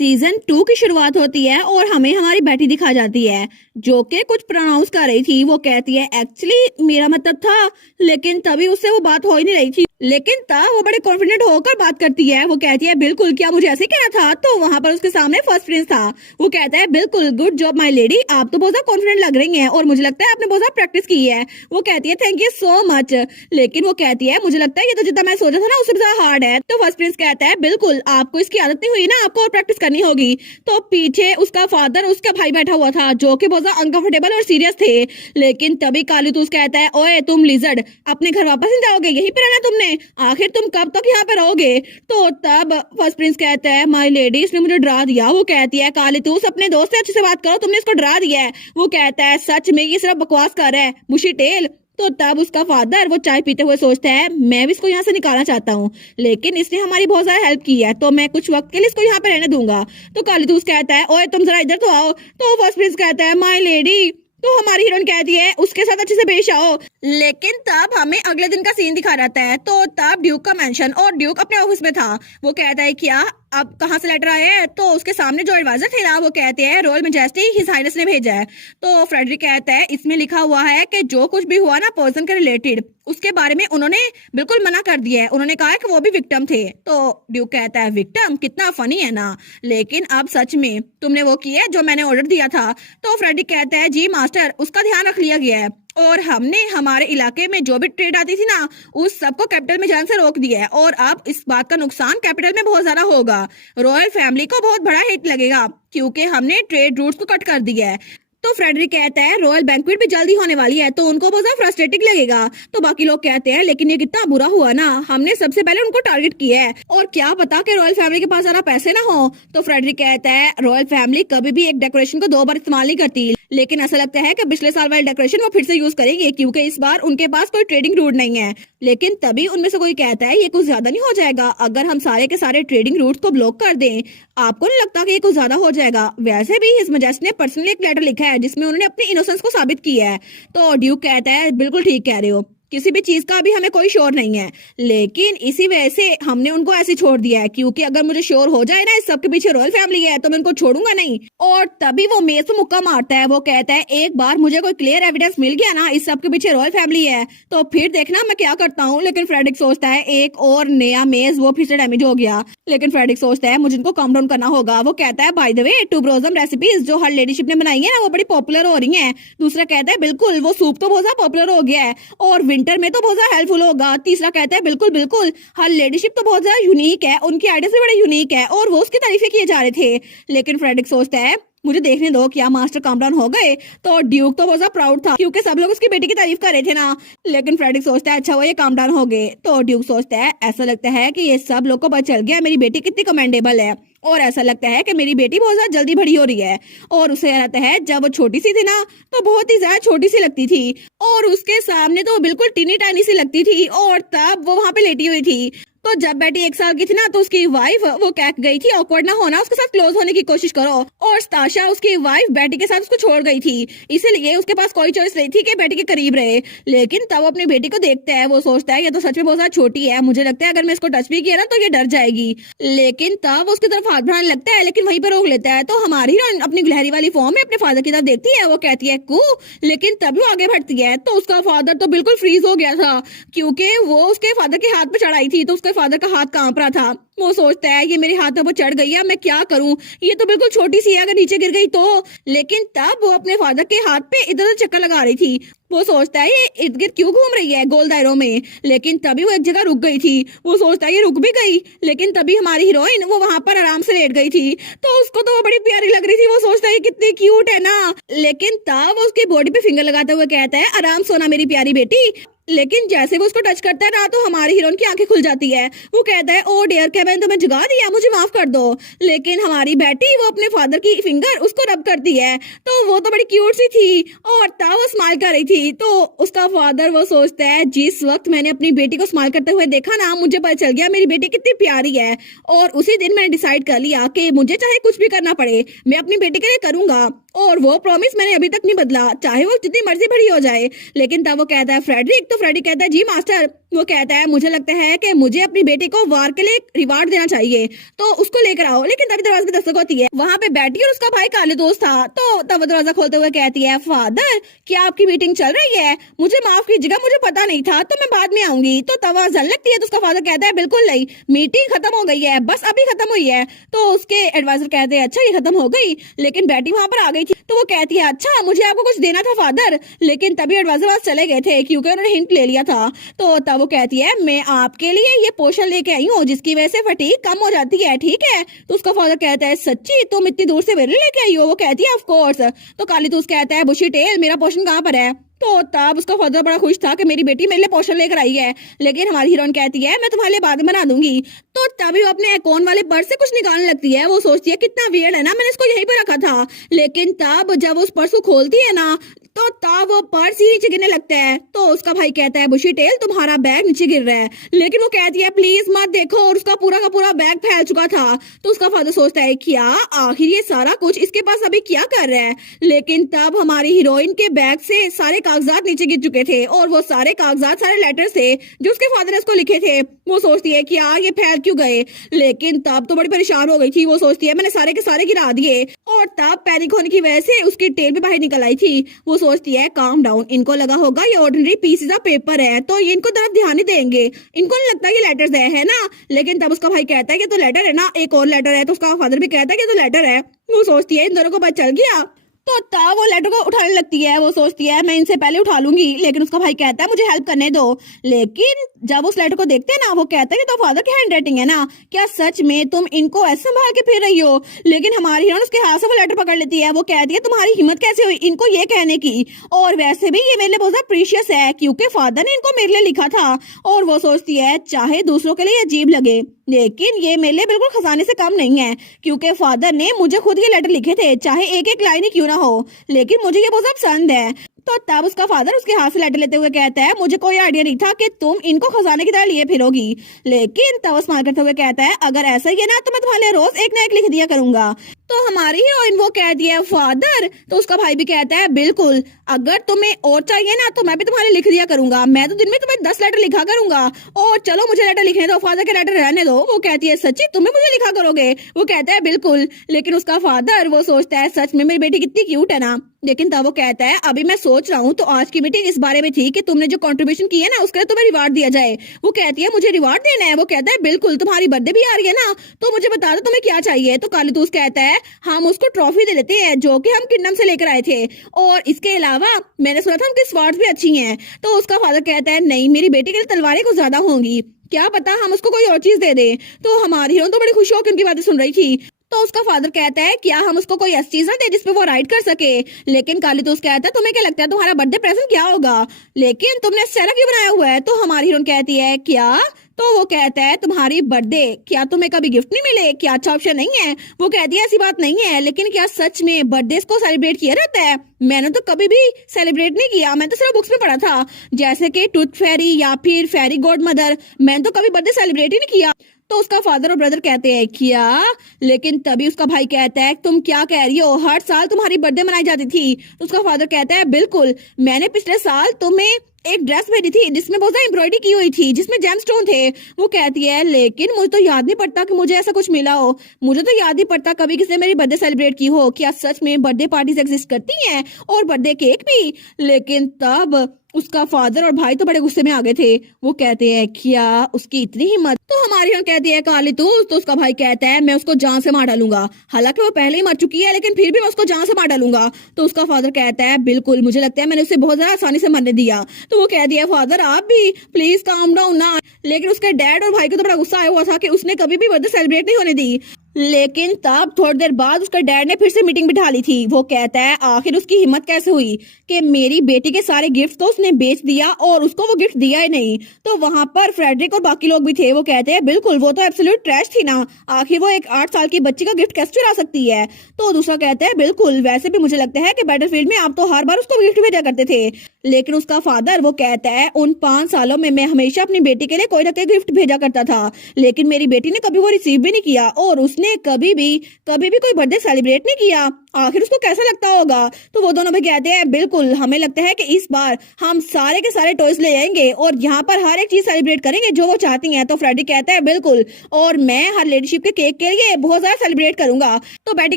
Season 2 की शुरुआत होती है और हमें हमारी बेटी दिखा जाती है जो कि कुछ प्रोनाउंस कर रही थी। वो कहती है एक्चुअली मेरा मतलब था, लेकिन तभी उससे वो बात हो ही नहीं रही थी। लेकिन तब वो बड़े कॉन्फिडेंट होकर बात करती है। वो कहती है बिल्कुल, क्या मुझे ऐसे कहना था? तो वहां पर उसके सामने फर्स्ट प्रिंस था। वो कहता है बिल्कुल, गुड जॉब माय लेडी, आप तो बहुत ज्यादा कॉन्फिडेंट लग रही हैं और मुझे लगता है आपने बहुत ज्यादा प्रैक्टिस की है। वो कहती है थैंक यू सो मच। लेकिन वो कहती है मुझे लगता है ये तो जितना मैं सोचा था ना उससे ज्यादा हार्ड है। तो फर्स्ट प्रिंस कहता है बिल्कुल, आपको इसकी आदत नहीं हुई ना, आपको और प्रैक्टिस करनी होगी। तो पीछे उसका फादर उसका भाई बैठा हुआ था जो कि बहुत ज्यादा अनकंफर्टेबल और सीरियस थे। लेकिन तभी कालीतूस कहता है ओए तुम लिजर्ड, अपने घर वापस नहीं जाओगे? यहीं पे रहना तुमने? आखिर तुम कब तक यहाँ पे रहोगे? तो तब फर्स्ट प्रिंस कहता है माय लेडी, इसने मुझे डरा दिया। वो कहती है कालीतूस अपने दोस्त से अच्छे से बात करो, तुमने इसको डरा दिया है। वो कहता है सच में ये सिर्फ बकवास कर रहा है बुशी टेल। तो तब उसका फादर वो चाय पीते हुए सोचता है मैं भी इसको यहाँ से निकालना चाहता हूँ, लेकिन इसने हमारी बहुत ज्यादा हेल्प की है तो मैं कुछ वक्त के लिए इसको यहाँ पे रहने दूंगा। तो कालीतूस कहता है ओए तुम जरा इधर तो आओ। तो फर्स्ट प्रिंस कहता है माय लेडी। तो हमारी हीरोइन कहती है उसके साथ अच्छे से पेश आओ। लेकिन तब हमें अगले दिन का सीन दिखा रहता है। तो तब ड्यूक का मेंशन और ड्यूक अपने ऑफिस में था। वो कहता है क्या अब कहाँ से लेटर आया है? तो उसके सामने जो एडवाइजर थे ना वो कहते हैं रॉयल मैजेस्टी हिज हाइनेस ने भेजा है। तो फ्रेडरिक कहता है इसमें लिखा हुआ है कि जो कुछ भी हुआ ना पर्सन के रिलेटेड उसके बारे में उन्होंने बिल्कुल मना कर दिया है। उन्होंने कहा है कि वो भी विक्टिम थे। तो ड्यूक कहता है विक्टिम, कितना फनी है ना, लेकिन अब सच में तुमने वो किया जो मैंने ऑर्डर दिया था? तो फ्रेडरिक कहता है जी मास्टर, उसका ध्यान रख लिया गया है और हमने हमारे इलाके में जो भी ट्रेड आती थी ना उस सबको कैपिटल में जाने से रोक दिया है और अब इस बात का नुकसान कैपिटल में बहुत ज्यादा होगा। रॉयल फैमिली को बहुत बड़ा हिट लगेगा क्योंकि हमने ट्रेड रूट्स को कट कर दिया है। तो फ्रेडरिक कहता है रॉयल बैंक्वेट भी जल्दी होने वाली है तो उनको बहुत ज्यादा फ्रस्ट्रेटिंग लगेगा। तो बाकी लोग कहते हैं लेकिन ये कितना बुरा हुआ ना, हमने सबसे पहले उनको टारगेट किया है और क्या पता कि रॉयल फैमिली के पास ज्यादा पैसे ना हो। तो फ्रेडरिक कहता है रॉयल फैमिली कभी भी एक डेकोरेशन को 2 बार इस्तेमाल नहीं करती, लेकिन ऐसा लगता है कि पिछले साल वाली डेकोरेशन वो फिर से यूज करेंगे क्योंकि इस बार उनके पास कोई ट्रेडिंग रूट नहीं है। लेकिन तभी उनमें से कोई कहता है ये कुछ ज्यादा नहीं हो जाएगा अगर हम सारे के सारे ट्रेडिंग रूट को ब्लॉक कर दें? आपको नहीं लगता कि ये कुछ ज्यादा हो जाएगा? वैसे भी हिज मैजेस्टी ने पर्सनली एक लेटर लिखा है जिसमें उन्होंने अपनी इनोसेंस को साबित किया है। तो ड्यूक कहता है बिल्कुल ठीक कह रहे हो, किसी भी चीज का अभी हमें कोई श्योर नहीं है, लेकिन इसी वजह से हमने उनको ऐसे छोड़ दिया है क्योंकि अगर मुझे श्योर हो जाए ना इस सबके पीछे रॉयल फैमिली है तो मैं उनको छोड़ूंगा नहीं। और तभी वो मेज पे मुक्का मारता है। वो कहता है एक बार मुझे कोई क्लियर एविडेंस मिल गया ना इस सबके पीछे रॉयल फैमिली है तो फिर देखना मैं क्या करता हूँ। लेकिन फ्रेडरिक सोचता है एक और नया मेज वो फिर से डैमेज हो गया। लेकिन फ्रेडरिक सोचता है मुझे इनको काम डाउन करना होगा। वो कहता है बाय द वे टूब्रोजम रेसिपीज जो हर लेडीशिप ने बनाई है ना वो बड़ी पॉपुलर हो रही है। दूसरा कहता है बिल्कुल, वो सूप तो बहुत ज्यादा पॉपुलर हो गया है और विंटर में तो बहुत ज्यादा हेल्पफुल होगा। तीसरा कहता है बिल्कुल बिल्कुल, हर लेडीशिप तो बहुत ज्यादा यूनिक है, उनकी आइडियाज भी बड़े यूनिक है और वो उसकी तारीफें किए जा रहे थे। लेकिन फ्रेडरिक सोचता है मुझे देखने दो क्या मास्टर काम डाउन हो गए। तो ड्यूक तो बहुत ज्यादा प्राउड था क्योंकि सब लोग उसकी बेटी की तारीफ कर रहे थे ना। लेकिन फ्रेडरिक सोचता है अच्छा वो ये काम डाउन हो गए। तो ड्यूक सोचता है ऐसा लगता है कि ये सब लोग को पता चल गया मेरी बेटी कितनी कमेंडेबल है और ऐसा लगता है कि मेरी बेटी बहुत ज्यादा जल्दी बड़ी हो रही है। और उसे लगता है जब वो छोटी सी थी ना तो बहुत ही ज्यादा छोटी सी लगती थी और उसके सामने तो बिल्कुल टीनी टाइनी सी लगती थी और तब वो वहां पे लेटी हुई थी। तो जब बेटी 1 साल की थी ना तो उसकी वाइफ वो कह गई थी ऑकवर्ड ना होना, उसके साथ क्लोज होने की कोशिश करो। और स्ताशा उसकी वाइफ बेटी के साथ उसको छोड़ गई थी, इसीलिए उसके पास कोई चॉइस नहीं थी कि बेटी के करीब रहे। लेकिन तब वो अपनी बेटी को देखता है, वो सोचता है ये तो सच में बहुत ज्यादा छोटी है, मुझे लगता है अगर मैं इसको टच भी किया ना तो ये डर जाएगी। लेकिन तब वो उसकी तरफ हाथ बढ़ाने लगता है लेकिन वहीं पर रोक लेता है। तो हमारी हीरोइन अपनी गिलहरी वाली फॉर्म में अपने फादर की तरफ देखती है। वो कहती है कू, लेकिन तभी वो आगे बढ़ती है तो उसका फादर तो बिल्कुल फ्रीज हो गया था क्योंकि वो उसके फादर के हाथ पे चढ़ाई थी तो उसके फादर का हाथ कांप रहा था। वो सोचता है ये मेरे हाथ पर चढ़ गई है, मैं क्या करूं, ये तो बिल्कुल छोटी सी है, अगर नीचे गिर गई तो। लेकिन तब वो अपने फादर के हाथ पे इधर उधर चक्कर लगा रही थी। वो सोचता है ये इर्द गिर्द क्यों घूम रही है गोल दायरों में। लेकिन तभी वो एक जगह रुक गई थी। वो सोचता है ये रुक भी गई, लेकिन तभी हमारी हीरोइन वो वहां पर आराम से लेट गई थी तो उसको तो वो बड़ी प्यारी लग रही थी। वो सोचता है ये कितनी क्यूट है ना। लेकिन तब वो उसकी बॉडी पे फिंगर लगाते हुए कहता है आराम सोना मेरी प्यारी बेटी। लेकिन जैसे वो उसको टच करता है ना तो हमारी हीरोइन की आंखें खुल जाती है। वो कहता है ओ डियर, क्या मैंने तुम्हें जगा दिया, मुझे माफ कर दो। लेकिन हमारी बेटी वो अपने फादर की फिंगर उसको रब करती है तो वो तो बड़ी क्यूट सी थी और तब वो स्माइल कर रही थी। तो उसका फादर वो सोचता है जिस वक्त मैंने अपनी बेटी को स्माइल करते हुए देखा ना मुझे पता चल गया मेरी बेटी कितनी प्यारी है और उसी दिन मैंने डिसाइड कर लिया कि मुझे चाहे कुछ भी करना पड़े मैं अपनी बेटी के लिए करूंगा और वो प्रॉमिस मैंने अभी तक नहीं बदला, चाहे वो जितनी मर्जी बड़ी हो जाए। लेकिन तब वो कहता है फ्रेडरिक, तो फ्रेडरिक कहता है जी मास्टर, वो कहता है मुझे लगता है कि मुझे अपनी बेटी को वार के लिए रिवार्ड देना चाहिए, तो उसको लेकर आओ। लेकिन तभी दरवाजे की दस्तक होती है। वहाँ पे बैठी और उसका भाई काले दोस्त था। तो तब वो दरवाजा खोलते हुए कहती है, फादर क्या आपकी मीटिंग चल रही है? मुझे माफ कीजिएगा, मुझे पता नहीं था, तो मैं बाद में आऊंगी। तो तब वहाँ जल लगती है। तो उसका फादर कहता है बिल्कुल नहीं, मीटिंग खत्म हो गई है, बस अभी खत्म हुई है। तो उसके एडवाइजर कहते हैं अच्छा ये खत्म हो गई, लेकिन बेटी वहाँ पर आ गई थी। तो वो कहती है अच्छा मुझे आपको कुछ देना था फादर, लेकिन तभी एडवाइजर वहां चले गए थे क्योंकि उन्होंने हिंट ले लिया था। तो तब वो कहती है मैं आपके लिए ये पोशन लेके आई हूँ जिसकी वजह से फटीग कम हो जाती है, ठीक है? तो उसका फादर कहता है सच्ची तुम इतनी दूर से मेरे लिए लेके आई हो? वो कहती है ऑफ कोर्स। तो काली दूस कहता है बुशी टेल मेरा पोशन कहाँ पर है? तो तब उसका फादर बड़ा खुश था कि मेरी बेटी मेरे लिए पोशन लेकर आई है, लेकिन हमारी हीरोइन कहती है मैं तुम्हारे लिए बाद में बना दूंगी। तो तभी वो अपने अकाउंट वाले पर्स से कुछ निकालने लगती है। वो सोचती है कितना वियर्ड है ना, मैंने इसको यहीं पे रखा था। लेकिन तब जब उस पर्स को खोलती है ना, तो तब वो पर्स ही नीचे गिरने लगता है। तो उसका भाई कहता है बुशी टेल तुम्हारा बैग नीचे गिर रहा है, लेकिन वो कहती है प्लीज मत देखो, और उसका पूरा का पूरा बैग फैल चुका था। तो उसका फादर सोचता है क्या आखिर ये सारा कुछ इसके पास अभी क्या कर रहा है? लेकिन तब हमारी हीरोइन के बैग से सारे कागजात नीचे गिर चुके थे, और वो सारे कागजात सारे लेटर्स थे जो उसके फादर ने उसको लिखे थे। वो सोचती है क्या ये फैल क्यों गए? लेकिन तब तो बड़ी परेशान हो गई थी। वो सोचती है मैंने सारे के सारे गिरा दिए, और तब पैनिक होने की वजह से उसकी टेल भी बाहर निकल आई थी। वो सोचती है काम डाउन, इनको लगा होगा ये ऑर्डिनरी पीसेस ऑफ पेपर है, तो ये इनको तरफ ध्यान नहीं देंगे, इनको नहीं लगता ये लेटर्स है ना। लेकिन तब उसका भाई कहता है कि तो लेटर है ना, एक और लेटर है। तो उसका फादर भी कहता है कि तो लेटर है। वो सोचती है इन दोनों को पता चल गया। तो तब वो लेटर को उठाने लगती है। वो सोचती है मैं इनसे पहले उठा लूंगी, लेकिन उसका भाई कहता है मुझे हेल्प करने दो। लेकिन जब उस लेटर को देखते हैं ना, वो कहता है कि तो फादर की हैंड राइटिंग है ना, क्या सच में तुम इनको ऐसे संभाल के फिर रही हो? लेकिन हमारी हीरोइन उसके हाथ से वो लेटर पकड़ लेती है। वो कहती है तुम्हारी हिम्मत कैसे हुई इनको ये कहने की? और वैसे भी ये मेरे लिए बहुत ज्यादा प्रीशियस है क्योंकि फादर ने इनको मेरे लिए लिखा था। और वो सोचती है चाहे दूसरों के लिए अजीब लगे, लेकिन ये मेरे लिए बिल्कुल खजाने से कम नहीं है, क्योंकि फादर ने मुझे खुद ये लेटर लिखे थे, चाहे एक एक लाइन ही क्यों ना हो, लेकिन मुझे ये बहुत ज्यादा पसंद है। तो तब उसका फादर उसके हाथ से लेटर लेते हुए कहता है मुझे कोई आइडिया नहीं था कि तुम इनको खजाने की तरह लिए फिरोगी। लेकिन तब वो स्माइल करते हुए कहता है अगर ऐसा ही है ना तो मैं तुम्हारे लिए रोज एक ना एक लिख दिया करूंगा। तो हमारी हीरोइन वो कहती है फादर। तो उसका भाई भी कहता है बिल्कुल, अगर तुम्हें और चाहिए ना तो मैं भी तुम्हारे लिख दिया करूंगा, मैं तो दिन में तुम्हें 10 लेटर लिखा करूंगा। और चलो मुझे लेटर लिखने दो, फादर के लेटर रहने दो। वो कहती है सच्ची तुम्हें मुझे लिखा करोगे? वो कहता है बिल्कुल। लेकिन उसका फादर वो सोचता है सच में मेरी बेटी कितनी क्यूट है ना। लेकिन तब वो कहता है अभी मैं सोच रहा हूँ तो आज की मीटिंग इस बारे में थी कि तुमने जो कंट्रीब्यूशन की है ना उसके लिए तुम्हें रिवार्ड दिया जाए। वो कहती है मुझे रिवार्ड देना है? वो कहता है बिल्कुल, तुम्हारी बर्थडे भी आ रही है ना, तो मुझे बता दो तुम्हें क्या चाहिए। तो कालीतूस कहता है हम उसको ट्रॉफी दे देते हैं जो कि हम किंगडम से लेकर आए थे, और इसके अलावा मैंने सुना था उनकी स्वार्थ भी अच्छी हैं। तो उसका फादर कहता है नहीं, मेरी बेटी के लिए तलवारें कुछ ज्यादा होंगी, क्या पता हम उसको कोई और चीज दे दें। तो हमारी हीरोइन तो बड़ी खुश होकर उनकी बातें सुन रही थी। तो उसका फादर कहता है क्या हम उसको कोई ऐसी चीज ना दे जिसपे वो राइड कर सके। लेकिन कालीतूस कहता है तुम्हें क्या लगता है तुम्हारा बर्थडे प्रेजेंट क्या होगा? लेकिन तुमने सेरा क्यों बनाया हुआ है? तो हमारी हीरोइन कहती है क्या? तो वो कहता है तुम्हारी बर्थडे, क्या तुम्हें कभी गिफ्ट नहीं मिले? क्या अच्छा ऑप्शन नहीं है? वो कहती है ऐसी बात नहीं है, लेकिन क्या सच में बर्थडे को सेलिब्रेट किया रहता है? मैंने तो कभी भी सेलिब्रेट नहीं किया, मैं तो सिर्फ बुक्स में पढ़ा था, जैसे कि टूथ फेरी या फिर फेरी गॉड मदर, मैंने तो कभी बर्थडे सेलिब्रेट ही नहीं किया। तो उसका फादर और ब्रदर कहते हैं क्या? लेकिन तभी उसका भाई कहता है तुम क्या कह रही हो, हर साल तुम्हारी बर्थडे मनाई जाती थी। तो उसका फादर कहता है बिल्कुल, मैंने पिछले साल तुम्हें एक ड्रेस भेजी थी जिसमें बहुत ज्यादा एम्ब्रॉयडरी की हुई थी, जिसमें जेमस्टोन थे। वो कहती है लेकिन मुझे तो याद नहीं पड़ता कि मुझे ऐसा कुछ मिला हो, मुझे तो याद नहीं पड़ता कभी किसी ने मेरी बर्थडे सेलिब्रेट की हो। क्या सच में बर्थडे पार्टीज एग्जिस्ट करती हैं और बर्थडे केक भी? लेकिन तब उसका फादर और भाई तो बड़े गुस्से में आ गए थे। वो कहते हैं क्या उसकी इतनी हिम्मत? तो हमारी यहाँ कहती है कालीतूस। तो उसका भाई कहता है मैं उसको जान से मार डालूंगा, हालांकि वो पहले ही मर चुकी है, लेकिन फिर भी मैं उसको जान से मार डालूंगा। तो उसका फादर कहता है बिल्कुल, मुझे लगता है मैंने उसे बहुत ज्यादा आसानी से मरने दिया। तो वो कहती है फादर आप भी प्लीज काम डाउन ना। लेकिन उसके डैड और भाई को तो बड़ा गुस्सा आया हुआ था कि उसने कभी भी बर्थडे सेलिब्रेट नहीं होने दी। लेकिन तब थोड़ी देर बाद उसके डैड ने फिर से मीटिंग बिठा ली थी। वो कहता है आखिर उसकी हिम्मत कैसे हुई कि मेरी बेटी के सारे गिफ्ट तो उसने बेच दिया और उसको वो गिफ्ट दिया ही नहीं। तो वहां पर फ्रेडरिक और बाकी लोग भी थे। वो कहते हैं बिल्कुल, वो तो एब्सोल्यूट ट्रैश थी ना, आखिर वो एक 8 साल की बच्ची का गिफ्ट कैसे चुरा सकती है। तो दूसरा कहता है बिल्कुल, वैसे भी मुझे लगता है कि बैटलफील्ड में आप तो हर बार उसको गिफ्ट भेजा करते थे। लेकिन उसका फादर वो कहता है उन 5 सालों में मैं हमेशा अपनी बेटी के लिए कोई ना कोई गिफ्ट भेजा करता था, लेकिन मेरी बेटी ने कभी वो रिसीव भी नहीं किया और उसने उसने कभी भी कोई बर्थडे सेलिब्रेट नहीं किया, आखिर उसको कैसा लगता होगा। तो वो दोनों भी कहते हैं बिल्कुल, हमें लगता है कि इस बार हम सारे के सारे टॉयज ले आएंगे और यहाँ पर हर एक चीज सेलिब्रेट करेंगे जो वो चाहती हैं। तो फ्रेडी कहता है बिल्कुल, और मैं हर लेडीशिप के केक के लिए बहुत ज्यादा सेलिब्रेट करूंगा। तो बेटी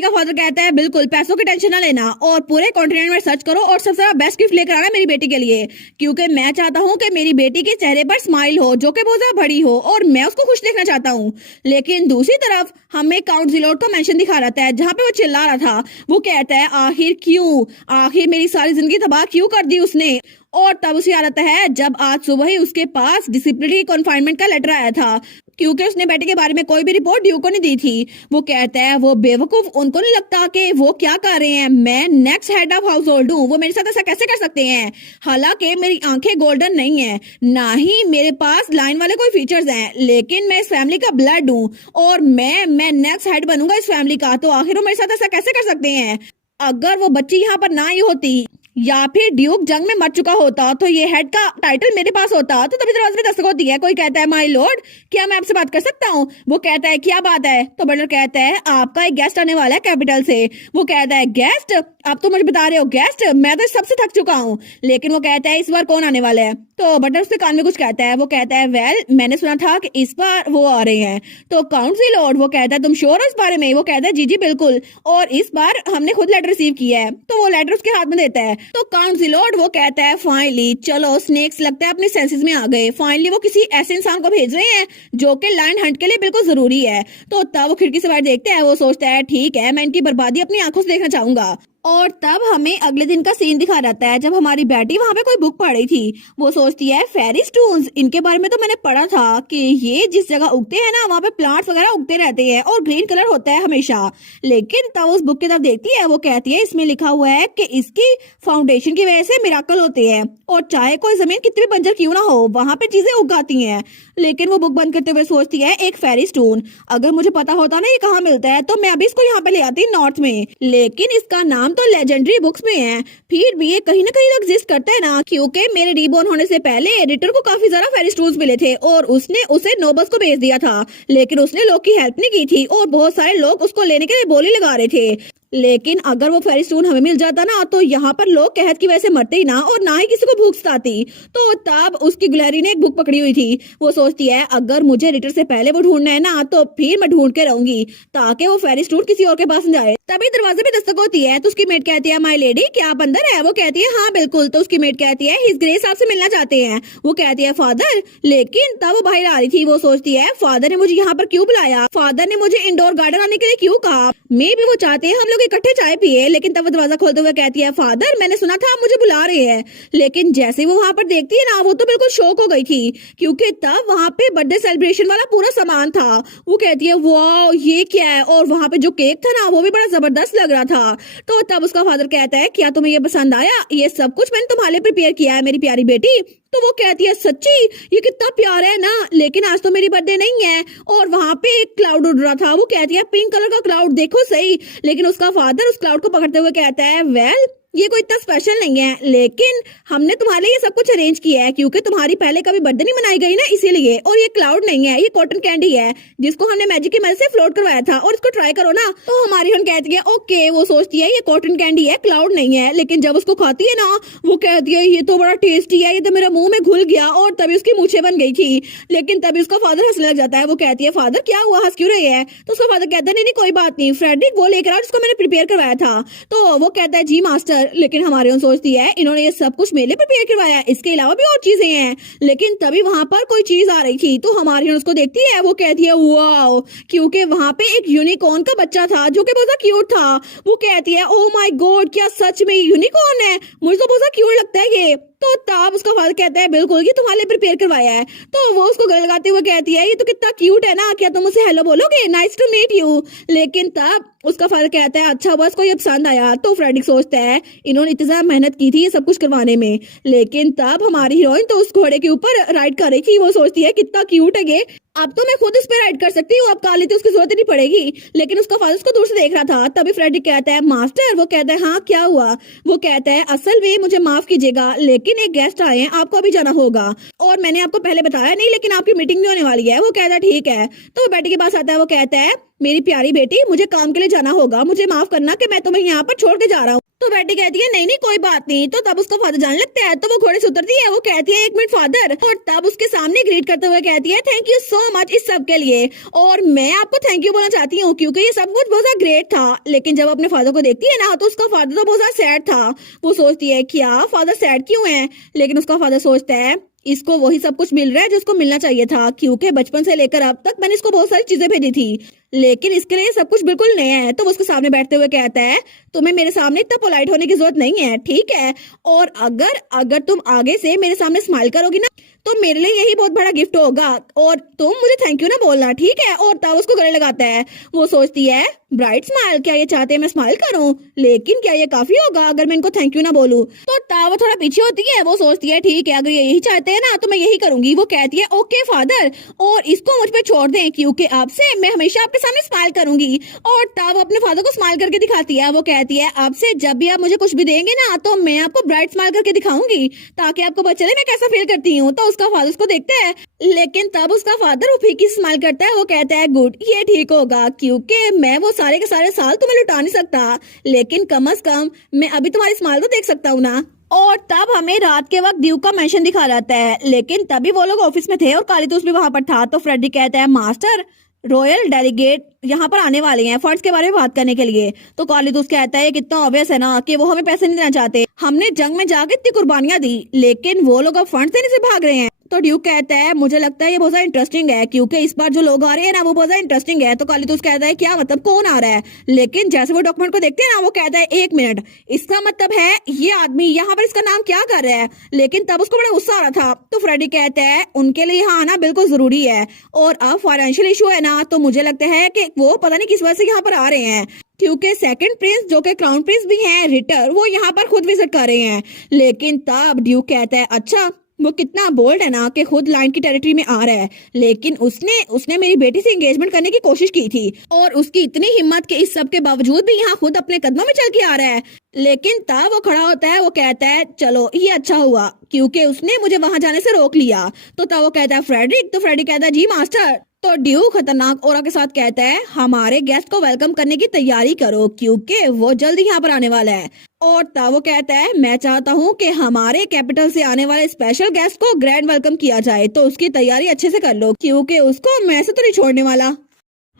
का फादर कहता है बिल्कुल, पैसों की टेंशन ना लेना और पूरे कॉन्टिनेंट में सर्च करो और सबसे बेस्ट गिफ्ट लेकर आना मेरी बेटी के लिए, क्योंकि मैं चाहता हूँ कि मेरी बेटी के चेहरे पर स्माइल हो जो कि बहुत ज्यादा बड़ी हो और मैं उसको खुश देखना चाहता हूँ। लेकिन दूसरी तरफ हमें काउंट जिलोट का मेंशन दिखा रहता है जहाँ पे वो चिल्ला रहा था। वो कहता है आखिर क्यों, आखिर मेरी सारी जिंदगी तबाह क्यों कर दी उसने। और तब उसे याद आता है जब आज सुबह ही उसके पास डिसिप्लिनरी कन्फाइनमेंट का लेटर आया था, क्योंकि उसने बेटे के बारे में कोई भी रिपोर्ट ड्यू को नहीं दी थी। वो कहता है वो बेवकूफ, उनको नहीं लगता कि वो क्या कर रहे हैं, मैं next head of house hold हूँ, वो मेरे साथ ऐसा कैसे कर सकते हैं। हालांकि मेरी आंखें गोल्डन नहीं है, ना ही मेरे पास लाइन वाले कोई फीचर्स हैं, लेकिन मैं इस फैमिली का ब्लड हूँ और मैं नेक्स्ट हेड बनूंगा इस फैमिली का। तो आखिर वो मेरे साथ ऐसा कैसे कर सकते हैं। अगर वो बच्ची यहाँ पर ना ही होती या फिर ड्यूक जंग में मर चुका होता तो ये हेड का टाइटल मेरे पास होता। तो तभी दरवाजे पे दस्तक होती है। कोई कहता है माय लॉर्ड, क्या मैं आपसे बात कर सकता हूँ। वो कहता है क्या बात है। तो बटलर कहता है आपका एक गेस्ट आने वाला है कैपिटल से। वो कहता है गेस्ट, आप तो मुझे बता रहे हो गेस्ट, मैं तो सबसे थक चुका हूँ। लेकिन वो कहता है इस बार कौन आने वाला है। तो बटलर उसके कान में कुछ कहता है। वो कहता है वेल, मैंने सुना था कि इस बार वो आ रहे हैं। तो काउंसिल लॉर्ड वो कहता है तुम श्योर हो इस बारे में। वो कहता है जी जी बिल्कुल, और इस बार हमने खुद लेटर रिसीव किया है। तो वो लेटर उसके हाथ में देता है। तो काउंसिल लॉर्ड वो कहता है फाइनली, चलो स्नेक्स लगता है अपने सेंसेस में आ गए। फाइनली वो किसी ऐसे इंसान को भेज रहे हैं जो कि लायन हंट के लिए बिल्कुल जरूरी है। तो तब वो खिड़की से बाहर देखता है। वो सोचता है ठीक है, मैं इनकी बर्बादी अपनी आंखों से देखना चाहूंगा। और तब हमें अगले दिन का सीन दिखा रहता है जब हमारी बेटी वहां पे कोई बुक पढ़ रही थी। वो सोचती है फेरी स्टोन्स, इनके बारे में तो मैंने पढ़ा था कि ये जिस जगह उगते हैं ना वहाँ पे प्लांट्स वगैरह उगते रहते हैं और ग्रीन कलर होता है हमेशा। लेकिन तब उस बुक की तरफ देखती है। वो कहती है इसमें लिखा हुआ है कि इसकी फाउंडेशन की वजह से मिराकल होते हैं और चाहे कोई जमीन कितनी बंजर क्यों ना हो वहां पे चीजें उगाती हैं। लेकिन वो बुक बंद करते हुए सोचती है एक फेरी स्टोन, अगर मुझे पता होता ना ये कहाँ मिलता है तो मैं अभी इसको यहाँ पे ले आती नॉर्थ में। लेकिन इसका नाम तो लेजेंडरी बुक्स में है, फिर भी ये कहीं ना कहीं एग्जिस्ट करता है ना, क्योंकि मेरे रीबॉर्न होने से पहले एडिटर को काफी ज्यादा फेरी स्टोन्स मिले थे और उसने उसे नोबस को भेज दिया था। लेकिन उसने लोग की हेल्प नहीं की थी और बहुत सारे लोग उसको लेने के लिए बोली लगा रहे थे। लेकिन अगर वो फेरी स्टोन हमें मिल जाता ना तो यहाँ पर लोग कहत की वजह से मरते ही ना और ना ही किसी को भूख सताती। तो तब उसकी गुलहरी ने एक बुक पकड़ी हुई थी। वो सोचती है अगर मुझे रिटर से पहले वो ढूंढना है ना तो फिर मैं ढूंढ के रहूंगी ताकि वो फेरी स्टोन किसी और के पास न जाए। तभी दरवाजे पे दस्तक होती है तो उसकी मेट कहती है माय लेडी, क्या आप अंदर है। वो कहती है हाँ बिल्कुल। तो उसकी मेट कहती है हिज ग्रेस आपसे मिलना चाहते हैं। वो कहती है फादर, लेकिन तब वो बाहर आ रही थी। वो सोचती है फादर ने मुझे यहाँ पर क्यों बुलाया, फादर ने मुझे इंडोर गार्डन आने के लिए क्यों कहा। मे भी वो चाहते हैं हम लोग इकट्ठे चाय पिए। लेकिन तब वो दरवाजा खोलते हुए कहती है फादर, मैंने सुना था आप मुझे बुला रहे हैं। लेकिन जैसे वो वहां पर देखती है ना वो तो बिल्कुल शॉक हो गई थी, क्योंकि तब वहां पे बर्थडे सेलिब्रेशन वाला पूरा सामान था। वो कहती है वाओ ये क्या है, और वहां पे जो केक था ना वो भी बड़ा जबरदस्त लग रहा था। तो तब उसका फादर कहता है क्या तुम्हें ये पसंद आया, ये सब कुछ मैंने तुम्हारे लिए प्रिपेयर किया है मेरी प्यारी बेटी। तो वो कहती है सच्ची, ये कितना प्यारा है ना, लेकिन आज तो मेरी बर्थडे नहीं है। और वहां पे एक क्लाउड उड़ रहा था। वो कहती है पिंक कलर का क्लाउड देखो सही। लेकिन उसका फादर उस क्लाउड को पकड़ते हुए कहता है वेल ये कोई इतना स्पेशल नहीं है, लेकिन हमने तुम्हारे लिए ये सब कुछ अरेंज किया है क्योंकि तुम्हारी पहले कभी बर्थडे नहीं मनाई गई ना इसीलिए। और ये क्लाउड नहीं है, ये कॉटन कैंडी है जिसको हमने मैजिक की मदद से फ्लोट करवाया था और इसको ट्राई करो ना। तो हमारी बहन कहती है ओके। वो सोचती है ये कॉटन कैंडी है, क्लाउड नहीं है। लेकिन जब उसको खाती है ना वो कहती है ये तो बड़ा टेस्टी है, ये तो मेरा मुंह में घुल गया और तभी उसकी मूछें बन गई थी। लेकिन तभी उसका फादर हंसने लग जाता है। वो कहती है फादर क्या हुआ, हंस क्यों रहे हैं। तो उसका फादर कहता है नहीं कोई बात नहीं, फ्रेडरिक वो लेकर आओ जिसको मैंने प्रिपेयर करवाया था। तो वो कहता है जी मास्टर। लेकिन हमारे सोचती है इन्होंने ये सब कुछ मेरे लिए प्रिपेयर करवाया, इसके अलावा भी और चीजें हैं। लेकिन तभी वहां पर कोई चीज आ रही थी तो हमारी उसको देखती है। वो कहती है वाओ, क्योंकि वहां पे एक यूनिकॉर्न का बच्चा था जो कि बहुत क्यूट था। वो कहती है ओ माय गॉड, क्या सच में यूनिकॉर्न है, मुझे तो बहुत क्यूट लगता है ये। तो तब उसका फादर कहता है बिल्कुल ये तुम्हारे लिए प्रिपेयर करवाया है। तो वो उसको गले लगाते हुए कहती है ये तो कितना क्यूट है ना, क्या तुम उसे हेलो बोलोगे, नाइस टू मीट यू। लेकिन तब उसका फादर कहता है अच्छा बस को ये पसंद आया। तो फ्रेडरिक सोचता है इन्होंने इतनी ज्यादा मेहनत की थी ये सब कुछ करवाने में। लेकिन तब हमारी हीरोइन तो उस घोड़े के ऊपर राइड कर रही थी। वो सोचती है कितना क्यूट है ये। अब तो मैं खुद उस पर राइड कर सकती हूँ, अब काली तो उसकी जरूरत ही नहीं पड़ेगी। लेकिन उसका फादर उसको दूर से देख रहा था। तभी फ्रेडी कहता है मास्टर। वो कहता है हाँ क्या हुआ। वो कहता है असल में मुझे माफ कीजिएगा लेकिन एक गेस्ट आए हैं, आपको अभी जाना होगा और मैंने आपको पहले बताया नहीं, लेकिन आपकी मीटिंग भी होने वाली है। वो कहता है ठीक है। तो वो बेटी के पास आता है। वो कहता है मेरी प्यारी बेटी, मुझे काम के लिए जाना होगा, मुझे माफ करना कि मैं तुम्हें यहाँ पर छोड़ के जा रहा हूँ। तो बेटी कहती है नहीं नहीं कोई बात नहीं। तो तब उसका फादर जाने लगता है। तो वो घोड़े से उतरती है। वो कहती है एक मिनट फादर, और तब उसके सामने ग्रीट करते हुए कहती है थैंक यू सो मच इस सब के लिए, और मैं आपको थैंक यू बोलना चाहती हूँ क्योंकि ये सब कुछ बहुत ज्यादा ग्रेट था। लेकिन जब अपने फादर को देखती है ना, तो उसका फादर तो बहुत ज्यादा सैड था। वो सोचती है क्या फादर सैड क्यों है। लेकिन उसका फादर सोचता है इसको वही सब कुछ मिल रहा है जो उसको मिलना चाहिए था, क्योंकि बचपन से लेकर अब तक मैंने इसको बहुत सारी चीजें भेजी थी, लेकिन इसके लिए सब कुछ बिल्कुल नया है। तो वो उसके सामने बैठते हुए कहता है तुम्हें मेरे सामने इतना पोलाइट होने की जरूरत नहीं है, ठीक है। और अगर अगर तुम आगे से मेरे सामने स्माइल करोगी ना, तो मेरे लिए यही बहुत बड़ा गिफ्ट होगा, और तुम मुझे थैंक यू ना बोलना, ठीक है। और तब उसको गले लगाता है। वो सोचती है ब्राइट स्माइल, क्या ये चाहते हैं मैं स्माइल करूं, लेकिन क्या ये काफी होगा अगर मैं इनको थैंक यू ना बोलूं। तो तब वो थोड़ा पीछे होती है। वो सोचती है ठीक है अगर ये यही चाहते हैं ना तो मैं यही करूंगी। वो कहती है ओके फादर, और इसको मुझ पे छोड़ दें क्योंकि आपसे मैं हमेशा आपके सामने स्माइल करूंगी। और तब अपने फादर को स्माइल करके दिखाती है। वो कहती है अब से जब भी आप मुझे कुछ भी देंगे ना, तो मैं आपको ब्राइट स्माइल करके दिखाऊंगी ताकि आपको पता चले मैं कैसा फील करती हूँ। तो उसका फादर उसको देखता है, लेकिन तब उसका फादर वो फीकी स्माइल करता है। वो कहता है गुड, ये ठीक होगा क्योंकि मैं वो सारे के सारे साल तुम्हें लुटा नहीं सकता, लेकिन कम से कम मैं अभी तुम्हारी स्माइल तो देख सकता हूँ ना। और तब हमें रात के वक्त ड्यूक का मेंशन दिखा जाता है, लेकिन तभी वो लोग ऑफिस में थे और कालीतूस भी वहां पर था। तो फ्रेडी कहता है मास्टर, रॉयल डेलीगेट यहाँ पर आने वाले हैं फंड्स के बारे में बात करने के लिए। तो कालीतूस कहता है कितना ऑब्वियस है ना कि वो हमें पैसे नहीं देना चाहते, हमने जंग में जाकर इतनी कुर्बानियां दी, लेकिन वो लोग अब फंड्स देने से भाग रहे हैं। तो ड्यूक कहता है मुझे लगता है ये बहुत ज्यादा इंटरेस्टिंग है क्योंकि इस बार जो लोग आ रहे हैं ना वो बहुत ज्यादा इंटरेस्टिंग है। तो कालीतूस कहता है क्या मतलब, कौन आ रहा है। लेकिन जैसे वो डॉक्यूमेंट को देखते हैं ना, वो कहता है एक मिनट, इसका मतलब है ये आदमी यहाँ पर इसका नाम क्या कर रहा है। लेकिन तब उसको बड़ा गुस्सा आ रहा था। तो फ्रेडी कहता है उनके लिए यहाँ आना बिल्कुल जरूरी है, और अब फाइनेंशियल इशू है ना, तो मुझे लगता है कि वो पता नहीं किस वजह से यहाँ पर आ रहे हैं, क्योंकि सेकंड प्रिंस जो कि क्राउन प्रिंस भी हैं रिटर, वो यहाँ पर खुद विजिट कर रहे हैं। लेकिन तब ड्यूक कहता है अच्छा, वो कितना बोल्ड है ना कि खुद लाइन की टेरिटरी में आ रहा है, लेकिन उसने मेरी बेटी से एंगेजमेंट करने की कोशिश की थी, और उसकी इतनी हिम्मत के इस सब के बावजूद भी यहाँ खुद अपने कदमों में चल के आ रहा है। लेकिन तब वो खड़ा होता है। वो कहता है चलो ये अच्छा हुआ क्योंकि उसने मुझे वहां जाने से रोक लिया। तो तब वो कहता है फ्रेडरिक। तो फ्रेडरिक कहता है जी मास्टर। तो ड्यू खतरनाक औरा के साथ कहता है हमारे गेस्ट को वेलकम करने की तैयारी करो क्योंकि वो जल्दी यहाँ पर आने वाला है। और तब वो कहता है मैं चाहता हूँ कि हमारे कैपिटल से आने वाले स्पेशल गेस्ट को ग्रैंड वेलकम किया जाए, तो उसकी तैयारी अच्छे से कर लो क्योंकि उसको मैं से तो नहीं छोड़ने वाला।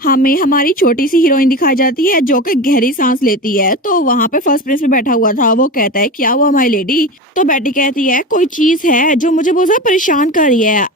हमें हमारी छोटी सी हीरोइन दिखाई जाती है जो कि गहरी सांस लेती है। तो वहाँ पे फर्स्ट प्लेस पे बैठा हुआ था। वो कहता है क्या हुआ माय लेडी। तो बेटी कहती है कोई चीज है जो मुझे बहुत ज्यादा परेशान कर रही है,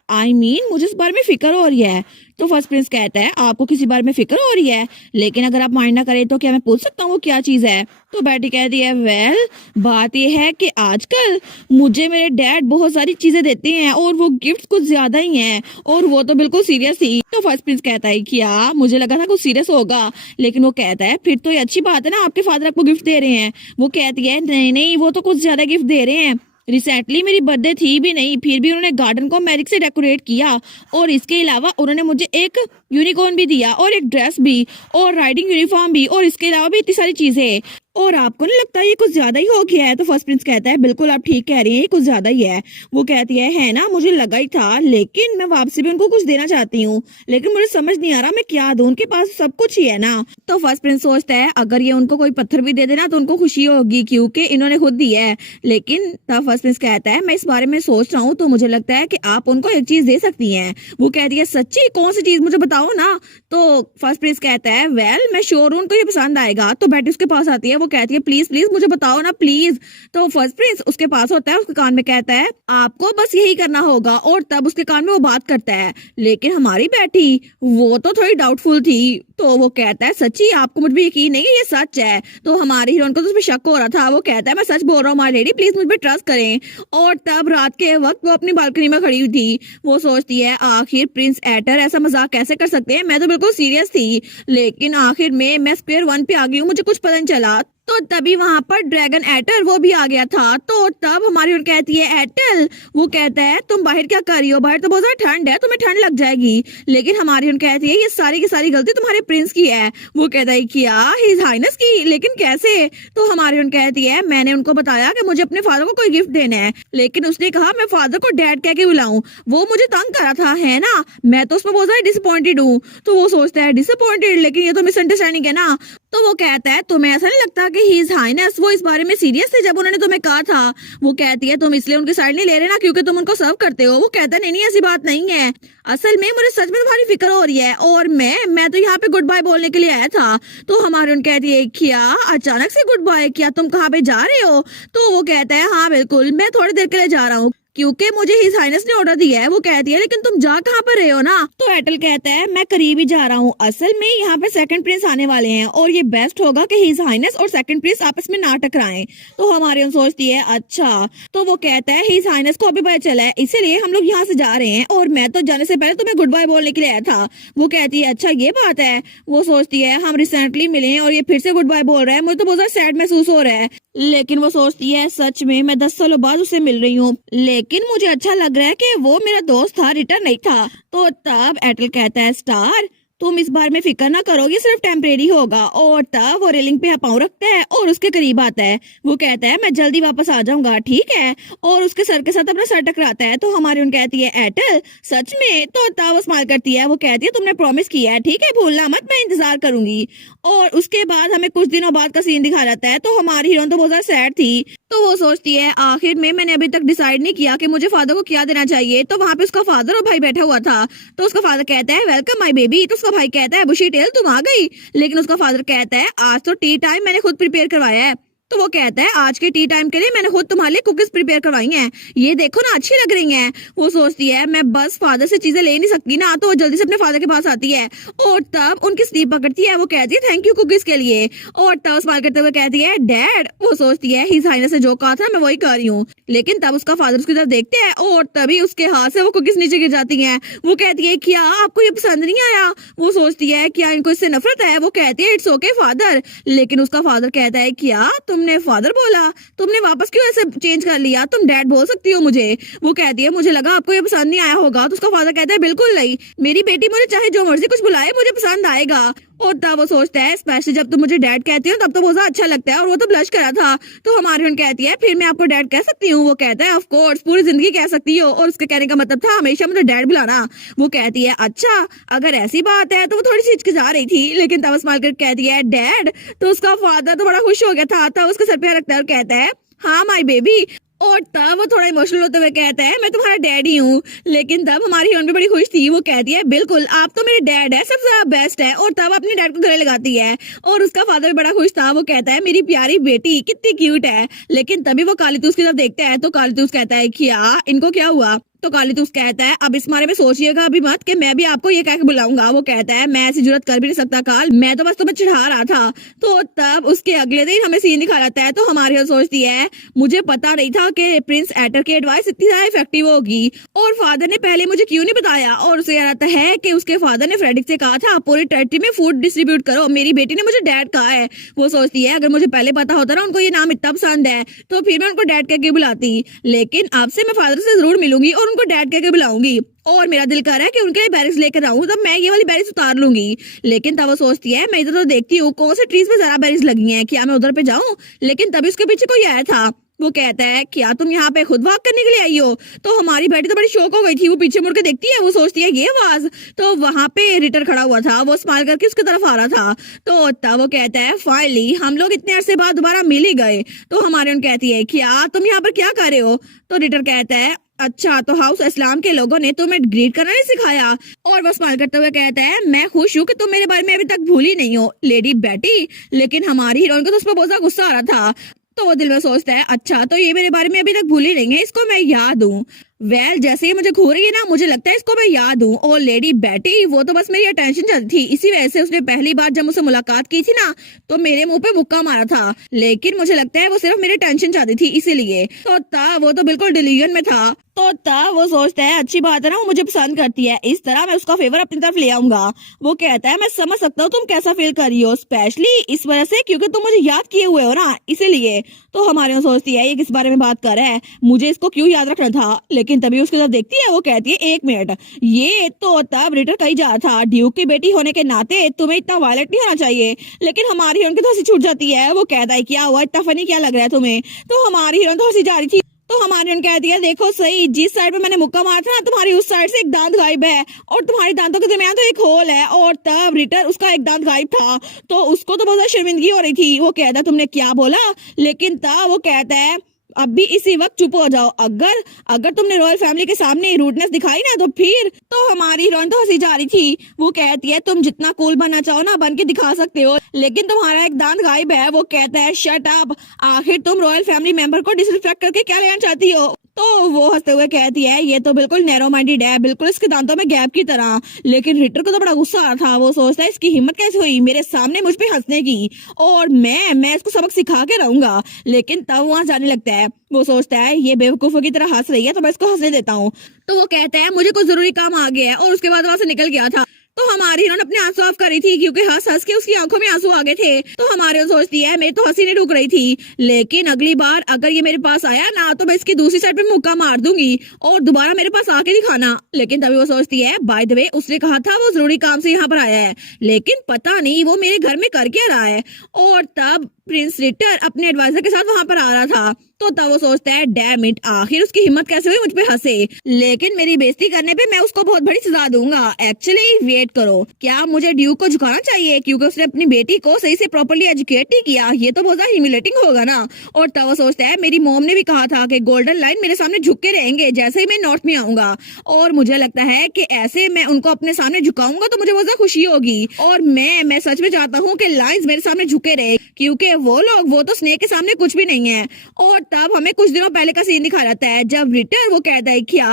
मुझे इस बारे में फिक्र हो रही है। तो फर्स्ट प्रिंस कहता है आपको किसी बारे में फिक्र हो रही है, लेकिन अगर आप माइंड ना करें तो क्या मैं पूछ सकता हूँ वो क्या चीज है। तो बेटी कहती है वेल बात यह है कि आजकल मुझे मेरे डैड बहुत सारी चीजें देते हैं और वो गिफ्ट कुछ ज्यादा ही हैं, और वो तो बिल्कुल सीरियस थी। तो फर्स्ट प्रिंस कहता है क्या, मुझे लगा था कुछ सीरियस होगा, लेकिन वो कहता है फिर तो ये अच्छी बात है ना, आपके फादर आपको गिफ्ट दे रहे हैं। वो कहती है नहीं नहीं वो तो कुछ ज्यादा गिफ्ट दे रहे हैं, रिसेंटली मेरी बर्थडे थी भी नहीं, फिर भी उन्होंने गार्डन को मैजिक से डेकोरेट किया, और इसके अलावा उन्होंने मुझे एक यूनिकॉर्न भी दिया और एक ड्रेस भी और राइडिंग यूनिफॉर्म भी, और इसके अलावा भी इतनी सारी चीजें। और आपको नहीं लगता ये कुछ ज्यादा ही हो गया है। तो फर्स्ट प्रिंस कहता है बिल्कुल आप ठीक कह रही हैं, ये कुछ ज्यादा ही है। वो कहती है ना मुझे लगा ही था, लेकिन मैं वापसी भी उनको कुछ देना चाहती हूँ, लेकिन मुझे समझ नहीं आ रहा मैं क्या दूं, उनके पास सब कुछ ही है ना। तो फर्स्ट प्रिंस सोचता है अगर ये उनको कोई पत्थर भी दे देना तो उनको खुशी होगी क्योंकि इन्होंने खुद दिया है। लेकिन तब फर्स्ट प्रिंस कहता है मैं इस बारे में सोच रहा हूँ, तो मुझे लगता है कि आप उनको एक चीज दे सकती हैं। वो कहती है सच्ची, कौन सी चीज मुझे बताओ ना। तो फर्स्ट प्रिंस कहता है वेल मैं श्योर हूँ उनको ये पसंद आएगा। तो बेटी उसके पास आती है। वो कहती है प्लीज प्लीज मुझे बताओ ना प्लीज। तो फर्स्ट प्रिंस उसके पास होता है, उसके कान में कहता है आपको बस यही करना होगा, और तब उसके कान में वो बात करता है। लेकिन हमारी बेटी वो तो थोड़ी डाउटफुल थी। तो वो कहता है सच्ची आपको मुझ पर यकीन नहीं है, ये सच है। तो हमारी हीरोइन को तो उसमें शक हो रहा था। वो कहता है मैं सच बोल रहा हूँ माय लेडी, प्लीज मुझ पर ट्रस्ट करें। और तब रात के वक्त वो अपनी बालकनी में खड़ी हुई थी। वो सोचती है आखिर प्रिंस एटर ऐसा मजाक कैसे कर सकते हैं, मैं तो बिल्कुल सीरियस थी, लेकिन आखिर में मैं स्क्वायर 1 पे आ गई हूँ, मुझे कुछ पता नहीं चला। तो तभी वहां पर ड्रैगन एटल वो भी आ गया था। तो तब हमारी उन कहती है एटल, वो कहता है तुम बाहर क्या कर रही हो, बाहर तो बहुत ज्यादा ठंड है, तुम्हें ठंड लग जाएगी। लेकिन हमारी उन कहती है ये सारी की सारी गलती तुम्हारे प्रिंस की है। वो कहता है क्या, हिज हाइनेस की, लेकिन कैसे? तो हमारी उन कहती है मैंने उनको बताया कि मुझे अपने फादर को कोई गिफ्ट देना है, लेकिन उसने कहा मैं फादर को डैड कह के बुलाऊं, वो मुझे तंग करा था, है ना? मैं तो उसमें बहुत ज्यादा डिसअपॉइंटेड हूँ। तो वो सोचता है डिसअपॉइंटेड, लेकिन ये तो मिसअंडरस्टैंडिंग है ना। तो वो कहता है तुम्हें ऐसा नहीं लगता कि हिज हाइनेस वो इस बारे में सीरियस थे जब उन्होंने तुम्हें कहा था? वो कहती है तुम इसलिए उनकी साइड नहीं ले रहे ना क्योंकि तुम उनको सर्व करते हो। वो कहता है नहीं नहीं ऐसी बात नहीं है, असल में मुझे सच में तुम्हारी फिक्र हो रही है और मैं तो यहाँ पे गुड बाय बोलने के लिए आया था। तो हमारे उन कहती है क्या अचानक से गुड बाय, क्या तुम कहाँ पे जा रहे हो? तो वो कहता है हाँ बिल्कुल, मैं थोड़ी देर के लिए जा रहा हूँ क्योंकि मुझे हिज हाइनेस ने ऑर्डर दिया है। वो कहती है लेकिन तुम जा कहाँ पर रहे हो ना? तो एटल कहता है मैं करीब ही जा रहा हूँ, असल में यहाँ पे सेकंड प्रिंस आने वाले हैं और ये बेस्ट होगा कि हिज हाइनेस और सेकंड प्रिंस आपस में ना टकराएं। तो हमारी उन सोचती है अच्छा। तो वो कहता है हिज हाइनेस को अभी पता चला है इसीलिए हम लोग यहाँ से जा रहे हैं और मैं तो जाने से पहले तुम्हें गुड बाय बोलने के लिए आया था। वो कहती है अच्छा ये बात है। वो सोचती है हम रिसेंटली मिले हैं और ये फिर से गुड बाय बोल रहा है, मुझे तो बहुत ज्यादा सैड महसूस हो रहा है। लेकिन वो सोचती है सच में मैं 10 सालों बाद उससे मिल रही हूँ, लेकिन मुझे अच्छा लग रहा है कि वो मेरा दोस्त था, रिटर्न नहीं था। तो तब एटल कहता है स्टार तुम इस बारे में फिक्र ना करो, ये सिर्फ टेम्परेरी होगा। और तब वो रेलिंग पे पाँव रखता है और उसके करीब आता है। वो कहता है मैं जल्दी वापस आ जाऊंगा, ठीक है? और उसके सर के साथ अपना सर टकराता है। तो हमारी उन कहती है एटल सच में? तो तब वो स्माइल करती है। वो कहती है तुमने प्रॉमिस किया है, ठीक है, भूलना मत, मैं इंतजार करूंगी। और उसके बाद हमें कुछ दिनों बाद का सीन दिखा जाता है। तो हमारी हीरोइन तो बहुत ज्यादा सैड थी। तो वो सोचती है आखिर में मैंने अभी तक डिसाइड नहीं किया कि मुझे फादर को क्या देना चाहिए। तो वहां पे उसका फादर और भाई बैठा हुआ था। तो उसका फादर कहता है वेलकम माय बेबी। तो उसका भाई कहता है बुशी टेल तुम आ गई। लेकिन उसका फादर कहता है आज तो टी टाइम मैंने खुद प्रिपेयर करवाया है। तो वो कहता है आज के टी टाइम के लिए मैंने खुद तुम्हारे लिए कुकीज प्रिपेयर करवाई हैं, ये देखो ना अच्छी लग रही हैं। वो सोचती है मैं बस फादर से चीजें ले नहीं सकती ना। तो वो जल्दी से अपने फादर के पास आती है और तब उनकी स्लीप पकड़ती है। वो कहती है थैंक यू कुकीज के लिए। और तब स्माइल करते हुए कहती है डैड। वो सोचती है हिज हाइनेस ने जो कहा था मैं वही कर रही हूँ। लेकिन तब उसका फादर उसकी तरफ देखते हैं और तभी उसके हाथ से वो कुकीज नीचे गिर जाती है। वो कहती है क्या आपको ये पसंद नहीं आया? वो सोचती है क्या इनको इससे नफरत है? वो कहती है इट्स ओके फादर। लेकिन उसका फादर कहता है क्या तुमने फादर बोला, तुमने वापस क्यों ऐसे चेंज कर लिया? तुम डैड बोल सकती हो मुझे। वो कहती है मुझे लगा आपको ये पसंद नहीं आया होगा। तो उसका फादर कहता है बिल्कुल नहीं, मेरी बेटी मुझे चाहे जो मर्जी कुछ बुलाए मुझे पसंद आएगा। और तब वो सोचता है स्पेशली जब तुम मुझे डैड कहती हो तब तो बहुत ज्यादा अच्छा लगता है। और वो तो ब्लश करा था। तो हमारी बहन कहती है फिर मैं आपको डैड कह सकती हूँ? वो कहता है ऑफ कोर्स, पूरी जिंदगी कह सकती हो। और उसके कहने का मतलब था हमेशा मुझे डैड बुलाना। वो कहती है अच्छा अगर ऐसी बात है। तो वो थोड़ी सी हिचकिचा रही थी लेकिन तब स्माइल कर कहती है डैड। तो उसका फादर तो बड़ा खुश हो गया था। तब उसके सर पे रखता है और कहता है हाँ माई बेबी। और तब वो थोड़ा इमोशनल होते हुए कहता है मैं तुम्हारा डैडी हूँ। लेकिन तब हमारी हीरोइन भी बड़ी खुश थी। वो कहती है बिल्कुल आप तो मेरे डैड है, सबसे ज्यादा बेस्ट है। और तब अपने डैड को गले लगाती है और उसका फादर भी बड़ा खुश था। वो कहता है मेरी प्यारी बेटी कितनी क्यूट है। लेकिन तभी वो कालीतूस की तरफ देखता है। तो कालीतूस कहता है क्या इनको क्या हुआ? तो कालीतूस कहता है अब इस बारे में सोचिएगा अभी मत कि मैं भी आपको ये कह के बुलाऊंगा। वो कहता है मैं ऐसी जरूरत कर भी नहीं सकता काल, मैं तो बस तुम्हें चढ़ा रहा था। तो तब उसके अगले दिन हमें सीन दिखा जाता है। तो हमारी हीरोइन सोचती है मुझे पता नहीं था कि प्रिंस एटर की एडवाइस इतनी ज्यादा इफेक्टिव होगी और फादर ने पहले मुझे क्यों नहीं बताया। और उसे याद आता है कि उसके फादर ने फ्रेडरिक से कहा था पूरी टेरिटरी में फूड डिस्ट्रीब्यूट करो, मेरी बेटी ने मुझे डैड कहा है। वो सोचती है अगर मुझे पहले पता होता ना उनको ये नाम इतना पसंद है तो फिर मैं उनको डैड कह के बुलाती। लेकिन अब से मैं फादर से जरूर मिलूंगी और उनको डैड कह के बुलाऊंगी। और मेरा दिल कर रहा है कि उनके लिए बैरिक्स लेकर आऊं, तब मैं ये वाली बैरिक्स उतार लूंगी। लेकिन तब वो सोचती है मैं इधर तो देखती हूँ कौन से ट्रीज में जरा बैरिक्स लगी हैं, क्या मैं उधर पे जाऊं? लेकिन तभी उसके पीछे कोई आया था। वो कहता है क्या तुम यहाँ पे खुद वॉक करने के लिए आई हो? तो हमारी बेटी तो बड़ी शौक हो गई थी। वो पीछे मुड़ के देखती है। वो सोचती है ये आवाज। तो वहां पे रिटर खड़ा हुआ था। वो स्माइल करके उसकी तरफ आ रहा था। तो तब वो कहता है फाइनली हम लोग इतने अरसे बाद दोबारा मिल ही गए। तो हमारी उन कहती है क्या तुम यहाँ पर क्या कर रहे हो? तो रिटर कहता है अच्छा तो हाउस इस्लाम के लोगों ने तुम्हें ग्रीट करना नहीं सिखाया? और वो स्माइल करते हुए कहता है मैं खुश हूँ कि तुम मेरे बारे में अभी तक भूली नहीं हो लेडी बेटी। लेकिन हमारी हीरोइन को तो उस पर बहुत ज्यादा गुस्सा आ रहा था। तो वो दिल में सोचता है अच्छा तो ये मेरे बारे में अभी तक भूली नहीं है, इसको मैं याद हूँ। वेल जैसे ही मुझे घूर रही है ना, मुझे लगता है इसको मैं याद हूँ। और लेडी बैटी वो तो बस मेरी अटेंशन चाहती थी, इसी वजह से उसने पहली बार जब मुझसे मुलाकात की थी ना तो मेरे मुंह पे मुक्का मारा था। लेकिन मुझे लगता है वो सिर्फ मेरी टेंशन चाहती थी इसीलिए। तो तब वो तो बिल्कुल डिलीजन में था। तो तब वो सोचता है अच्छी बात है ना, वो मुझे पसंद करती है, इस तरह मैं उसका फेवर अपनी तरफ ले आऊंगा। वो कहता है मैं समझ सकता हूँ तुम कैसा फील कर रही हो, स्पेशली इस वजह से क्योंकि तुम मुझे याद किए हुए हो ना, इसीलिए। तो हमारे यहाँ सोचती है ये किस बारे में बात कर रहा है, मुझे इसको क्यों याद रखना था। लेकिन तभी उसकी तरफ देखती है, वो कहती है 1 मिनट, ये तो तब रिटर कही जा रहा था ड्यूक की बेटी होने के नाते तुम्हें इतना वायलेंट नहीं होना चाहिए। लेकिन हमारी हीरोइन की तो हंसी छूट जाती है। वो कहता है क्या हुआ, इतना फनी क्या लग रहा है तुम्हें। तो हमारी हीरोइन तो हंसी जा रही थी। तो हमारी हीरोइन कहती है देखो सही, जिस साइड पे मैंने मुक्का मारा था ना तुम्हारी उस साइड से एक दांत गायब है और तुम्हारे दांतों के दरमियान तो एक होल है। और तब रिटर उसका एक दांत गायब था तो उसको तो बहुत शर्मिंदगी हो रही थी। वो कहता है तुमने क्या बोला। लेकिन तब वो कहता है अब भी इसी वक्त चुप हो जाओ, अगर अगर तुमने रॉयल फैमिली के सामने रूडनेस दिखाई ना तो फिर। तो हमारी हीरोइन तो हंसी जा रही थी। वो कहती है तुम जितना कूल बनना चाहो ना बन के दिखा सकते हो, लेकिन तुम्हारा एक दांत गायब है। वो कहता है शट अप, आखिर तुम रॉयल फैमिली मेंबर को डिसरिस्पेक्ट करके क्या लेना चाहती हो। तो वो हंसते हुए कहती है ये तो बिल्कुल नैरो माइंडेड है, बिल्कुल इसके दांतों में गैप की तरह। लेकिन रिटर को तो बड़ा गुस्सा आ रहा था। वो सोचता है इसकी हिम्मत कैसे हुई मेरे सामने मुझ पे हंसने की, और मैं इसको सबक सिखा के रहूंगा। लेकिन तब वहां जाने लगता है। वो सोचता है ये बेवकूफों की तरह हंस रही है तो मैं इसको हंसने देता हूँ। तो वो कहता है मुझे कोई जरूरी काम आ गया है, और उसके बाद वहां से निकल गया था। तो हमारी हीरोइन अपने आंसू ऑफ कर रही थी क्योंकि हंस हंस के उसकी आंखों में आंसू आ गए थे। तो हमारी हीरोइन सोचती है मेरी तो हंसी नहीं रुक रही थी, लेकिन अगली बार अगर ये मेरे पास आया ना तो मैं इसकी दूसरी साइड पे मुक्का मार दूंगी और दोबारा मेरे पास आके दिखाना। लेकिन तभी वो सोचती है बाय द वे उसने कहा था वो जरूरी काम से यहाँ पर आया है, लेकिन पता नहीं वो मेरे घर में कर क्या रहा है। और तब प्रिंस रिटर अपने एडवाइजर के साथ वहां पर आ रहा था। तो तब वो सोचता है डैम इट, आखिर उसकी हिम्मत कैसे हुई मुझ पे हंसे, लेकिन मेरी बेइज्जती करने पे मैं उसको बहुत बड़ी सजा दूंगा। एक्चुअली वेट करो, क्या मुझे ड्यूक को झुकाना चाहिए क्योंकि उसने अपनी बेटी को सही से प्रॉपर्ली एजुकेट नहीं किया, ये तो बहुत ज्यादा ह्यूमिलेटिंग होगा ना। और तब वो सोचता है मेरी मॉम ने भी कहा था कि गोल्डन लाइन मेरे सामने झुक के रहेंगे जैसे ही मैं नॉर्थ में आऊंगा, और मुझे लगता है कि ऐसे मैं उनको अपने सामने झुकाऊंगा तो मुझे बहुत ज्यादा खुशी होगी। और मैं सच में चाहता हूँ कि लाइन्स मेरे सामने झुके रहे क्योंकि वो तो स्नेक के सामने कुछ भी नहीं है। और तब हमें कुछ दिनों पहले का सीन दिखा जाता है जब रिटर वो कहता है क्या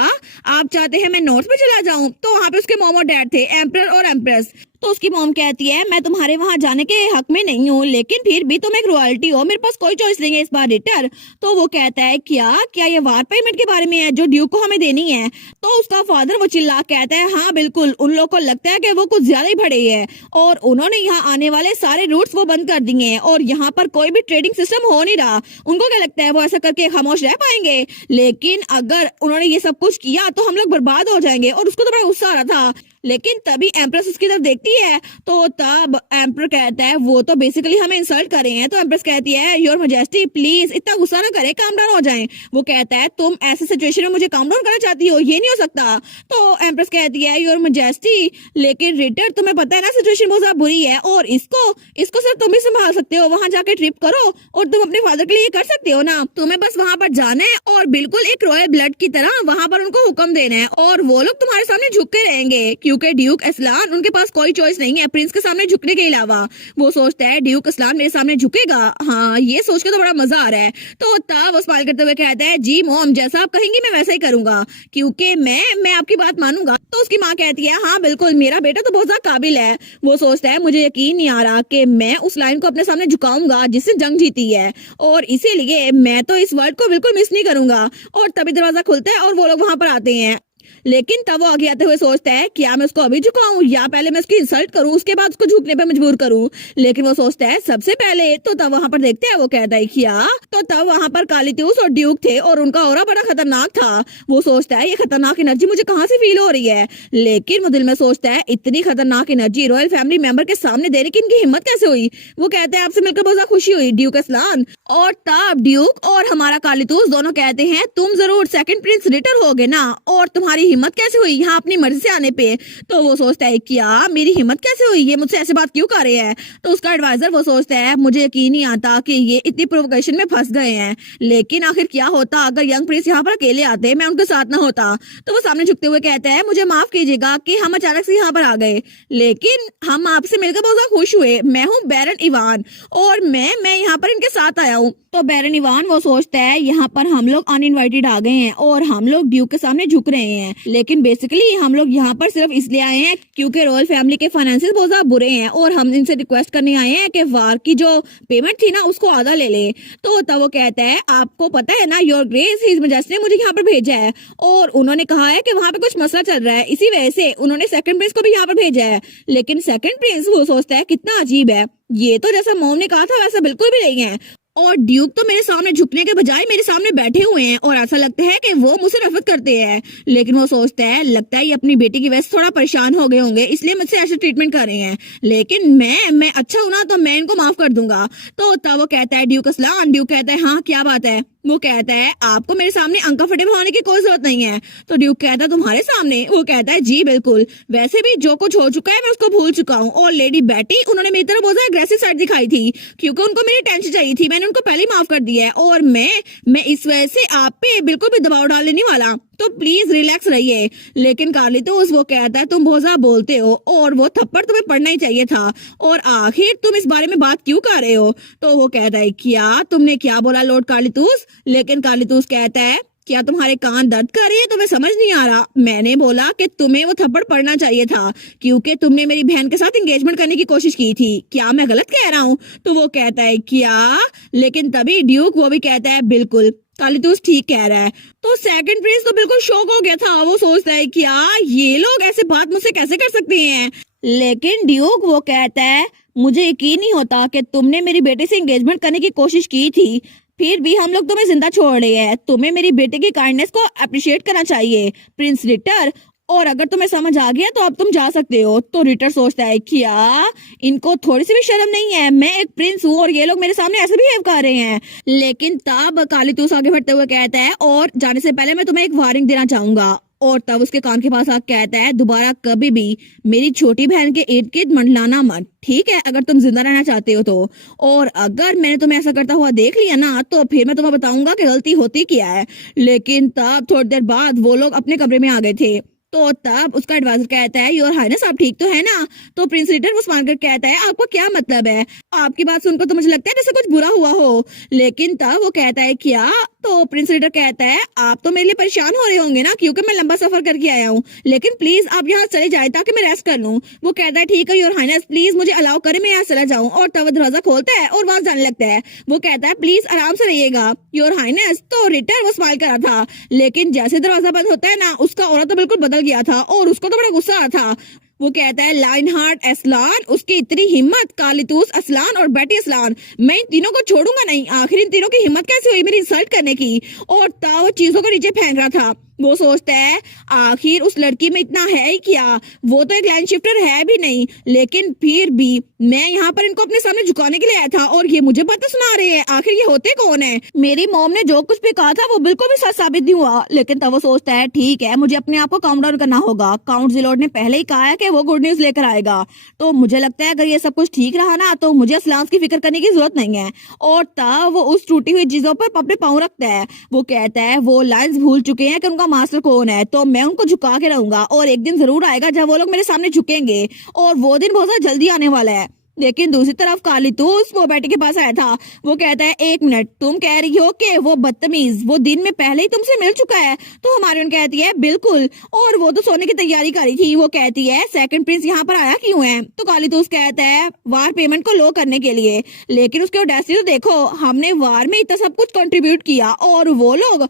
आप चाहते हैं मैं नॉर्थ में चला जाऊं। तो वहाँ पे उसके मॉम और डैड थे, एम्परर और एम्प्रेस। तो उसकी मॉम कहती है मैं तुम्हारे वहां जाने के हक में नहीं हूँ, लेकिन फिर भी तुम एक रॉयल्टी हो, मेरे पास कोई चॉइस नहीं है इस बार रिटर। तो वो कहता है क्या ये वार पेमेंट के बारे में है जो ड्यूक को हमें देनी है। तो उसका फादर वो चिल्ला कहता है हाँ बिल्कुल, उन लोगों को लगता है कि वो कुछ ज्यादा ही बड़े हैं और उन्होंने यहाँ आने वाले सारे रूट्स वो बंद कर दिए हैं और यहाँ पर कोई भी ट्रेडिंग सिस्टम हो नहीं रहा। उनको क्या लगता है वो ऐसा करके खामोश रह पाएंगे, लेकिन अगर उन्होंने ये सब कुछ किया तो हम लोग बर्बाद हो जाएंगे। और उसको तो बड़ा गुस्सा आ रहा था। लेकिन तभी एम्प्रेस उसकी तरफ देखती है तो तब एम्पर कहता है वो तो बेसिकली हमें इंसल्ट कर रहे हैं। तो एम्प्रेस कहती है योर मैजेस्टी प्लीज इतना गुस्सा ना करे, काम डाउन हो जाए। वो कहता है तुम ऐसे सिचुएशन में मुझे काम डाउन करना चाहती हो, ये नहीं हो सकता। तो एम्प्रेस कहती है योर मैजेस्टी लेकिन रिटर तुम्हें पता है ना सिचुएशन बहुत ज्यादा बुरी है और इसको सिर्फ तुम ही संभाल सकते हो। वहां जाके ट्रिप करो और तुम अपने फादर के लिए कर सकते हो ना, तुम्हें बस वहां पर जाना है और बिल्कुल एक रॉयल ब्लड की तरह वहां पर उनको हुक्म देना है और वो लोग तुम्हारे सामने झुक के रहेंगे क्योंकि ड्यूक असलान उनके पास कोई चॉइस नहीं है प्रिंस के सामने झुकने के अलावा। वो सोचता है ड्यूक असलान मेरे सामने झुकेगा, हाँ ये सोच के तो बड़ा मजा आ रहा है। तो तब वो स्माइल करते हुए कहता है जी मॉम जैसा आप कहेंगी मैं वैसा ही करूंगा क्योंकि मैं आपकी बात मानूंगा। तो उसकी माँ कहती है हाँ बिल्कुल मेरा बेटा तो बहुत ज्यादा काबिल है। वो सोचता है मुझे यकीन नहीं आ रहा कि मैं उस लाइन को अपने सामने झुकाऊंगा जिससे जंग जीती है और इसीलिए मैं तो इस वर्ड को बिल्कुल मिस नहीं करूंगा। और तभी दरवाजा खुलता है और वो लोग वहां पर आते हैं। लेकिन तब वो आगे आते हुए सोचता है क्या मैं उसको अभी झुकाऊं या पहले मैं उसकी इंसल्ट करूं उसके बाद उसको झुकने पे मजबूर करूं। लेकिन वो सोचता है सबसे पहले तो तब वहां पर देखते हैं वो कहता है क्या। तो तब वहां पर कालीट्यूस और ड्यूक थे और उनका ऑरा बड़ा खतरनाक था। वो सोचता है ये खतरनाक एनर्जी मुझे कहाँ से फील हो रही है, लेकिन वो दिल में सोचता है इतनी खतरनाक एनर्जी रॉयल फैमिली मेंबर के सामने देने की इनकी हिम्मत कैसे हुई। वो कहते हैं आपसे मिलकर बहुत ज्यादा खुशी हुई ड्यूक असलान। और तब ड्यूक और हमारा कालीट्यूस दोनों कहते हैं तुम जरूर सेकंड प्रिंस रिटर होगे ना और तुम्हारी हिम्मत कैसे हुई यहाँ अपनी मर्जी से आने पे। तो वो सोचता है क्या मेरी हिम्मत कैसे हुई, ये मुझसे ऐसे बात क्यों कर रहे हैं। तो उसका एडवाइजर वो सोचता है मुझे यकीन नहीं आता कि ये इतनी प्रोवोकेशन में फंस गए हैं, लेकिन आखिर क्या होता अगर यंग प्रिंस यहाँ पर अकेले आते, मैं उनके साथ ना होता। तो वो सामने झुकते हुए कहते हैं मुझे माफ कीजिएगा कि हम अचानक से यहाँ पर आ गए, लेकिन हम आपसे मिलकर बहुत ज्यादा खुश हुए। मैं हूँ बैरन इवान और मैं यहाँ पर इनके साथ आया हूँ। तो बैरन इवान वो सोचता है यहाँ पर हम लोग अनइनवाइटेड आ गए हैं और हम लोग ड्यूक के सामने झुक रहे हैं, लेकिन बेसिकली हम लोग यहाँ पर सिर्फ इसलिए आए हैं क्योंकि रॉयल फैमिली के फाइनेंसेस बहुत ज्यादा बुरे हैं और हम इनसे रिक्वेस्ट करने आए हैं कि वार की जो पेमेंट थी ना उसको आधा ले ले। तो तब वो कहता है आपको पता है ना योर ग्रेस हिज मैजेस्टी ने मुझे यहाँ पर भेजा है और उन्होंने कहा है कि वहाँ पे कुछ मसला चल रहा है, इसी वजह से उन्होंने सेकंड प्रिंस को भी यहाँ पर भेजा है। लेकिन सेकंड प्रिंस वो सोचता है कितना अजीब है, ये तो जैसा मोम ने कहा था वैसा बिल्कुल भी नहीं है और ड्यूक तो मेरे सामने झुकने के बजाय मेरे सामने बैठे हुए हैं और ऐसा लगता है कि वो मुझसे नफरत करते हैं। लेकिन वो सोचता है लगता है ये अपनी बेटी की वजह से थोड़ा परेशान हो गए होंगे इसलिए मुझसे ऐसे ट्रीटमेंट कर रहे हैं, लेकिन मैं अच्छा हूं ना तो मैं इनको माफ कर दूंगा। तो तब वो कहता है ड्यूक असलान। ड्यूक कहता है हाँ क्या बात है। वो कहता है आपको मेरे सामने अनकंफर्टेबल होने की कोई जरूरत नहीं है। तो ड्यूक कहता है तुम्हारे सामने। वो कहता है जी बिल्कुल, वैसे भी जो कुछ हो चुका है मैं उसको भूल चुका हूँ और लेडी बेटी उन्होंने मेरी तरफ बहुत अग्रेसिव साइड दिखाई थी क्योंकि उनको मेरी टेंशन चाहिए थी, मैंने उनको पहले ही माफ कर दिया है और मैं इस वजह से आप पे बिल्कुल भी दबाव डालने नहीं वाला, तो प्लीज रिलैक्स रहिए। लेकिन कार्लिटोस वो कहता है तुम बहुत ज्यादा बोलते हो और वो थप्पड़ तुम्हें पड़ना ही चाहिए था और आखिर तुम इस बारे में बात क्यों कर रहे हो। तो वो कहता है क्या तुमने क्या बोला लॉर्ड कार्लिटोस। लेकिन कार्लिटोस कहता है क्या तुम्हारे कान दर्द कर रहे हैं, तुम्हें समझ नहीं आ रहा। मैंने बोला कि तुम्हें वो थप्पड़ पड़ना चाहिए था क्योंकि तुमने मेरी बहन के साथ एंगेजमेंट करने की कोशिश की थी, क्या मैं गलत कह रहा हूँ। तो वो कहता है क्या, लेकिन तभी ड्यूक वो भी कहता है बिल्कुल कार्लिटोस ठीक कह रहा है। तो सेकंड प्रिंस तो बिल्कुल शॉक हो गया था, वो सोचता है क्या ये लोग ऐसे बात मुझसे कैसे कर सकते हैं। लेकिन ड्यूक वो कहता है मुझे यकीन नहीं होता कि तुमने मेरी बेटे से एंगेजमेंट करने की कोशिश की थी, फिर भी हम लोग तुम्हें जिंदा छोड़ रहे हैं। तुम्हें मेरी बेटे की काइंडनेस को अप्रिशिएट करना चाहिए प्रिंस रिटर, और अगर तुम्हें समझ आ गया तो अब तुम जा सकते हो। तो रिटर सोचता है क्या इनको थोड़ी सी भी शर्म नहीं है, मैं एक प्रिंस हूँ और ये लोग मेरे सामने ऐसे बिहेव कर रहे हैं। लेकिन तब कार्लिटोस आगे बढ़ते हुए कहता है और जाने से पहले मैं तुम्हें एक वार्निंग देना चाहूंगा। और तब उसके कान के पास आके कहता है दोबारा कभी भी मेरी छोटी बहन के इर्द गिर्द मंडलाना मत, ठीक है, अगर तुम जिंदा रहना चाहते हो तो। और अगर मैंने तुम्हें ऐसा करता हुआ देख लिया ना तो फिर मैं तुम्हें बताऊंगा कि गलती होती क्या है। लेकिन तब थोड़ी देर बाद वो लोग अपने कमरे में आ गए थे। तो तब उसका एडवाइजर कहता है योर हाइनेस आप ठीक तो है ना। तो प्रिंस रिटर वो मान कर कहता है आपको क्या मतलब है, आपकी बात सुनकर तो मुझे लगता है जैसे कुछ बुरा हुआ हो। लेकिन तब वो कहता है क्या। तो प्रिंस रिटर कहता है आप तो मेरे लिए परेशान हो रहे होंगे ना क्योंकि मैं लंबा सफर करके आया हूँ, लेकिन प्लीज आप यहाँ चले जाए ताकि मैं रेस्ट कर लूँ। वो कहता है ठीक है योर हाइनेस प्लीज मुझे अलाउ करें मैं यहाँ चला जाऊँ। और तब दरवाजा खोलता है और वहां जाने लगता है। वो कहता है प्लीज आराम से रहिएगा योर हाइनेस। तो रिटर वो स्माइल करा था, लेकिन जैसे दरवाजा बंद होता है ना उसका औरत तो बिल्कुल बदल गया था और उसको तो बड़ा गुस्सा आ था। वो कहता है लाइनहार्ट असलान, उसकी इतनी हिम्मत, कार्लिटोस असलान और बेटी असलान, मैं इन तीनों को छोड़ूंगा नहीं। आखिर इन तीनों की हिम्मत कैसे हुई मेरी इंसल्ट करने की। और तब वो चीजों को नीचे फेंक रहा था। वो सोचता है आखिर उस लड़की में इतना है ही क्या, वो तो एक लाइन शिफ्टर है भी नहीं, लेकिन फिर भी मैं यहाँ पर इनको अपने सामने झुकाने के लिए आया था और ये मुझे बातें सुना रहे हैं। आखिर ये होते कौन है। मेरी मॉम ने जो कुछ भी कहा था वो बिल्कुल भी सच साबित नहीं हुआ। लेकिन तब वो सोचता है ठीक है मुझे अपने आप को काउंट डाउन करना होगा। काउंट जिलोड ने पहले ही कहा है कि वो गुड न्यूज लेकर आएगा, तो मुझे लगता है अगर ये सब कुछ ठीक रहा ना तो मुझे असलान की फिक्र करने की जरूरत नहीं है। और तब वो उस टूटी हुई चीजों पर अपने पाँव रखता है। वो कहता है वो लाइन्स भूल चुके हैं कि उनका मास्टर कौन है, तो मैं उनको झुका के रहूंगा और एक दिन जरूर आएगा जब वो लोग मेरे सामने झुकेंगे और वो दिन बहुत ज्यादा जल्दी आने वाला है। लेकिन दूसरी तरफ कार्लिटोस वो बेटे के पास आया था। वो कहता है एक मिनट, तुम कह रही हो कि वो बदतमीज वो दिन में पहले ही तुमसे मिल चुका है। तो हमारी कहती है बिल्कुल, और वो तो सोने की तैयारी कर रही थी। वो कहती है सेकंड प्रिंस यहाँ पर आया क्यों है। तो कार्लिटोस कहता है वार पेमेंट को लो करने के लिए। लेकिन उसके ऑडेसिटी तो देखो, हमने वार में इतना सब कुछ कंट्रीब्यूट किया और वो लोग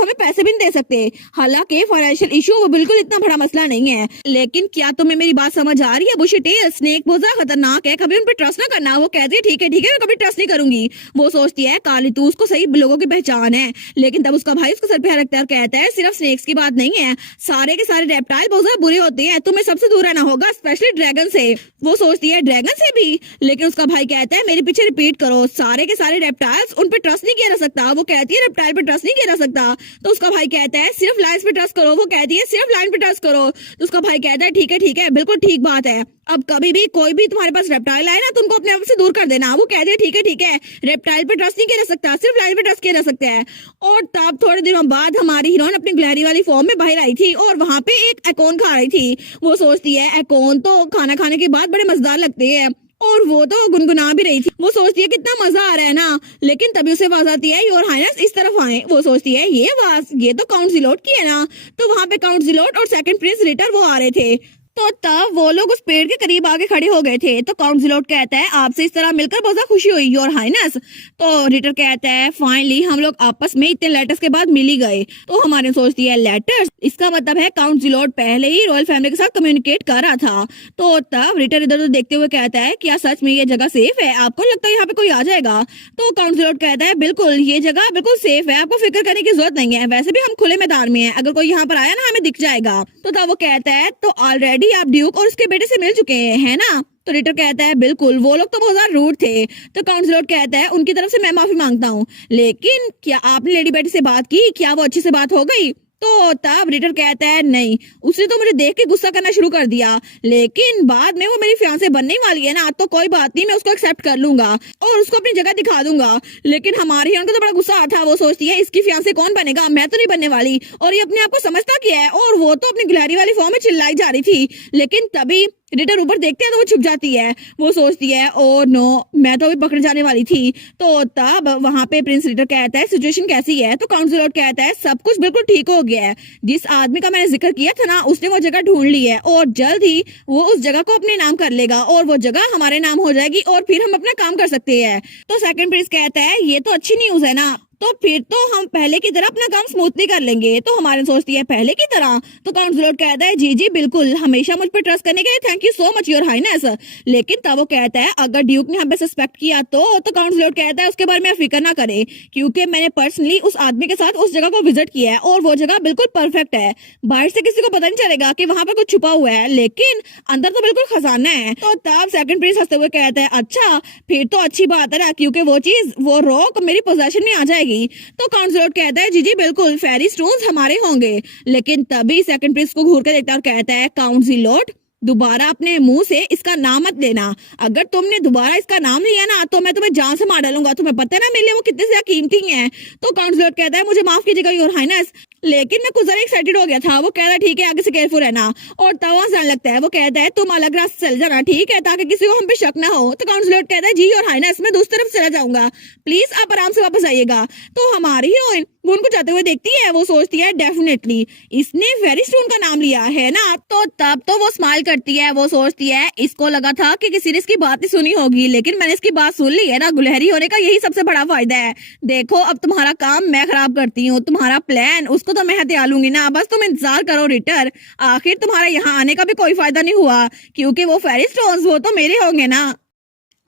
हमें पैसे भी नहीं दे सकते। हालांकि फाइनेंशियल इशू वो बिल्कुल इतना बड़ा मसला नहीं है। लेकिन क्या तुम्हें मेरी बात समझ आ रही है बुशी टेल, स्नेक बहुत ज्यादा खतरनाक है, कभी उन पे ट्रस्ट ना करना। वो कहती है ठीक है मैं कभी ट्रस्ट नहीं करूंगी। वो सोचती है काली तू उसको सही लोगों की पहचान है, लेकिन तब उसका भाई उसको सर पे रखता है और कहता है सिर्फ स्नेक्स की बात नहीं है, सारे के सारे रेप्टाइल बहुत ज्यादा बुरे होते हैं, तुम्हें सबसे दूर रहना होगा, स्पेशली ड्रैगन से। वो सोचती है ड्रैगन से भी, लेकिन उसका भाई कहता है मेरे पीछे रिपीट करो, सारे के सारे रेप्टाइल्स, उन पे ट्रस्ट नहीं किया जा सकता। वो कहती है रेप्टाइल पे ट्रस्ट नहीं किया जा सकता। तो उसका भाई कहता है सिर्फ लायंस पे ट्रस्ट करो। वो कहती है सिर्फ लायन पे ट्रस्ट करो। तो उसका भाई कहता है ठीक है बिल्कुल ठीक बात है, अब कभी भी कोई भी तुम्हारे पास रेप्टाइल आए ना तो उनको अपने आप से दूर कर देना। वो कहती है ठीक है रेप्टाइल पे ट्रस्ट नहीं किया जा सकता, सिर्फ लायन पे ट्रस्ट किया जा सकता है। और तब थोड़े दिनों बाद हमारी हीरोइन अपनी गिलहरी वाली फॉर्म में बाहर आई थी और वहां पे एक एकॉन खा रही थी। वो सोचती है एकॉन तो खाना खाने के बाद बड़े मजेदार लगते हैं, और वो तो गुनगुना भी रही थी। वो सोचती है कितना मजा आ रहा है ना, लेकिन तभी उसे आवाज आती है योर हाइनेस इस तरफ आए। वो सोचती है ये आवाज ये तो काउंट जिलोट की है ना, तो वहां पे काउंट जिलोट और सेकंड प्रिंस रिटर वो आ रहे थे। तो तब वो लोग उस पेड़ के करीब आके खड़े हो गए थे। तो काउंट जिलोट कहता है आपसे इस तरह मिलकर बहुत खुशी हुई योर हाइनेस। तो रिटर कहता है फाइनली हम लोग आपस में इतने लेटर्स के बाद मिल ही गए। तो हमारे सोचती है लेटर्स, इसका मतलब है काउंट जिलोट पहले ही रॉयल फैमिली के साथ कम्युनिकेट कर रहा था। तो तब रिटर इधर उधर देखते हुए कहता है क्या सच में ये जगह सेफ है, आपको लगता है यहाँ पे कोई आ जाएगा? तो काउंट जिलोट कहता है बिल्कुल ये जगह बिल्कुल सेफ है, आपको फिक्र करने की जरूरत नहीं है, वैसे भी हम खुले मैदान में हैं, अगर कोई यहाँ पर आया ना हमें दिख जाएगा। तो तब वो कहता है तो ऑलरेडी आप ड्यूक और उसके बेटे से मिल चुके हैं है ना? तो रिटर कहता है बिल्कुल, वो लोग तो बहुत ज्यादा रूड थे। तो काउंसिलर कहता है उनकी तरफ से मैं माफी मांगता हूँ, लेकिन क्या आपने लेडी बेटी से बात की, क्या वो अच्छी से बात हो गई? तो तब रिटर कहता है नहीं, उसने तो मुझे देख के गुस्सा करना शुरू कर दिया, लेकिन बाद में वो मेरी फियांसे बनने वाली है ना, तो कोई बात नहीं, मैं उसको एक्सेप्ट कर लूंगा और उसको अपनी जगह दिखा दूंगा। लेकिन हमारी उनको तो बड़ा गुस्सा आता। वो सोचती है इसकी फियांसे कौन बनेगा, मैं तो नहीं बनने वाली, और ये अपने आप को समझता क्या है, और वो तो अपनी गिलहरी वाली फॉर्म में चिल्लाई जा रही थी। लेकिन तभी रिटर ऊपर देखते हैं तो वो छुप जाती है। वो सोचती है ओ नो, मैं तो अभी पकड़ जाने वाली थी। तो तब वहां पे प्रिंस रिटर कहता है सिचुएशन कैसी है? तो काउंसिलर कहता है सब कुछ बिल्कुल ठीक हो गया है, जिस आदमी का मैंने जिक्र किया था ना उसने वो जगह ढूंढ ली है और जल्द ही वो उस जगह को अपने नाम कर लेगा और वो जगह हमारे नाम हो जाएगी और फिर हम अपना काम कर सकते हैं। तो सेकंड प्रिंस कहता है ये तो अच्छी न्यूज है ना, तो फिर तो हम पहले की तरह अपना काम स्मूथली कर लेंगे। तो हमारे सोचती है पहले की तरह? तो काउंसिलर कहता है जी बिल्कुल, हमेशा मुझ पर ट्रस्ट करने के लिए thank you so much your highness. लेकिन तब वो कहता है अगर ड्यूक ने हमें सस्पेक्ट किया तो काउंसिलर कहता है उसके बारे में फिक्र ना करे, क्योंकि मैंने पर्सनली उस आदमी के साथ उस जगह को विजिट किया है और वो जगह बिल्कुल परफेक्ट है, बाहर से किसी को पता नहीं चलेगा कि वहां पर कुछ छुपा हुआ है, लेकिन अंदर तो बिल्कुल खजाना है। तो तब सेकंड प्रिंस हंसते हुए कहता है अच्छा फिर तो अच्छी बात है ना, क्योंकि वो चीज वो रॉक मेरी पोजेशन में आ जाएगी। तो काउंसिलर कहता है जी बिल्कुल, फेरी स्टोन्स हमारे होंगे। लेकिन तभी सेकंड प्रिंस को घूर कर देखता है और कहता है काउंसिलर दोबारा अपने मुंह से इसका नाम मत लेना, अगर तुमने दोबारा इसका नाम लिया ना तो मैं तुम्हें जान से मार डालूंगा, तुम्हें पता है ना मेरे लिए वो कितने ज्यादा कीमती है। तो काउंसिलर कहता है मुझे माफ कीजिएगा योर हाइनेस, लेकिन मैं कुछ जरा एक्साइटेड हो गया था। वो कहता है ठीक है आगे से केयरफुल रहना, और तब वहां जाने लगता है। वो कहता है तुम अलग रास्ते चल जाना ठीक है, ताकि किसी को हम पे शक ना हो। तो काउंसिलर कहता है जी योर हाइनेस, मैं दूसरी तरफ चला जाऊंगा, प्लीज आप आराम से वापस आइएगा। तो हमारी हीरोइन वो उनको जाते हुए देखती है। वो सोचती है डेफिनेटली इसने फेरी स्टोन का नाम लिया है ना। तो तब तो वो स्माइल करती है। वो सोचती है इसको लगा था कि किसी ने इसकी बात ही सुनी होगी, लेकिन मैंने इसकी बात सुन ली है ना, गुलहरी होने का यही सबसे बड़ा फायदा है। देखो अब तुम्हारा काम मैं खराब करती हूँ, तुम्हारा प्लान उसको तो मैं हत्या लूंगी ना, बस तुम इंतजार करो रिटर, आखिर तुम्हारा यहाँ आने का भी कोई फायदा नहीं हुआ, क्योंकि वो फेरी स्टोन्स वो तो मेरे होंगे ना।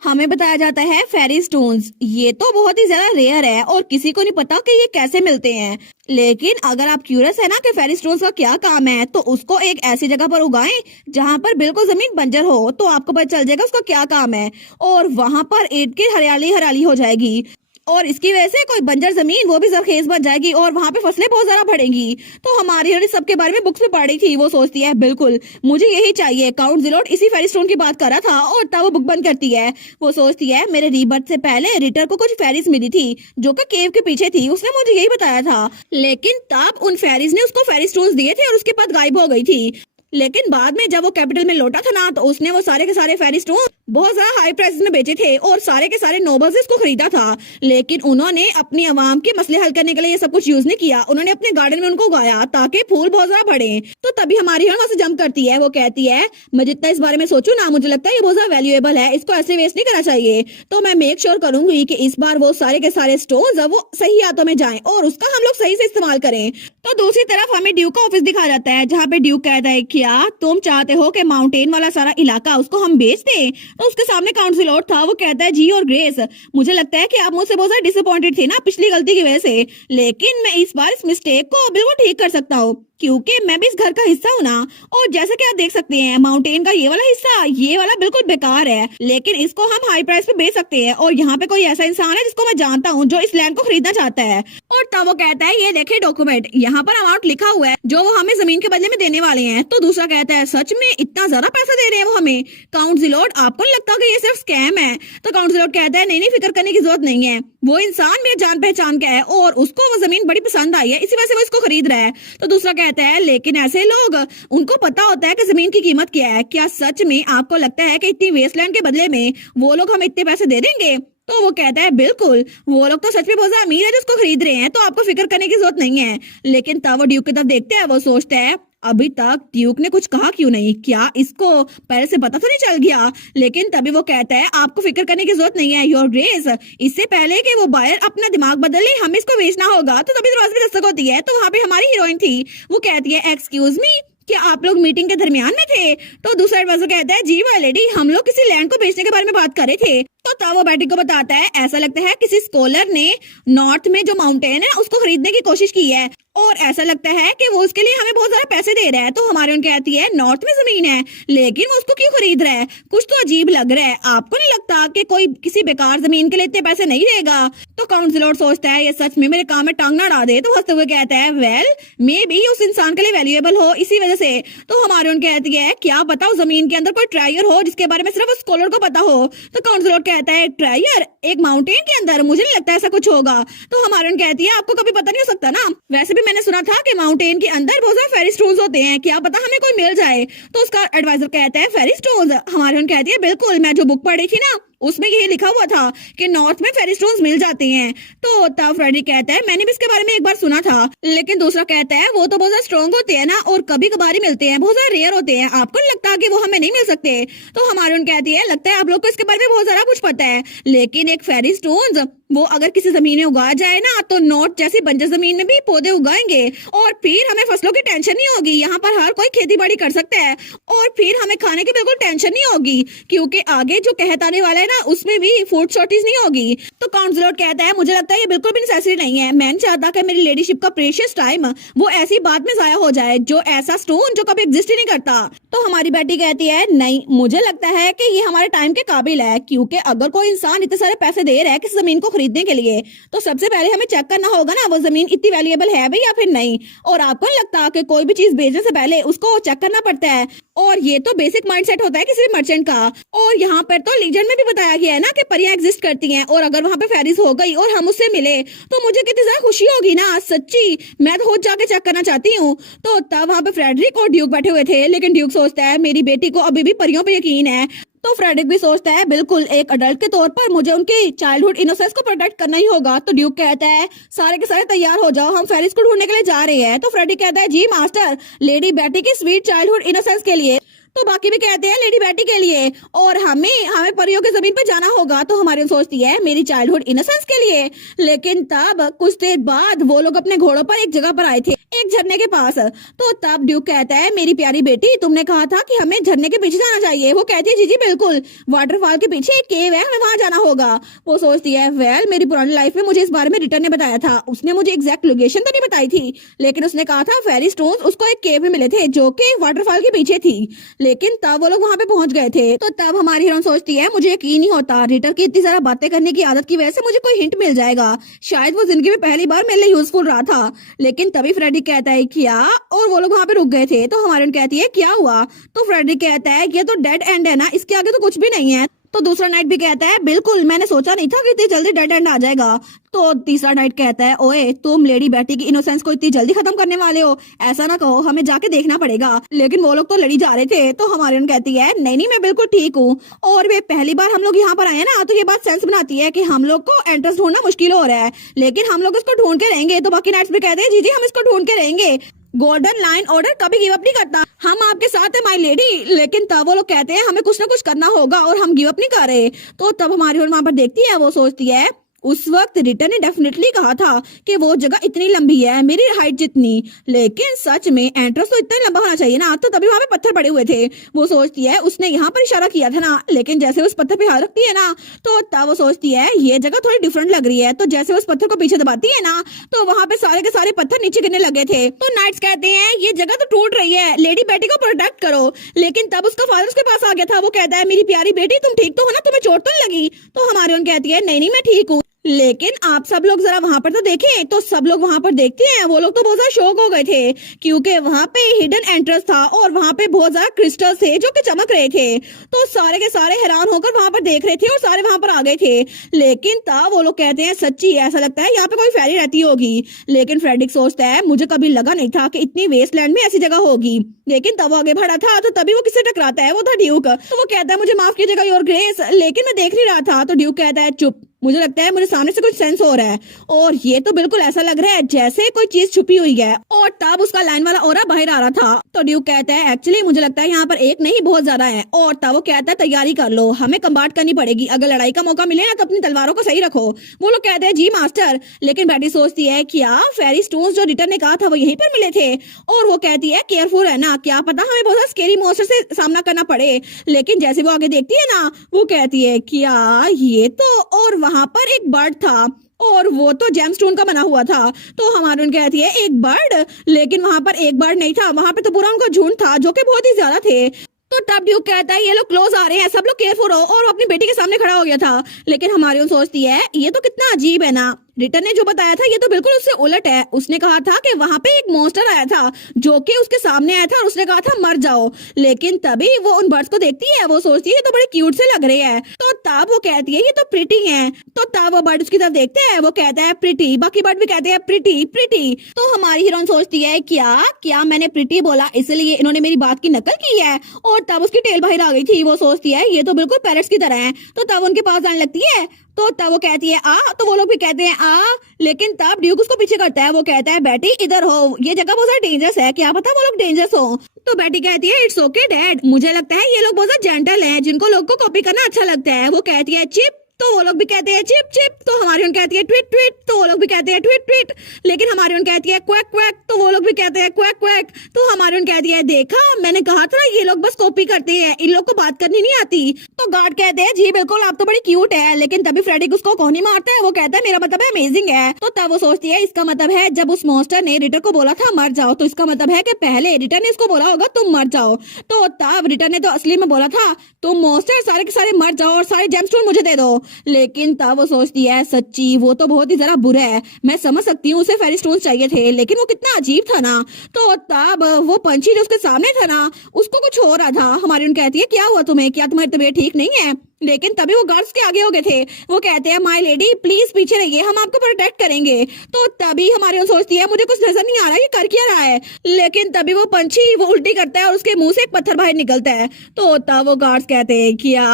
हमें बताया जाता है फेरी स्टोन्स ये तो बहुत ही ज्यादा रेयर है और किसी को नहीं पता कि ये कैसे मिलते हैं, लेकिन अगर आप क्यूरियस है ना कि फेरी स्टोन्स का क्या काम है, तो उसको एक ऐसी जगह पर उगाएं जहां पर बिल्कुल जमीन बंजर हो, तो आपको पता चल जाएगा उसका क्या काम है, और वहां पर ईंट की हरियाली हरियाली हो जाएगी, और इसकी वजह से कोई बंजर जमीन वो भी जरखेज बन जाएगी और वहां पे फसलें बहुत ज्यादा बढ़ेंगी। तो हमारी हरी सबके बारे में बुक्स में पढ़ रही थी। वो सोचती है बिल्कुल मुझे यही चाहिए, काउंट जिलोट इसी फेरी स्टोन की बात कर रहा था, और तब वो बुक बंद करती है। वो सोचती है मेरे रीबर्थ से पहले रिटर को कुछ फेरीज मिली थी जो कि केव के पीछे थी, उसने मुझे यही बताया था, लेकिन तब उन फेरीज ने उसको फेरी स्टोन्स दिए थे और उसके बाद गायब हो गई थी। लेकिन बाद में जब वो कैपिटल में लौटा था ना, तो उसने वो सारे के सारे फेरी स्टोन बहुत ज्यादा हाई प्राइस में बेचे थे और सारे के सारे नोबल्स इसको खरीदा था, लेकिन उन्होंने अपनी आवाम के मसले हल करने के लिए ये सब कुछ यूज नहीं किया, उन्होंने अपने गार्डन में उनको उगाया ताकि फूल बहुत ज्यादा बढ़े। तो तभी हमारी हीरोइन वहां से जंप करती है। वो कहती है मैं जितना इस बारे में सोचूं ना, मुझे लगता है ये बहुत ज्यादा वैल्यूएबल है, इसको ऐसे वेस्ट नहीं करना चाहिए, तो मैं मेक श्योर करूंगी कि इस बार वो सारे के सारे स्टोन्स वो सही हाथों में जाएं और उसका हम लोग सही से इस्तेमाल करें। तो दूसरी तरफ हमें ड्यूक का ऑफिस दिखाया जाता है, जहाँ पे ड्यूक कहता है क्या तुम चाहते हो कि माउंटेन वाला सारा इलाका उसको हम बेच दें? तो उसके सामने काउंसिलर था, वो कहता है जी और ग्रेस, मुझे लगता है कि आप मुझसे बहुत ज्यादा डिसअपॉइंटेड थे ना पिछली गलती की वजह से, लेकिन मैं इस बार इस मिस्टेक को बिल्कुल ठीक कर सकता हूँ क्योंकि मैं भी इस घर का हिस्सा हूँ ना। और जैसा कि आप देख सकते हैं माउंटेन का ये वाला हिस्सा, ये वाला बिल्कुल बेकार है, लेकिन इसको हम हाई प्राइस पे बेच सकते हैं। और यहाँ पे कोई ऐसा इंसान है जिसको मैं जानता हूँ जो इस लैंड को खरीदना चाहता है। और तब वो कहता है ये देखिए डॉक्यूमेंट, यहाँ पर अमाउंट लिखा हुआ है जो वो हमें जमीन के बदले में देने वाले हैं। तो दूसरा कहता है सच में इतना ज्यादा पैसा दे रहे हैं वो हमें? काउंसिलर आपको नहीं लगता कि ये सिर्फ स्कैम है? तो काउंसिलर कहता है नहीं नहीं, फिक्र करने की जरूरत नहीं है, वो इंसान मेरे जान पहचान का है और उसको वो जमीन बड़ी पसंद आई है, इसी वजह से वो इसको खरीद रहा है। तो दूसरा कहता है लेकिन ऐसे लोग, उनको पता होता है कि जमीन की कीमत क्या है, क्या सच में आपको लगता है कि इतनी वेस्टलैंड के बदले में वो लोग हमें इतने पैसे दे देंगे? तो वो कहता है बिल्कुल, वो लोग तो सच में बहुत ज्यादा अमीर है जो उसको खरीद रहे हैं, तो आपको फिक्र करने की जरूरत नहीं है। लेकिन तब वो ड्यूक की तरफ देखते हैं, वो सोचता है अभी तक ड्यूक ने कुछ कहा क्यों नहीं, क्या इसको पहले से पता तो नहीं चल गया? लेकिन तभी वो कहता है आपको फिक्र करने की जरूरत नहीं है योर ग्रेस, इससे पहले कि वो बायर अपना दिमाग बदले हमें इसको बेचना होगा। तो तभी दरवाजे पे दस्तक होती है, तो वहां पे हमारी हीरोइन थी, वो कहती है एक्सक्यूज मी, क्या आप लोग मीटिंग के दरमियान में थे? तो दूसरा एडवाइजर कहता है जी वाह लेडी, हम लोग किसी लैंड को बेचने के बारे में बात कर रहे थे। तो तब वो बैटी को बताता है ऐसा लगता है किसी स्कॉलर ने नॉर्थ में जो माउंटेन है उसको खरीदने की कोशिश की है और ऐसा लगता है कि वो उसके लिए हमें बहुत ज्यादा पैसे दे रहा है। तो हमारे उनकी कहती है नॉर्थ में जमीन है लेकिन वो उसको क्यों खरीद रहा है, कुछ तो अजीब लग रहा है, आपको नहीं लगता कि कोई किसी बेकार जमीन के लिए इतने पैसे नहीं देगा? तो काउंसिलर सोचता है ये सच में मेरे काम में टांग ना अड़ा दे, तो हंसते हुए कहता है वेल मे बी उस इंसान के लिए वैल्यूएबल हो इसी वजह से। तो हमारे उनकी कहती है क्या पता उस जमीन के अंदर कोई ट्रायर हो जिसके बारे में सिर्फ उस स्कॉलर को पता हो। तो काउंसिलर कहता है ट्रायर एक माउंटेन के अंदर, मुझे नहीं लगता ऐसा कुछ होगा। तो हमारे उनकी कहती है आपको कभी पता नहीं हो सकता ना, वैसे भी मैंने सुना था कि माउंटेन के अंदर बहुत सारे फेरी स्टोन्स होते हैं, क्या पता हमें कोई मिल जाए। तो उसका एडवाइजर कहता है फेरी स्टोन्स? हमारे उनकी कहती है बिल्कुल, मैं जो बुक पढ़ी थी ना उसमें यही लिखा हुआ था कि नॉर्थ में फेरी स्टोन्स मिल जाते हैं। तो तब फ्रेडरिक कहता है मैंने भी इसके बारे में एक बार सुना था, लेकिन दूसरा कहता है वो तो बहुत ज्यादा स्ट्रॉन्ग होते हैं ना और कभी कभार ही मिलते हैं, बहुत ज्यादा रेयर होते हैं, आपको नहीं लगता कि वो हमें नहीं मिल सकते? तो हमारे उन कहती है लगता है आप लोग को इसके बारे में बहुत ज्यादा कुछ पता है, लेकिन एक फेरी स्टोन्स वो अगर किसी जमीन में उगाया जाए ना तो नॉर्थ जैसी बंजर जमीन में भी पौधे उगाएंगे और फिर हमें फसलों की टेंशन नहीं होगी, यहाँ पर हर कोई खेती बाड़ी कर सकता है और फिर हमें खाने की बिल्कुल टेंशन नहीं होगी क्योंकि आगे जो कहत आने वाला है ना उसमें भी फूड शॉर्टेज नहीं होगी। तो काउंसिलर कहता है मुझे लगता है ये बिल्कुल भी नेसेसरी नहीं है, मैं चाहता कि मेरी लेडीशिप का प्रेशियस टाइम वो ऐसी बात में जाया हो जाए जो ऐसा स्टोन जो कभी एग्जिस्ट ही नहीं करता। तो हमारी बेटी कहती है नहीं, मुझे लगता है कि ये हमारे टाइम के काबिल है क्योंकि अगर कोई इंसान इतने सारे पैसे दे रहा है किसी जमीन को खरीदने के लिए तो सबसे पहले हमें चेक करना होगा ना वो जमीन इतनी वैल्यूएबल है भी या फिर नहीं। और आपको नहीं लगता कि कोई भी चीज बेचने से पहले उसको चेक करना पड़ता है? और ये तो बेसिक माइंडसेट होता है किसी भी मर्चेंट का। और यहाँ पर तो लीजेंड में भी बताया गया है ना कि परियां एग्जिस्ट करती हैं और अगर वहाँ पे फेरीज हो गई और हम उससे मिले तो मुझे कितनी ज्यादा खुशी होगी ना, सच्ची मैं तो खुद जाके चेक करना चाहती हूँ। तो तब वहाँ पे फ्रेडरिक और ड्यूक बैठे हुए थे, लेकिन ड्यूक सोचता है मेरी बेटी को अभी भी परियों पे यकीन है। तो फ्रेडरिक भी सोचता है बिल्कुल एक अडल्ट के तौर पर मुझे उनकी चाइल्डहुड इनोसेंस को प्रोटेक्ट करना ही होगा। तो ड्यूक कहता है सारे के सारे तैयार हो जाओ, हम फेरिस को ढूंढने के लिए जा रहे हैं। तो फ्रेडरिक कहता है जी मास्टर, लेडी बेटी की स्वीट चाइल्डहुड इनोसेंस के लिए। तो बाकी भी कहते हैं लेडी बेटी के लिए और हमें परियों की जमीन पर जाना होगा। तो हमारी सोचती है मेरी चाइल्डहुड इनोसेंस के लिए। लेकिन तब कुछ देर बाद वो लोग अपने घोड़ों पर एक जगह पर आए थे, एक झरने के पास। तो तब ड्यूक कहता है मेरी प्यारी बेटी, तुमने कहा था कि हमें झरने के पीछे जाना चाहिए। वो कहती है जी जी बिल्कुल, वाटरफॉल के पीछे एक केव है, हमें वहां जाना होगा। वो सोचती है वेल मेरी पुरानी लाइफ में मुझे इस बारे में रिटर्न ने बताया था, उसने मुझे एग्जैक्ट लोकेशन तो नहीं बताई थी लेकिन उसने कहा था फेरी स्टोन्स उसको एक केव में मिले थे जो कि वाटरफॉल के पीछे थी, लेकिन तब वो लोग वहां पे पहुंच गए थे। तो तब हमारी हीरोइन सोचती है मुझे यकीन नहीं होता रिटर की इतनी सारा बातें करने की आदत की वजह से मुझे कोई हिंट मिल जाएगा, शायद वो जिंदगी में पहली बार मेरे लिए यूजफुल रहा था। लेकिन तभी फ्रेडरिक कहता है क्या, और वो लोग वहां पे रुक गए थे। तो हमारी कहती है क्या हुआ? तो फ्रेडरिक कहता है ये तो डेड एंड है ना, इसके आगे तो कुछ भी नहीं है। तो दूसरा नाइट भी कहता है बिल्कुल, मैंने सोचा नहीं था कि इतनी जल्दी डेड एंड आ जाएगा। तो तीसरा नाइट कहता है ओए तुम लेडी बेटी की इनोसेंस को इतनी जल्दी खत्म करने वाले हो, ऐसा ना कहो, हमें जाके देखना पड़ेगा। लेकिन वो लोग तो लड़ी जा रहे थे। तो हमारी कहती है नहीं नहीं मैं बिल्कुल ठीक हूँ और वे पहली बार हम लोग यहाँ पर आए हैं ना तो ये बात सेंस बनाती है कि हम लोग को एंट्रेंस ढूंढना मुश्किल हो रहा है, लेकिन हम लोग इसको ढूंढ के रहेंगे। तो बाकी नाइट्स भी कहते हैं जी जी हम इसको ढूंढ के रहेंगे, गोल्डन लाइन ऑर्डर कभी गिव अप नहीं करता, हम आपके साथ है माय लेडी। लेकिन तब वो लोग कहते हैं हमें कुछ ना कुछ करना होगा और हम गिव अप नहीं कर रहे। तो तब हमारी वहां पर देखती है, वो सोचती है उस वक्त रिटा ने डेफिनेटली कहा था कि वो जगह इतनी लंबी है, मेरी हाइट जितनी, लेकिन सच में एंट्रेंस तो इतना लंबा होना चाहिए ना, तो तभी वहां पे पत्थर पड़े हुए थे। वो सोचती है उसने यहाँ पर इशारा किया था ना, लेकिन जैसे उस पत्थर पे हाथ रखती है ना, तो तब वो सोचती है ये जगह थोड़ी डिफरेंट लग रही है। तो जैसे उस पत्थर को पीछे दबाती है ना, तो वहां पे सारे के सारे पत्थर नीचे गिरने लगे थे। तो नाइट्स कहते हैं ये जगह तो टूट रही है, लेडी बेटी को प्रोटेक्ट करो। लेकिन तब उसका फादर उसके पास आ गया था। वो कहता है मेरी प्यारी बेटी तुम ठीक तो हो ना, तुम्हें चोट तो नहीं लगी? तो हमारी कहती है नहीं नहीं मैं ठीक हूँ। लेकिन आप सब लोग जरा वहां पर तो देखें। तो सब लोग वहां पर देखते हैं, वो लोग तो बहुत ज्यादा शॉक हो गए थे क्योंकि वहां पे हिडन एंट्रेंस था और वहां पे बहुत ज्यादा क्रिस्टल्स थे जो कि चमक रहे थे। तो सारे के सारे हैरान होकर वहां पर देख रहे थे और सारे वहां पर आ गए थे। लेकिन तब वो लोग कहते हैं सच्ची ऐसा लगता है यहाँ पे कोई फेरी रहती होगी। लेकिन फ्रेडरिक सोचता है मुझे कभी लगा नहीं था कि इतनी वेस्टलैंड में ऐसी जगह होगी। लेकिन तब वो आगे बढ़ा था तो तभी वो किससे टकराता है, वो था ड्यूक। तो वो कहता है मुझे माफ कीजिएगा योर ग्रेस, लेकिन मैं देख नहीं रहा था। तो ड्यूक कहता है चुप, मुझे लगता है मुझे सामने से कुछ सेंस हो रहा है और ये तो बिल्कुल ऐसा लग रहा है जैसे कोई चीज छुपी हुई है। और तब उसका लाइन वाला ऑरा बाहर आ रहा था। तो ड्यूक कहता है एक्चुअली मुझे लगता है यहाँ पर एक नहीं बहुत ज्यादा है। और तब वो कहता है तैयारी कर लो, हमें कम्बाट करनी पड़ेगी, अगर लड़ाई का मौका मिले ना तो अपनी तलवारों को सही रखो। वो लोग कहते हैं जी मास्टर। लेकिन बैटी सोचती है क्या फेरी स्टोन्स जो रिटर्न ने कहा था वो यहीं पर मिले थे? और वो कहती है केयरफुल है ना, क्या पता हमें बहुत स्केरी मॉन्स्टर से सामना करना पड़े। लेकिन जैसे वो आगे देखती है ना, वो कहती है क्या ये तो, और वहां पर एक बर्ड था और वो तो जेमस्टोन का बना हुआ था। तो हमारे कहती है एक बर्ड, लेकिन वहां पर एक बर्ड नहीं था, वहां पे तो पूरा उनका झुंड था जो कि बहुत ही ज्यादा थे। तो तब ड्यूक कहता है ये लोग क्लोज आ रहे हैं, सब लोग केयरफुल हो। और वो अपनी बेटी के सामने खड़ा हो गया था। लेकिन हमारी सोचती है ये तो कितना अजीब है ना, रिटर्न ने जो बताया था ये तो बिल्कुल उससे उलट है। उसने कहा था कि वहां पे एक मॉन्स्टर आया था जो कि उसके सामने आया था और उसने कहा था मर जाओ। लेकिन तभी वो उन बर्ड्स को देखती है, वो सोचती है ये तो बड़े क्यूट से लग रहे हैं। तो तब वो कहती है ये तो प्रिटी हैं। तो तब वो बर्ड उसकी तरफ देखते हैं, वो कहता है प्रिटी, बाकी बर्ड भी कहते हैं प्रिटी प्रिटी। तो हमारी हीरोइन सोचती है क्या क्या मैंने प्रिटी बोला इसलिए इन्होंने मेरी बात की नकल की है? और तब उसकी टेल बाहर आ गई थी। वो सोचती है ये तो बिल्कुल पैरट्स की तरह है। तो तब उनके पास आने लगती है। तो तब वो कहती है आ, तो वो लोग भी कहते हैं आ। लेकिन तब ड्यूक उसको पीछे करता है। वो कहता है बेटी इधर हो, ये जगह बहुत ज्यादा डेंजरस है, क्या पता वो लोग डेंजरस हो। तो बेटी कहती है इट्स ओके डैड, मुझे लगता है ये लोग बहुत ज्यादा जेंटल हैं जिनको लोग को कॉपी करना अच्छा लगता है। वो कहती है चिप, तो वो लोग भी कहते हैं चिप चिप। तो हमारी उन कहती है ट्वीट ट्वीट, तो वो लोग भी कहते हैं ट्वीट ट्वीट। लेकिन हमारी उन कहती है क्वैक क्वैक, तो वो लोग भी कहते हैं क्वैक क्वैक। तो हमारी उन कहती है देखा मैंने कहा था ये लोग बस कॉपी करते हैं, इन लोग को बात करनी नहीं आती। तो गार्ड कहते हैं जी बिल्कुल आप तो बड़ी क्यूट है। लेकिन तभी फ्रेडिक उसको कोहनी मारता है। वो कहता है मेरा मतलब है अमेजिंग है। तो तब वो सोचती है इसका मतलब है जब उस मॉन्स्टर ने रिटर को बोला था मर जाओ, तो इसका मतलब है कि पहले रिटर ने इसको बोला होगा तुम मर जाओ। तो तब रिटर ने तो असली में बोला था तुम मॉन्स्टर सारे के सारे मर जाओ और सारे जेमस्टोन मुझे दे दो। लेकिन तब वो सोचती है सच्ची वो तो बहुत ही जरा बुरा है, मैं समझ सकती हूँ उसे फेरी स्टोन्स चाहिए थे, लेकिन वो कितना अजीब था ना। तो तब वो पंछी जो उसके सामने था ना, उसको कुछ हो रहा था। हमारी उन कहती है क्या हुआ तुम्हें, क्या तुम्हारी तबीयत ठीक नहीं है? लेकिन तभी वो गार्ड्स के आगे हो गए थे। वो कहते हैं माय लेडी प्लीज पीछे रहिए, हम आपको प्रोटेक्ट करेंगे। तो तभी हमारी उन सोचती है मुझे कुछ नजर नहीं आ रहा ये कर क्या रहा है। लेकिन तभी वो पंछी वो उल्टी करता है और उसके मुंह से एक पत्थर बाहर निकलता है। तो तब वो गार्ड्स कहते हैं क्या,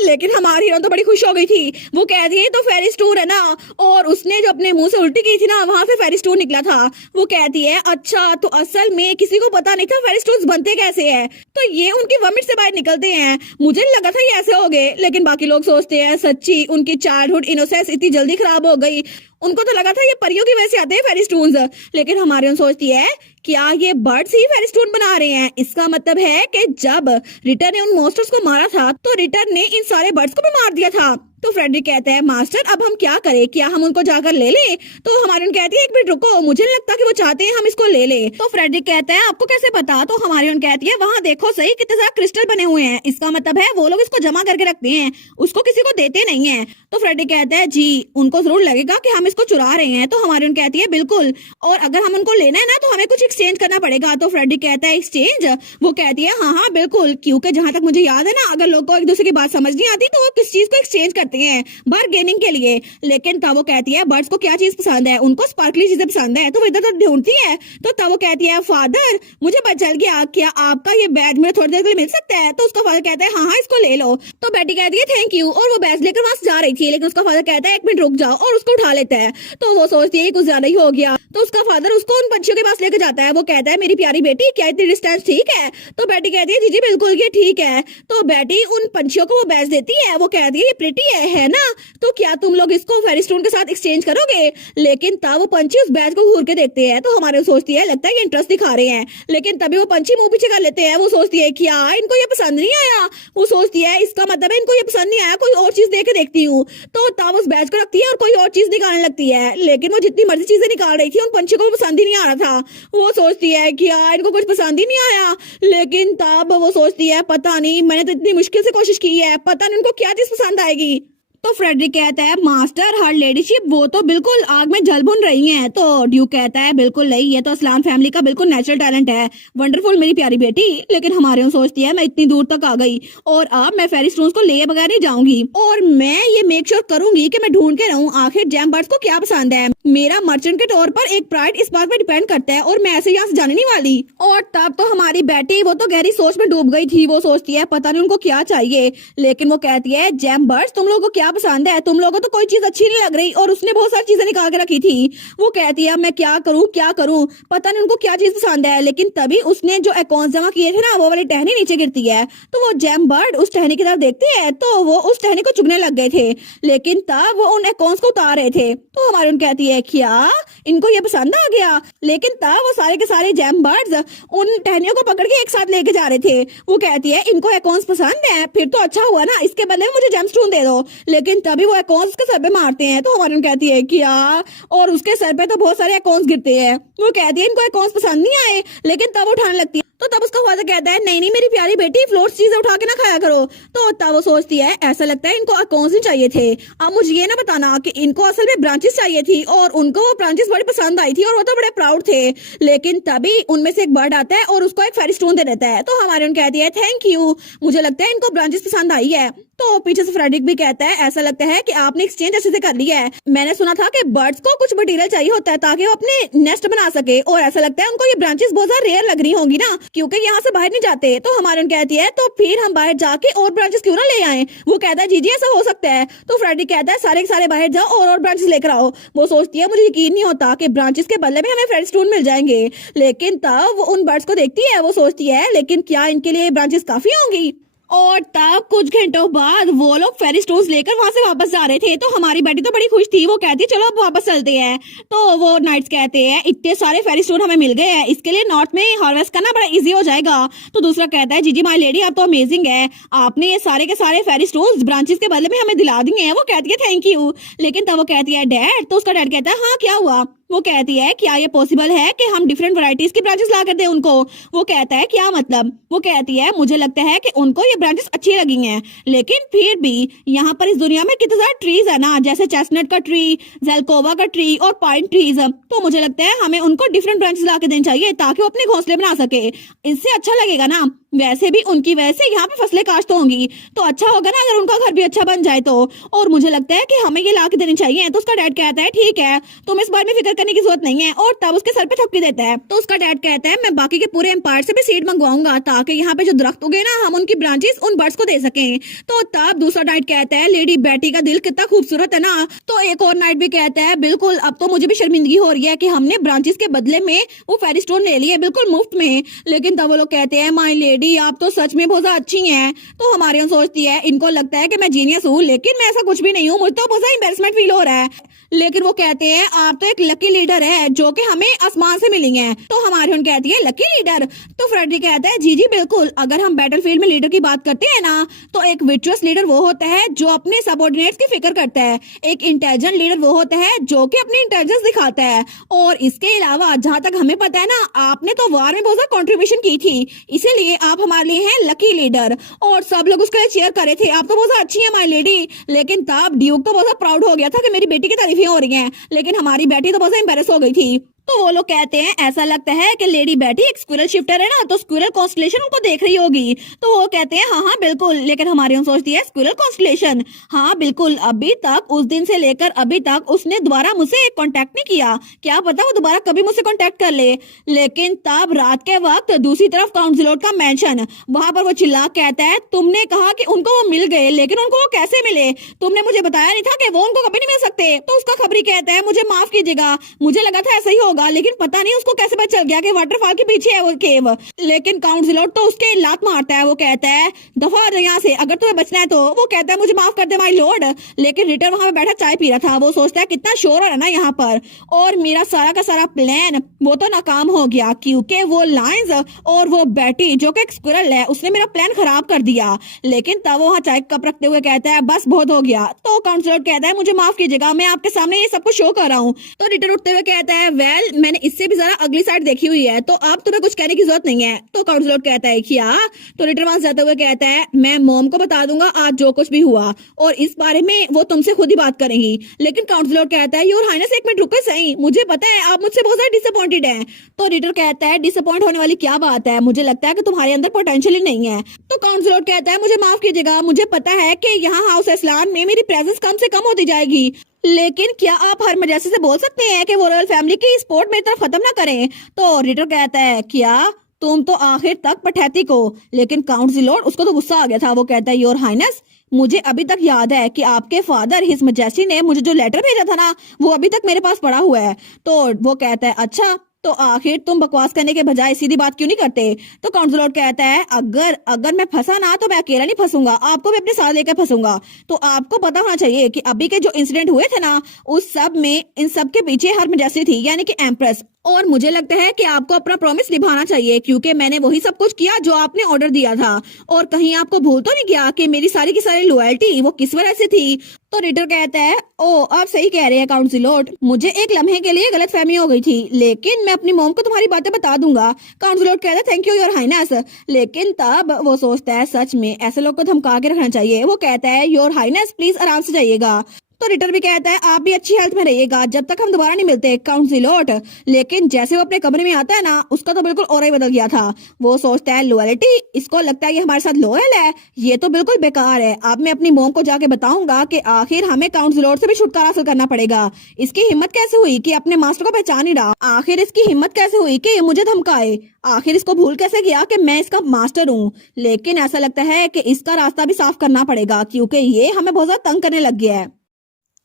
लेकिन हमारी हीरोइन तो बड़ी खुश हो गई थी। वो कहती है तो फेरी स्टोन है ना, और उसने जो अपने मुंह से उल्टी की थी ना वहां से फेरी स्टोन निकला था। वो कहती है अच्छा तो असल में किसी को पता नहीं था फेरी स्टोन बनते कैसे है, तो ये उनकी वमिट से बाहर निकलते हैं। मुझे नहीं लगा था ये ऐसे हो गए। लेकिन बाकी लोग सोचते हैं सच्ची उनकी चाइल्डहुड इनोसेंस इतनी जल्दी खराब हो गई, उनको तो लगा था ये परियों की वजह से आते हैं फेरी स्टोन्स। लेकिन हमारे उन सोचती है क्या ये बर्ड्स ही फेरी स्टोन बना रहे हैं? इसका मतलब है कि जब रिटर ने उन मॉन्स्टर्स को मारा था तो रिटर ने इन सारे बर्ड्स को भी मार दिया था। तो फ्रेडरिक कहता है मास्टर अब हम क्या करें, क्या हम उनको जाकर ले लें? तो हमारी उन कहती है एक मिनट रुको, मुझे नहीं लगता कि वो चाहते हैं हम इसको ले ले। तो फ्रेडरिक कहता है आपको कैसे पता? तो हमारी उन कहती है वहाँ देखो सही कितने सारे क्रिस्टल बने हुए हैं, इसका मतलब है वो लोग इसको जमा करके रखते हैं, उसको किसी को देते नहीं है। तो फ्रेडरिक कहता है जी उनको जरूर लगेगा कि हम इसको चुरा रहे हैं। तो हमारी उन कहती है बिल्कुल, और अगर हम उनको लेना है ना तो हमें कुछ एक्सचेंज करना पड़ेगा। तो फ्रेडरिक कहता है एक्सचेंज? वो कहती है हाँ बिल्कुल, क्योंकि जहां तक मुझे याद है ना अगर लोगों को एक दूसरे की बात समझ नहीं आती तो वो किस चीज को एक्सचेंज करते हैं बार्गेनिंग के लिए। लेकिन तब वो कहती है बर्ड्स को क्या चीज पसंद है, उनको स्पार्कली चीजें पसंद है। तो वो इधर तो ढूंढती है। तो तब वो कहती है फादर मुझे पता चल गया, क्या आपका ये बैज मुझे थोड़ी देर के लिए मिल सकता है? तो उसका फादर कहता है हाँ हाँ इसको ले लो। तो बेटी कहती है थैंक यू, और वो बैज लेकर वहां से जा रही थी। लेकिन उसका फादर कहता है एक मिनट रुक जाओ, और उसको उठा लेता लगता है। तो वो सोचती है कुछ ज्यादा ही हो गया। तो उसका फादर उसको उन पंछियों के पास लेकर जाता है। वो कहता है मेरी प्यारी बेटी क्या इतनी डिस्टेंस ठीक है? तो बेटी कहती है जी जी बिल्कुल ये ठीक है। तो बेटी उन पंछियों को वो बैच देती है। वो कहती है ये प्रिटी है ना, तो क्या तुम लोग इसको फेरी स्टोन के साथ एक्सचेंज करोगे? लेकिन तब वो पंछी उस बैच को घूर के देखते हैं। तो हमारे सोचती है लगता है ये इंटरेस्ट दिखा रहे हैं, लेकिन तभी वो पंछी मुंह पीछे कर लेते हैं। वो सोचती है क्या इनको ये पसंद नहीं आया? वो सोचती है इसका मतलब है इनको ये पसंद नहीं आया, कोई और चीज देके देखती हूँ। तो तब उस बैच को रखती है और कोई और चीज निकालने लगती है। लेकिन वो जितनी मर्जी चीजें निकाल रही थी उन पंछी को पसंद ही नहीं आ रहा था। वो सोचती है कि यार इनको कुछ पसंद ही नहीं आया। लेकिन तब वो सोचती है पता नहीं, मैंने तो इतनी मुश्किल से कोशिश की है, पता नहीं उनको क्या चीज पसंद आएगी। तो फ्रेडरिक कहता है मास्टर हर लेडीशिप वो तो बिल्कुल आग में जल भुन रही हैं। तो ड्यूक कहता है बिल्कुल नहीं, ये तो असलान फैमिली का बिल्कुल नेचुरल टैलेंट है। वंडरफुल मेरी प्यारी बेटी। लेकिन हमारे यहाँ सोचती है मैं इतनी दूर तक आ गई और अब मैं फेरी स्टोन्स को लिए बगैर नहीं जाऊंगी, और मैं ये मेक श्योर करूंगी कि मैं ढूंढ के रहूं आखिर जेम बर्ड्स को क्या पसंद है। मेरा मर्चेंट के तौर पर एक प्राइड इस बात पर डिपेंड करता है और मैं ऐसे यहाँ से जाने नहीं वाली। और तब तो हमारी बेटी वो तो गहरी सोच में डूब गई थी। वो सोचती है पता नहीं उनको क्या चाहिए। लेकिन वो कहती है जेम बर्ड्स तुम लोगों को क्या पसंद है? तुम लोगों को तो कोई चीज अच्छी नहीं लग रही। और उसने बहुत सारी चीजें निकाल के रखी थी। वो कहती है मैं क्या करूं, पता नहीं उनको क्या चीज पसंद है। लेकिन तभी उसने जो अकाउंट जमा किए थे ना वो वाली टहनी नीचे गिरती है। तो वो जेम बर्ड उस टहनी की तरफ देखती है तो वो उस टहनी को चुगने लग गए थे। लेकिन तब वो उन अकाउंट्स को उतार रहे थे। तो हमारी उन कहती है क्या इनको ये पसंद आ गया? लेकिन तब वो सारे के सारे जेम बर्ड्स उन टहनियों को पकड़ के एक साथ लेके जा रहे थे। वो कहती है इनको अकाउंट्स पसंद है, फिर तो अच्छा हुआ ना, इसके बदले में मुझे जेमस्टोन दे दो। लेकिन तभी वो अकाउंट्स उसके सर पे मारते हैं। तो हमारी उन कहती है क्या, और उसके सर पे तो बहुत सारे अकाउंट्स गिरते हैं। वो कहती है इनको अकाउंट्स पसंद नहीं आए। लेकिन तब वो उठाने लगती है। तो तब उसका फादर कहता है नहीं नहीं मेरी प्यारी बेटी फ्लोट्स चीजें उठा के ना खाया करो। तो तब वो सोचती है ऐसा लगता है इनको अकाउंट्स ही चाहिए थे। अब मुझे ये ना बताना कि इनको असल में ब्रांचेस चाहिए थी और उनको वो ब्रांचेस बड़ी पसंद आई थी और वो तो बड़े प्राउड थे। लेकिन तभी उनमें से एक बर्ड आता है और उसको एक फेरी स्टोन दे देता है। तो हमारे उन कहती है थैंक यू, मुझे लगता है इनको ब्रांचेस पसंद आई है। तो पीछे से फ्रेडरिक भी कहता है ऐसा लगता है कि आपने एक्सचेंज अच्छे से कर लिया है। मैंने सुना था कि बर्ड्स को कुछ मटेरियल चाहिए होता है ताकि वो अपने नेस्ट बना सके, और ऐसा लगता है उनको ये ब्रांचेस बहुत ज्यादा रेयर लग रही होंगी ना, क्योंकि यहाँ से बाहर नहीं जाते। तो हमारे उन कहती है तो फिर हम बाहर जाके और ब्रांचेस क्यों ना ले आए? वो कहता है जी जी ऐसा हो सकता है। तो फ्रेडरिक कहता है सारे के सारे बाहर जाओ और ब्रांचेस लेकर आओ। वो सोचती है मुझे यकीन नहीं होता कि ब्रांचेस के बदले में हमें फेरी स्टोन मिल जाएंगे। लेकिन तब वो उन बर्ड्स को देखती है। वो सोचती है लेकिन क्या इनके लिए ब्रांचेस काफी होंगी? और तब कुछ घंटों बाद वो लोग फेरी स्टोन्स लेकर वहां से वापस जा रहे थे। तो हमारी बेटी तो बड़ी खुश थी। वो कहती चलो अब वापस चलते हैं। तो वो नाइट्स कहते हैं इतने सारे फेरी स्टोन हमें मिल गए हैं, इसके लिए नॉर्थ में हार्वेस्ट करना बड़ा इजी हो जाएगा। तो दूसरा कहता है जीजी माय लेडी आप तो अमेजिंग है, आपने ये सारे के सारे फेरी स्टोन्स ब्रांचेस के बदले में हमें दिला दिए हैं। वो कहती है थैंक यू। लेकिन तब वो कहती है डैड, तो उसका डैड कहता है हाँ क्या हुआ? वो कहती है क्या ये पॉसिबल है कि हम डिफरेंट वैरायटीज की ब्रांचेस ला कर दें उनको? वो कहता है क्या मतलब? वो कहती है मुझे लगता है कि उनको ये ब्रांचेस अच्छी लगी हैं, लेकिन फिर भी यहाँ पर इस दुनिया में कितने सारे ट्रीज है ना, जैसे चेस्टनट का ट्री, जेलकोवा का ट्री और पाइन ट्रीज। तो मुझे लगता है हमें उनको डिफरेंट ब्रांचेस ला के देनी चाहिए ताकि वो अपने घोंसले बना सके। इससे अच्छा लगेगा ना, वैसे भी उनकी वजह से यहाँ पे फसलें काश्त होंगी, तो अच्छा होगा ना अगर उनका घर भी अच्छा बन जाए तो। और मुझे लगता है कि हमें ये ला के देनी चाहिए। तो उसका डैड कहता है ठीक है, तुम इस बारे में फिक्र करने की जरूरत नहीं है। और तब उसके सर पे थपकी देता है। तो उसका डैड कहता है मैं बाकी के पूरे एम्पायर से भी सीड मंगवाऊंगा ताकि यहाँ पे जो दरख्त उगे ना हम उनकी ब्रांचेस उन बर्ड्स को दे सकें। तो तब दूसरा डैड कहता है लेडी बेटी का दिल कितना खूबसूरत है ना। तो एक और नाइट भी कहता है बिल्कुल, अब तो मुझे भी शर्मिंदगी हो रही है कि हमने ब्रांचेस के बदले में वो फेरी स्टोन ले लिए बिल्कुल मुफ्त में। लेकिन तब वो लोग कहते हैं माय लेडी आप तो सच में बहुत ज्यादा अच्छी हैं। तो हमारी हम सोचती है इनको लगता है कि मैं जीनियस हूँ, लेकिन मैं ऐसा कुछ भी नहीं हूँ, मुझे तो बहुत ज्यादा एम्बैरेसमेंट फील हो रहा है। लेकिन वो कहते हैं आप तो एक लकी लीडर है जो कि हमें आसमान से मिली है। तो हमारी उन कहती है लकी लीडर? तो फ्रेडरिक कहता है जी जी बिल्कुल, अगर हम बैटलफील्ड में लीडर की बात करते हैं ना तो एक विर्चुअस लीडर वो होता है जो अपने सबऑर्डिनेट्स की फिक्र करता है, एक इंटेलिजेंट लीडर वो होता है जो कि अपनी इंटेलिजेंस दिखाता है। और इसके अलावा जहाँ तक हमें पता है ना आपने तो वार में बहुत ज्यादा कॉन्ट्रीब्यूशन की थी, इसीलिए आप हमारे लिए हैं लकी लीडर। और सब लोग उसके लिए चेयर करे थे, आप तो बहुत अच्छी है माय लेडी। लेकिन तब ड्यूक तो बहुत प्राउड हो गया था कि मेरी बेटी की तारीफें हो रही हैं, लेकिन हमारी बेटी तो बहुत एम्बैरेस हो गई थी। तो वो लोग कहते हैं ऐसा लगता है कि लेडी बैठी एक स्क्विरल शिफ्टर है ना, तो स्क्विरल कॉन्स्टलेशन उनको देख रही होगी। तो वो कहते हैं हाँ हाँ बिल्कुल, लेकिन हमारी हम सोचती है स्क्विरल कॉन्स्टलेशन, हाँ बिल्कुल, अभी तक उस दिन से लेकर अभी तक उसने दोबारा मुझसे कांटेक्ट नहीं किया, क्या पता वो दोबारा कभी मुझसे कांटेक्ट कर ले। लेकिन तब रात के वक्त दूसरी तरफ काउंसिलर का मेंशन, वहां पर वो चिल्ला कहता है तुमने कहा कि उनको वो मिल गए, लेकिन उनको वो कैसे मिले, तुमने मुझे बताया नहीं था कि वो उनको कभी नहीं मिल सकते। तो उसका खबरी कहता है मुझे माफ कीजिएगा, मुझे लगा था ऐसा ही होगा, लेकिन पता नहीं उसको कैसे पता चल गया कि वाटरफॉल के पीछे है वो केव। लेकिन काउंसिलर तो उसके लात मारता है, वो कहता है दफा हो जाओ यहाँ से, अगर तुम्हें बचना है तो। वो कहता है मुझे माफ कर दे माय लॉर्ड। लेकिन रिटर वहां पे बैठा चाय पी रहा था, वो सोचता है कितना शोर हो रहा है ना यहाँ पर, और मेरा सारा का सारा प्लान वो तो नाकाम हो गया, क्योंकि वो लाइंस और वो बैटी जो कि एक स्क्विरल है उसने मेरा प्लान खराब कर दिया। लेकिन तब वो वहाँ चाय का कप रखते हुए कहता है बस बहुत हो गया। तो काउंसिलर कहता है मुझे माफ कीजिएगा, मैं आपके सामने ये सब कुछ शो कर रहा हूँ। तो रिटर उठते हुए कहता है वेल मैंने इससे भी ज्यादा अगली साइड देखी हुई है, तो अब तुम्हें कुछ कहने की जरूरत नहीं है। तो काउंसिलर कहता है क्या? तो रिटर वहां जाते हुए कहता है मैं मॉम को बता दूंगा आज जो कुछ भी हुआ, और इस बारे में वो तुमसे खुद ही बात करेंगी। लेकिन काउंसिलर कहता है योर हाइनेस एक मिनट रुको सही, मुझे पता है आप मुझसे बहुत ज्यादा डिसअपॉइंटेड हैं। तो रिटर कहता है डिसअपॉइंट होने वाली क्या बात है, मुझे लगता है कि तुम्हारे अंदर पोटेंशियल ही नहीं है। तो काउंसिलर कहता है मुझे माफ कीजिएगा, मुझे पता है कि यहाँ हाउस इस्लाम में मेरी प्रेजेंस कम से कम होती जाएगी, लेकिन क्या आप हर मजासे से बोल सकते हैं कि वो रॉयल फैमिली की स्पोर्ट मेरी तरफ खत्म ना करें। तो रिटर कहता है क्या तुम तो आखिर तक पठैती को। लेकिन काउंसिलर उसको तो गुस्सा आ गया था, वो कहता है योर हाइनेस मुझे अभी तक याद है कि आपके फादर हिज मजेस्टी ने मुझे जो लेटर भेजा था ना वो अभी तक मेरे पास पड़ा हुआ है। तो वो कहता है अच्छा तो आखिर तुम बकवास करने के बजाय सीधी बात क्यों नहीं करते। तो काउंसिलर कहता है अगर अगर मैं फंसा ना तो मैं अकेला नहीं फंसूंगा, आपको भी अपने साथ लेकर फंसूंगा। तो आपको पता होना चाहिए कि अभी के जो इंसिडेंट हुए थे ना उस सब में इन सब के पीछे हर मजेस्टी थी, यानी कि एम्प्रेस, और मुझे लगता है कि आपको अपना प्रॉमिस निभाना चाहिए, क्योंकि मैंने वही सब कुछ किया जो आपने ऑर्डर दिया था, और कहीं आपको भूल तो नहीं गया कि मेरी सारी की सारी लॉयल्टी वो किस वजह से थी। तो रिटर कहता है ओ आप सही कह रहे हैं काउंसिलर, मुझे एक लम्हे के लिए गलतफहमी हो गई थी, लेकिन मैं अपनी मॉम को तुम्हारी बातें बता दूंगा। काउंसिलर कहता है थैंक यू योर हाइनेस। लेकिन तब वो सोचता है सच में ऐसे लोग को धमका के रखना चाहिए। वो कहता है योर हाइनेस प्लीज आराम से जाइएगा। तो रिटर भी कहता है आप भी अच्छी हेल्थ में रहिएगा जब तक हम दोबारा नहीं मिलते काउंसिलर। लेकिन जैसे वो अपने कमरे में आता है ना उसका तो बिल्कुल और ही बदल गया था। वो सोचता है लॉयल्टी, इसको लगता है ये हमारे साथ लॉयल है, ये तो बिल्कुल बेकार है। अब मैं अपनी मॉम को जाके बताऊंगा कि आखिर हमें काउंसिलर से भी छुटकारा हासिल करना पड़ेगा। इसकी हिम्मत कैसे हुई कि अपने मास्टर को पहचान ही रहा, आखिर इसकी हिम्मत कैसे हुई कि ये मुझे धमकाए, आखिर इसको भूल कैसे गया कि मैं इसका मास्टर हूँ। लेकिन ऐसा लगता है कि इसका रास्ता भी साफ करना पड़ेगा, क्योंकि ये हमें बहुत ज्यादा तंग करने लग गया है।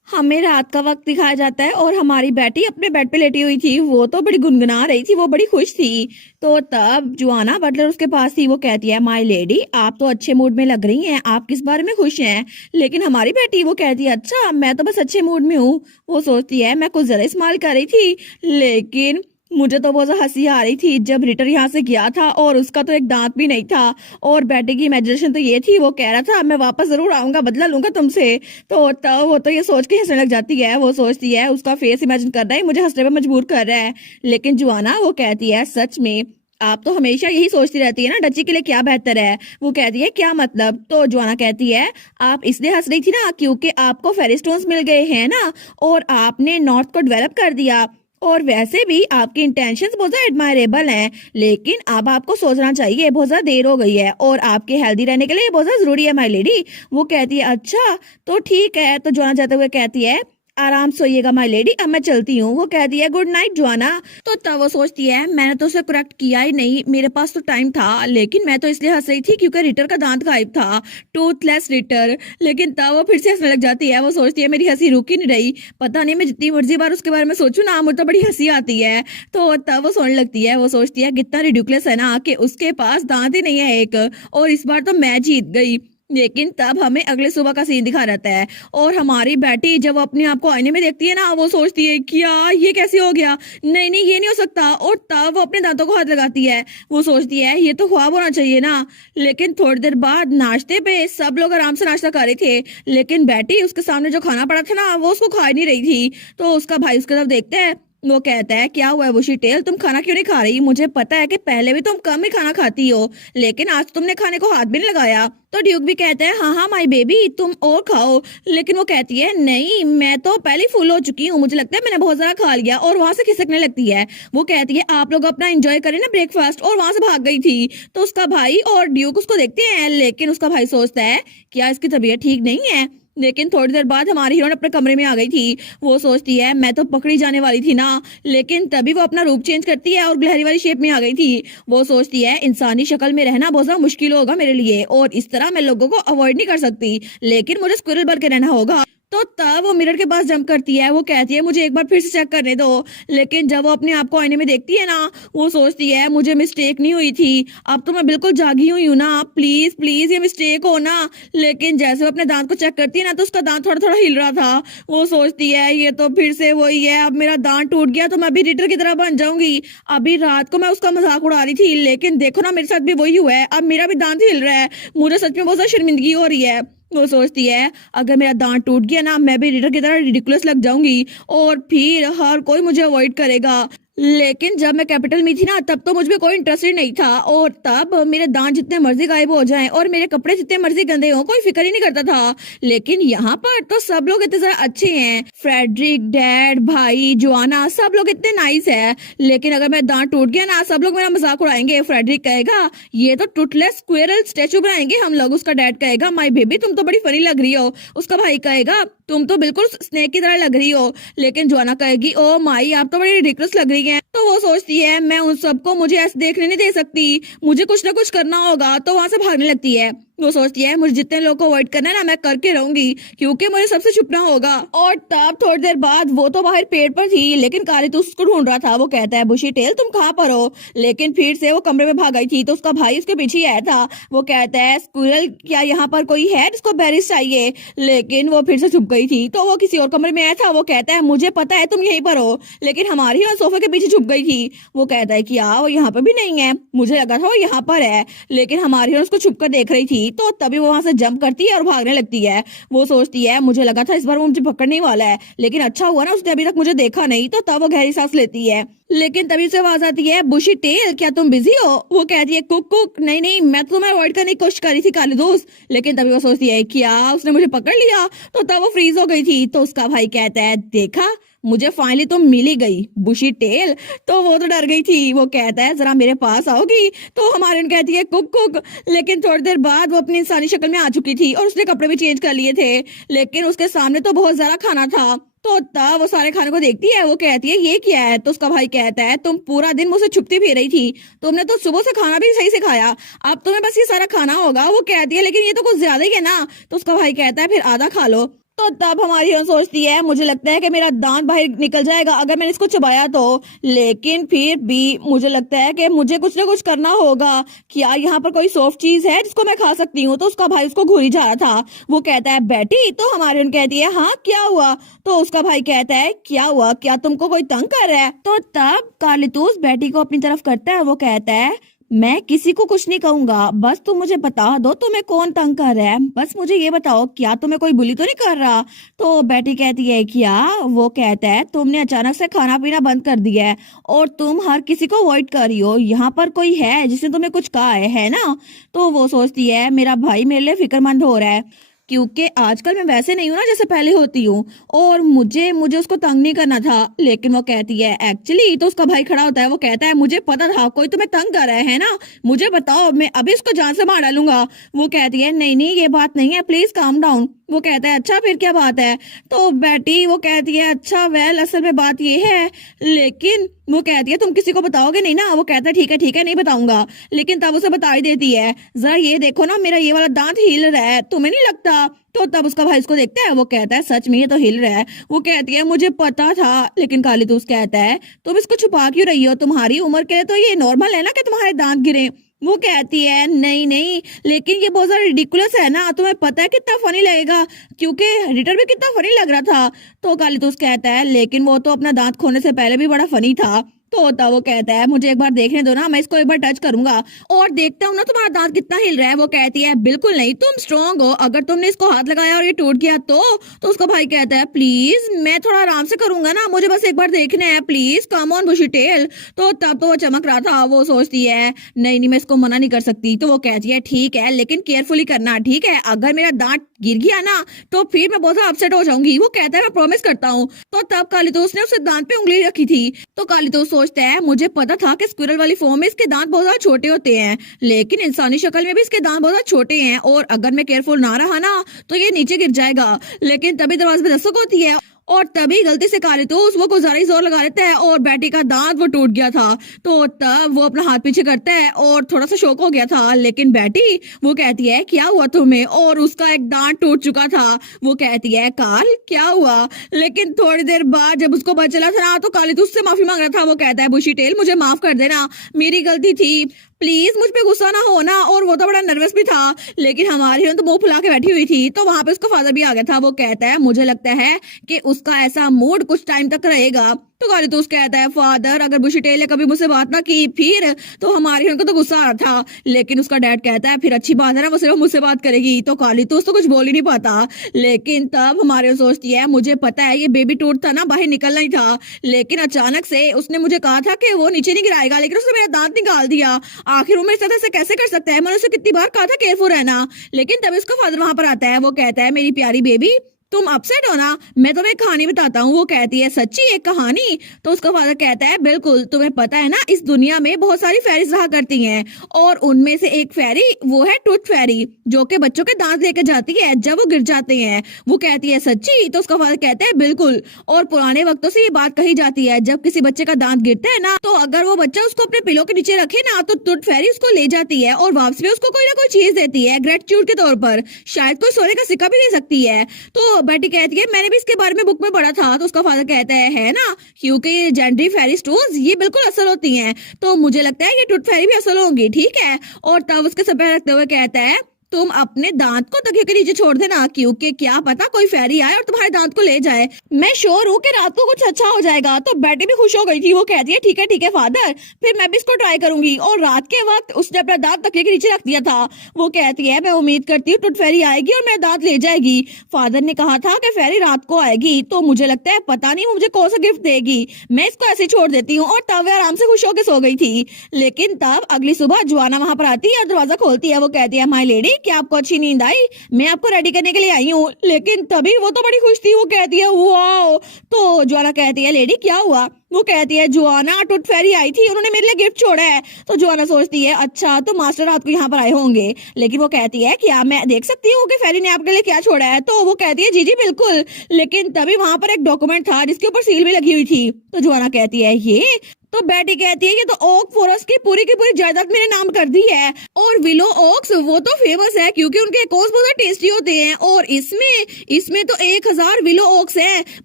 हमें रात का वक्त दिखाया जाता है और हमारी बेटी अपने बेड पे लेटी हुई थी, वो तो बड़ी गुनगुना रही थी, वो बड़ी खुश थी। तो तब जुआना बटलर उसके पास थी, वो कहती है माय लेडी आप तो अच्छे मूड में लग रही हैं, आप किस बारे में खुश हैं। लेकिन हमारी बेटी वो कहती है अच्छा मैं तो बस अच्छे मूड में हूँ। वो सोचती है मैं कुछ ज्यादा इस्तेमाल कर रही थी, लेकिन मुझे तो बहुत ज्यादा हंसी आ रही थी जब रिटर यहाँ से गया था और उसका तो एक दांत भी नहीं था, और बेटे की इमेजिनेशन तो ये थी, वो कह रहा था मैं वापस जरूर आऊंगा, बदला लूंगा तुमसे। तो तब वो तो ये सोच के हंसने लग जाती है। वो सोचती है उसका फेस इमेजिन कर रहा है, मुझे हंसने पे मजबूर कर रहा है। लेकिन जुआना वो कहती है सच में आप तो हमेशा यही सोचती रहती है ना डची के लिए क्या बेहतर है। वो कहती है क्या मतलब। तो जुआना कहती है आप इसलिए हंस रही थी ना क्योंकि आपको फेरी स्टोन्स मिल गए हैं ना, और आपने नॉर्थ को डेवलप कर दिया, और वैसे भी आपकी इंटेंशंस बहुत ज्यादा एडमायरेबल हैं, लेकिन अब आपको सोचना चाहिए, बहुत ज्यादा देर हो गई है और आपके हेल्दी रहने के लिए बहुत ज्यादा जरूरी है माय लेडी। वो कहती है अच्छा तो ठीक है। तो जोना जाते हुए कहती है आराम सोइएगा माय लेडी, अब मैं चलती हूँ। वो कहती है गुड नाइट जोना। तो तब वो सोचती है मैंने तो उसे करेक्ट किया ही नहीं, मेरे पास तो टाइम था, लेकिन मैं तो इसलिए हंस रही थी क्योंकि रिटर का दांत गायब था, टूथलेस रिटर। लेकिन तब वो फिर से हंसने लग जाती है। वो सोचती है मेरी हंसी रुक ही नहीं रही, पता नहीं मैं जितनी मर्जी बार उसके बारे में सोचूं ना मुझे तो बड़ी हंसी आती है। तो तब वो सोचने लगती है, वो सोचती है कितना रिडिकुलस है ना कि उसके पास दांत ही नहीं है एक, और इस बार तो मैं जीत गई। लेकिन तब हमें अगले सुबह का सीन दिखा रहता है, और हमारी बेटी जब वो अपने आप को आईने में देखती है ना वो सोचती है क्या ये कैसे हो गया, नहीं नहीं ये नहीं हो सकता, और तब वो अपने दांतों को हाथ लगाती है। वो सोचती है ये तो ख्वाब होना चाहिए ना। लेकिन थोड़ी देर बाद नाश्ते पे सब लोग आराम से नाश्ता कर रहे थे, लेकिन बेटी उसके सामने जो खाना पड़ा था ना वो उसको खा ही नहीं रही थी। तो उसका भाई उसके तरफ देखता है वो कहता है क्या हुआ है बुशी टेल, तुम खाना क्यों नहीं खा रही? मुझे पता है कि पहले भी तुम कम ही खाना खाती हो, लेकिन आज तुमने खाने को हाथ भी नहीं लगाया। तो ड्यूक भी कहता है हाँ हाँ माई बेबी तुम और खाओ, लेकिन वो कहती है नहीं मैं तो पहले ही फुल हो चुकी हूँ, मुझे लगता है मैंने बहुत ज्यादा खा लिया, और वहां से खिसकने लगती है। वो कहती है आप लोग अपना एंजॉय करें ना ब्रेकफास्ट, और वहां से भाग गई थी। तो उसका भाई और ड्यूक उसको देखते हैं, लेकिन उसका भाई सोचता है क्या इसकी तबीयत ठीक नहीं है। लेकिन थोड़ी देर बाद हमारी हीरोइन अपने कमरे में आ गई थी। वो सोचती है मैं तो पकड़ी जाने वाली थी ना, लेकिन तभी वो अपना रूप चेंज करती है और गिलहरी वाली शेप में आ गई थी। वो सोचती है इंसानी शक्ल में रहना बहुत ज्यादा मुश्किल होगा मेरे लिए, और इस तरह मैं लोगों को अवॉइड नहीं कर सकती, लेकिन मुझे स्क्विरल बन के रहना होगा। तो तब वो मिरर के पास जंप करती है। वो कहती है मुझे एक बार फिर से चेक करने दो, लेकिन जब वो अपने आप को आईने में देखती है ना, वो सोचती है मुझे मिस्टेक नहीं हुई थी, अब तो मैं बिल्कुल जागी हुई हूँ ना, प्लीज प्लीज ये मिस्टेक हो ना। लेकिन जैसे वो अपने दांत को चेक करती है ना, तो उसका दांत थोड़ा थोड़ा हिल रहा था। वो सोचती है ये तो फिर से वही है, अब मेरा दांत टूट गया तो मैं भी रिटर की तरह बन जाऊंगी। अभी रात को मैं उसका मजाक उड़ा रही थी, लेकिन देखो ना मेरे साथ भी वही हुआ है, अब मेरा भी दांत हिल रहा है, मुझे सच में बहुत ज्यादा शर्मिंदगी हो रही है। वो सोचती है अगर मेरा दांत टूट गया ना, मैं भी रीडर की तरह रिडिकुलस लग जाऊंगी, और फिर हर कोई मुझे अवॉइड करेगा। लेकिन जब मैं कैपिटल में थी ना, तब तो मुझ में कोई इंटरेस्ट ही नहीं था, और तब मेरे दांत जितने मर्जी गायब हो जाएं और मेरे कपड़े जितने मर्जी गंदे हो, कोई फिक्र ही नहीं करता था। लेकिन यहाँ पर तो सब लोग इतने ज्यादा अच्छे हैं, फ्रेडरिक, डैड, भाई, जोआना, सब लोग इतने नाइस है। लेकिन अगर मेरा दांत टूट गया ना, सब लोग मेरा मजाक उड़ाएंगे। फ्रेडरिक कहेगा ये तो टूटलेस स्क्विरल स्टैचू बनाएंगे हम लोग। उसका डैड कहेगा माई बेबी तुम तो बड़ी फनी लग रही हो। उसका भाई कहेगा तुम तो बिल्कुल स्नेक की तरह लग रही हो। लेकिन जोआना कहेगी ओ माई आप तो बड़ी रिडिकुलस लग रही हैं। तो वो सोचती है मैं उन सबको मुझे ऐसे देखने नहीं दे सकती, मुझे कुछ ना कुछ करना होगा। तो वहां से भागने लगती है। वो सोचती है मुझे जितने लोगों को अवॉइड करना है ना, मैं करके रहूंगी, क्योंकि मुझे सबसे छुपना होगा। और तब थोड़ी देर बाद वो तो बाहर पेड़ पर थी, लेकिन कारितूस उसको ढूंढ रहा था। वो कहता है बुशी टेल तुम कहाँ पर हो? लेकिन फिर से वो कमरे में भाग गई थी, तो उसका भाई उसके पीछे ही आया था। वो कहता है स्क्विरल क्या यहाँ पर कोई है जिसको बेरीज चाहिए? लेकिन वो फिर से छुप गई थी, तो वो किसी और कमरे में आया था। वो कहता है मुझे पता है तुम यहीं पर हो, लेकिन हमारी और सोफे के पीछे छुप गई थी। वो कहता है कि वो यहाँ पर भी नहीं है, मुझे लगा था वो यहाँ पर है, लेकिन हमारी और उसको छुप कर देख रही थी। तो तभी वो वहां से जंप करती है और भागने लगती है। वो सोचती है मुझे लगा था इस बार वो मुझे पकड़ने वाला है, लेकिन अच्छा हुआ ना उसने अभी तक मुझे देखा नहीं। तो तब वो गहरी सांस लेती है, लेकिन तभी उसे आवाज आती है बुशी टेल क्या तुम बिजी हो? वो कहती है कुक कुक नहीं नहीं मैं तो तुम्हें अवॉइड करने की कोशिश कर रही थी काली दोस्त। लेकिन तभी वो सोचती है क्या उसने मुझे पकड़ लिया? तो तब वो फ्रीज हो गई थी। तो उसका भाई कहता है देखा मुझे फाइनली तो मिल ही गई बुशी टेल। तो वो तो डर गई थी। वो कहता है जरा मेरे पास आओगी? तो हमारे कहती है कुक कुक। लेकिन थोड़ी देर बाद वो अपनी इंसानी शक्ल में आ चुकी थी, और उसने कपड़े भी चेंज कर लिए थे, लेकिन उसके सामने तो बहुत ज्यादा खाना था। तो तब वो सारे खाने को देखती है। वो कहती है ये क्या है? तो उसका भाई कहता है तुम पूरा दिन मुझसे छुपती फिर रही थी, तुमने तो सुबह से खाना भी सही से खाया, अब तुम्हें बस ये सारा खाना होगा। वो कहती है लेकिन ये तो कुछ ज्यादा ही है ना। तो उसका भाई कहता है फिर आधा खा लो। तो तब हमारी हीरोइन सोचती है मुझे लगता है कि मेरा दांत बाहर निकल जाएगा अगर मैंने इसको चबाया तो, लेकिन फिर भी मुझे लगता है कि मुझे कुछ ना कुछ करना होगा। क्या यहाँ पर कोई सॉफ्ट चीज है जिसको मैं खा सकती हूँ? तो उसका भाई उसको घूरी जा रहा था। वो कहता है बेटी। तो हमारी हीरोइन कहती है हाँ क्या हुआ? तो उसका भाई कहता है क्या हुआ, क्या तुमको कोई तंग कर रहा है? तो तब कार्लितोस बेटी को अपनी तरफ करता है। वो कहता है मैं किसी को कुछ नहीं कहूंगा, बस तुम मुझे बता दो तुम्हें कौन तंग कर रहा है, बस मुझे ये बताओ क्या तुम्हें कोई बुली तो नहीं कर रहा? तो बेटी कहती है क्या? वो कहता है तुमने अचानक से खाना पीना बंद कर दिया है और तुम हर किसी को अवॉइड कर रही हो, यहाँ पर कोई है जिसने तुम्हें कुछ कहा है ना? तो वो सोचती है मेरा भाई मेरे लिए फिक्रमंद हो रहा है, क्योंकि आजकल मैं वैसे नहीं हूँ ना जैसे पहले होती हूँ, और मुझे मुझे उसको तंग नहीं करना था। लेकिन वो कहती है एक्चुअली। तो उसका भाई खड़ा होता है। वो कहता है मुझे पता था कोई तुम्हें तंग कर रहा है ना, मुझे बताओ मैं अभी उसको जान से मार डालूंगा। वो कहती है नहीं नहीं ये बात नहीं है, प्लीज काम डाउन। वो कहता है अच्छा फिर क्या बात है? तो बेटी वो कहती है अच्छा वेल असल में बात ये है, लेकिन वो कहती है तुम किसी को बताओगे नहीं ना? वो कहता है ठीक है नहीं बताऊंगा। लेकिन तब उसे बता ही देती है जरा ये देखो ना मेरा ये वाला दांत हिल रहा है, तुम्हें नहीं लगता? तो तब उसका भाई उसको देखता है। वो कहता है सच में ये तो हिल रहा है। वो कहती है मुझे पता था। लेकिन कालीतूस कहता है तुम इसको छुपा क्यों रही हो, तुम्हारी उम्र के लिए तो ये नॉर्मल है ना कि तुम्हारे दांत गिरे। वो कहती है नहीं नहीं लेकिन ये बहुत ज्यादा रिडिकुलस है ना, तुम्हें पता है कितना फनी लगेगा, क्योंकि रिटर भी कितना फनी लग रहा था। तो कालीतूस कहता है लेकिन वो तो अपना दांत खोने से पहले भी बड़ा फनी था। तो तब वो कहता है मुझे एक बार देखने दो ना, मैं इसको एक बार टच करूंगा और देखता हूँ ना तुम्हारा दांत कितना हिल रहा है। वो कहती है बिल्कुल नहीं, तुम स्ट्रांग हो, अगर तुमने इसको हाथ लगाया और ये टूट गया तो उसका भाई कहता है प्लीज मैं थोड़ा आराम से करूंगा ना, मुझे बस एक बार देखना है, please come on bushy tail. तो तब तो वो चमक रहा था, वो सोचती है नहीं नहीं मैं इसको मना नहीं कर सकती। तो वो कहती है ठीक है लेकिन केयरफुली करना, ठीक है, अगर मेरा दांत गिर गया ना तो फिर मैं बहुत ज्यादा अपसेट हो जाऊंगी। वो कहता है मैं प्रॉमिस करता हूँ। तो तब कालीतोस ने उसके दांत पे उंगली रखी थी। तो कालीतोस सोचता है मुझे पता था कि स्क्विरल वाली फॉर्म में इसके दांत बहुत ज्यादा छोटे होते हैं, लेकिन इंसानी शक्ल में भी इसके दांत बहुत ज्यादा छोटे हैं और अगर मैं केयरफुल ना रहा ना तो ये नीचे गिर जाएगा। लेकिन तभी दरवाजे पे दस्तक होती है और तभी गलती से कालीतोस वो को ज्यादा जोर लगा लेता है और बेटी का दांत वो टूट गया था। तो तब वो अपना हाथ पीछे करता है और थोड़ा सा शौक हो गया था, लेकिन बेटी वो कहती है क्या हुआ तुम्हें, और उसका एक दांत टूट चुका था। वो कहती है कार्ल क्या हुआ, लेकिन थोड़ी देर बाद जब उसको पता चला था ना तो कालीतोस से माफी मांग रहा था। वो कहता है बुशी टेल मुझे माफ कर देना, मेरी गलती थी, प्लीज मुझ पे गुस्सा ना होना। और वो तो बड़ा नर्वस भी था, लेकिन हमारी हीरोइन तो मुंह फुला के बैठी हुई थी। तो वहां पे उसका फादर भी आ गया था। वो कहता है मुझे लगता है कि उसका ऐसा मूड कुछ टाइम तक रहेगा। तो कालीतोस कहता है फादर अगर बुशी टेल ने कभी मुझसे बात ना की फिर तो हमारी हीरोइन को तो गुस्सा आ रहा था, लेकिन उसका डैड कहता है फिर अच्छी बात है ना, वो सिर्फ मुझसे बात करेगी। तो कालीतोस तो कुछ बोल ही नहीं पाता, लेकिन तब हमारे सोचती है मुझे पता है ये बेबी टूट था ना, बाहर निकलना ही था, लेकिन अचानक से उसने मुझे कहा था कि वो नीचे नहीं गिराएगा, लेकिन उसने मेरा दांत निकाल दिया। आखिर वो मेरे साथ ऐसे कैसे कर सकता है, मैंने उसे कितनी बार कहा था केयरफुल रहना। लेकिन तब उसका फादर वहां पर आता है। वो कहता है मेरी प्यारी बेबी तुम अपसेट हो ना, मैं तुम्हें एक कहानी बताता हूँ। वो कहती है सच्ची एक कहानी। तो उसका फादर कहता है बिल्कुल, तुम्हें पता है ना इस दुनिया में बहुत सारी फेरीज रहा करती हैं और उनमें से एक फेरी वो है टूथ फेरी जो कि बच्चों के दांत लेकर जाती है जब वो गिर जाते हैं। वो कहती है सच्ची। तो उसका फादर कहता है बिल्कुल, और पुराने वक्तों से ये बात कही जाती है जब किसी बच्चे का दांत गिरता है ना तो अगर वो बच्चा उसको अपने पिलो के नीचे रखे ना तो टूथ फेरी उसको ले जाती है और वापस भी उसको कोई ना कोई चीज देती है ग्रेटिट्यूड के तौर पर, शायद कोई सोने का सिक्का भी दे सकती है। तो बेटी कहती है मैंने भी इसके बारे में बुक में पढ़ा था। तो उसका फादर कहता है ना, क्योंकि ये जेंडरी फेरी स्टोन्स ये बिल्कुल असल होती हैं, तो मुझे लगता है ये टूथ फेरी भी असल होंगी, ठीक है। और तब उसके सर पे रखते हुए कहता है तुम अपने दांत को तकिए के नीचे छोड़ देना, क्योंकि क्या पता कोई फेरी आए और तुम्हारे दांत को ले जाए, मैं श्योर हूँ कि रात को कुछ अच्छा हो जाएगा। तो बेटी भी खुश हो गई थी। वो कहती है ठीक है फादर, फिर मैं भी इसको ट्राई करूंगी। और रात के वक्त उसने अपना दांत तकिए के नीचे रख दिया था। वो कहती है मैं उम्मीद करती हूँ टूथ फेरी आएगी और मेरा दांत ले जाएगी। फादर ने कहा था कि फेरी रात को आएगी, तो मुझे लगता है पता नहीं वो मुझे कौन सा गिफ्ट देगी, मैं इसको ऐसे छोड़ देती हूँ। और तब वे आराम से खुश होकर सो गई थी। लेकिन तब अगली सुबह जोआना वहां पर आती है और दरवाजा खोलती है। वो कहती है माय लेडी क्या आपको अच्छी नींद आई, मैं आपको रेडी करने के लिए आई हूँ। लेकिन तभी वो तो बड़ी खुश थी। वो कहती है वाओ। तो जोआना कहती है लेडी क्या हुआ। वो कहती है जोआना टूथ फेरी आई थी, उन्होंने मेरे लिए गिफ्ट छोड़ा है। तो जोआना सोचती है अच्छा तो मास्टर रात को यहाँ पर आए होंगे, लेकिन वो कहती है क्या मैं देख सकती हूँ कि फेरी ने आपके लिए क्या छोड़ा है। तो वो कहती है जी बिल्कुल। लेकिन तभी वहां पर एक डॉक्यूमेंट था जिसके ऊपर सील भी लगी हुई थी। तो जोआना कहती है ये तो बेटी कहती है ये तो ओक फॉरेस्ट की पूरी जायदाद मेरे नाम कर दी है। और विलो ओक्स वो तो फेमस है क्योंकि उनके कोस बहुत टेस्टी होते हैं और इसमें तो 1000 विलो ओक्स है,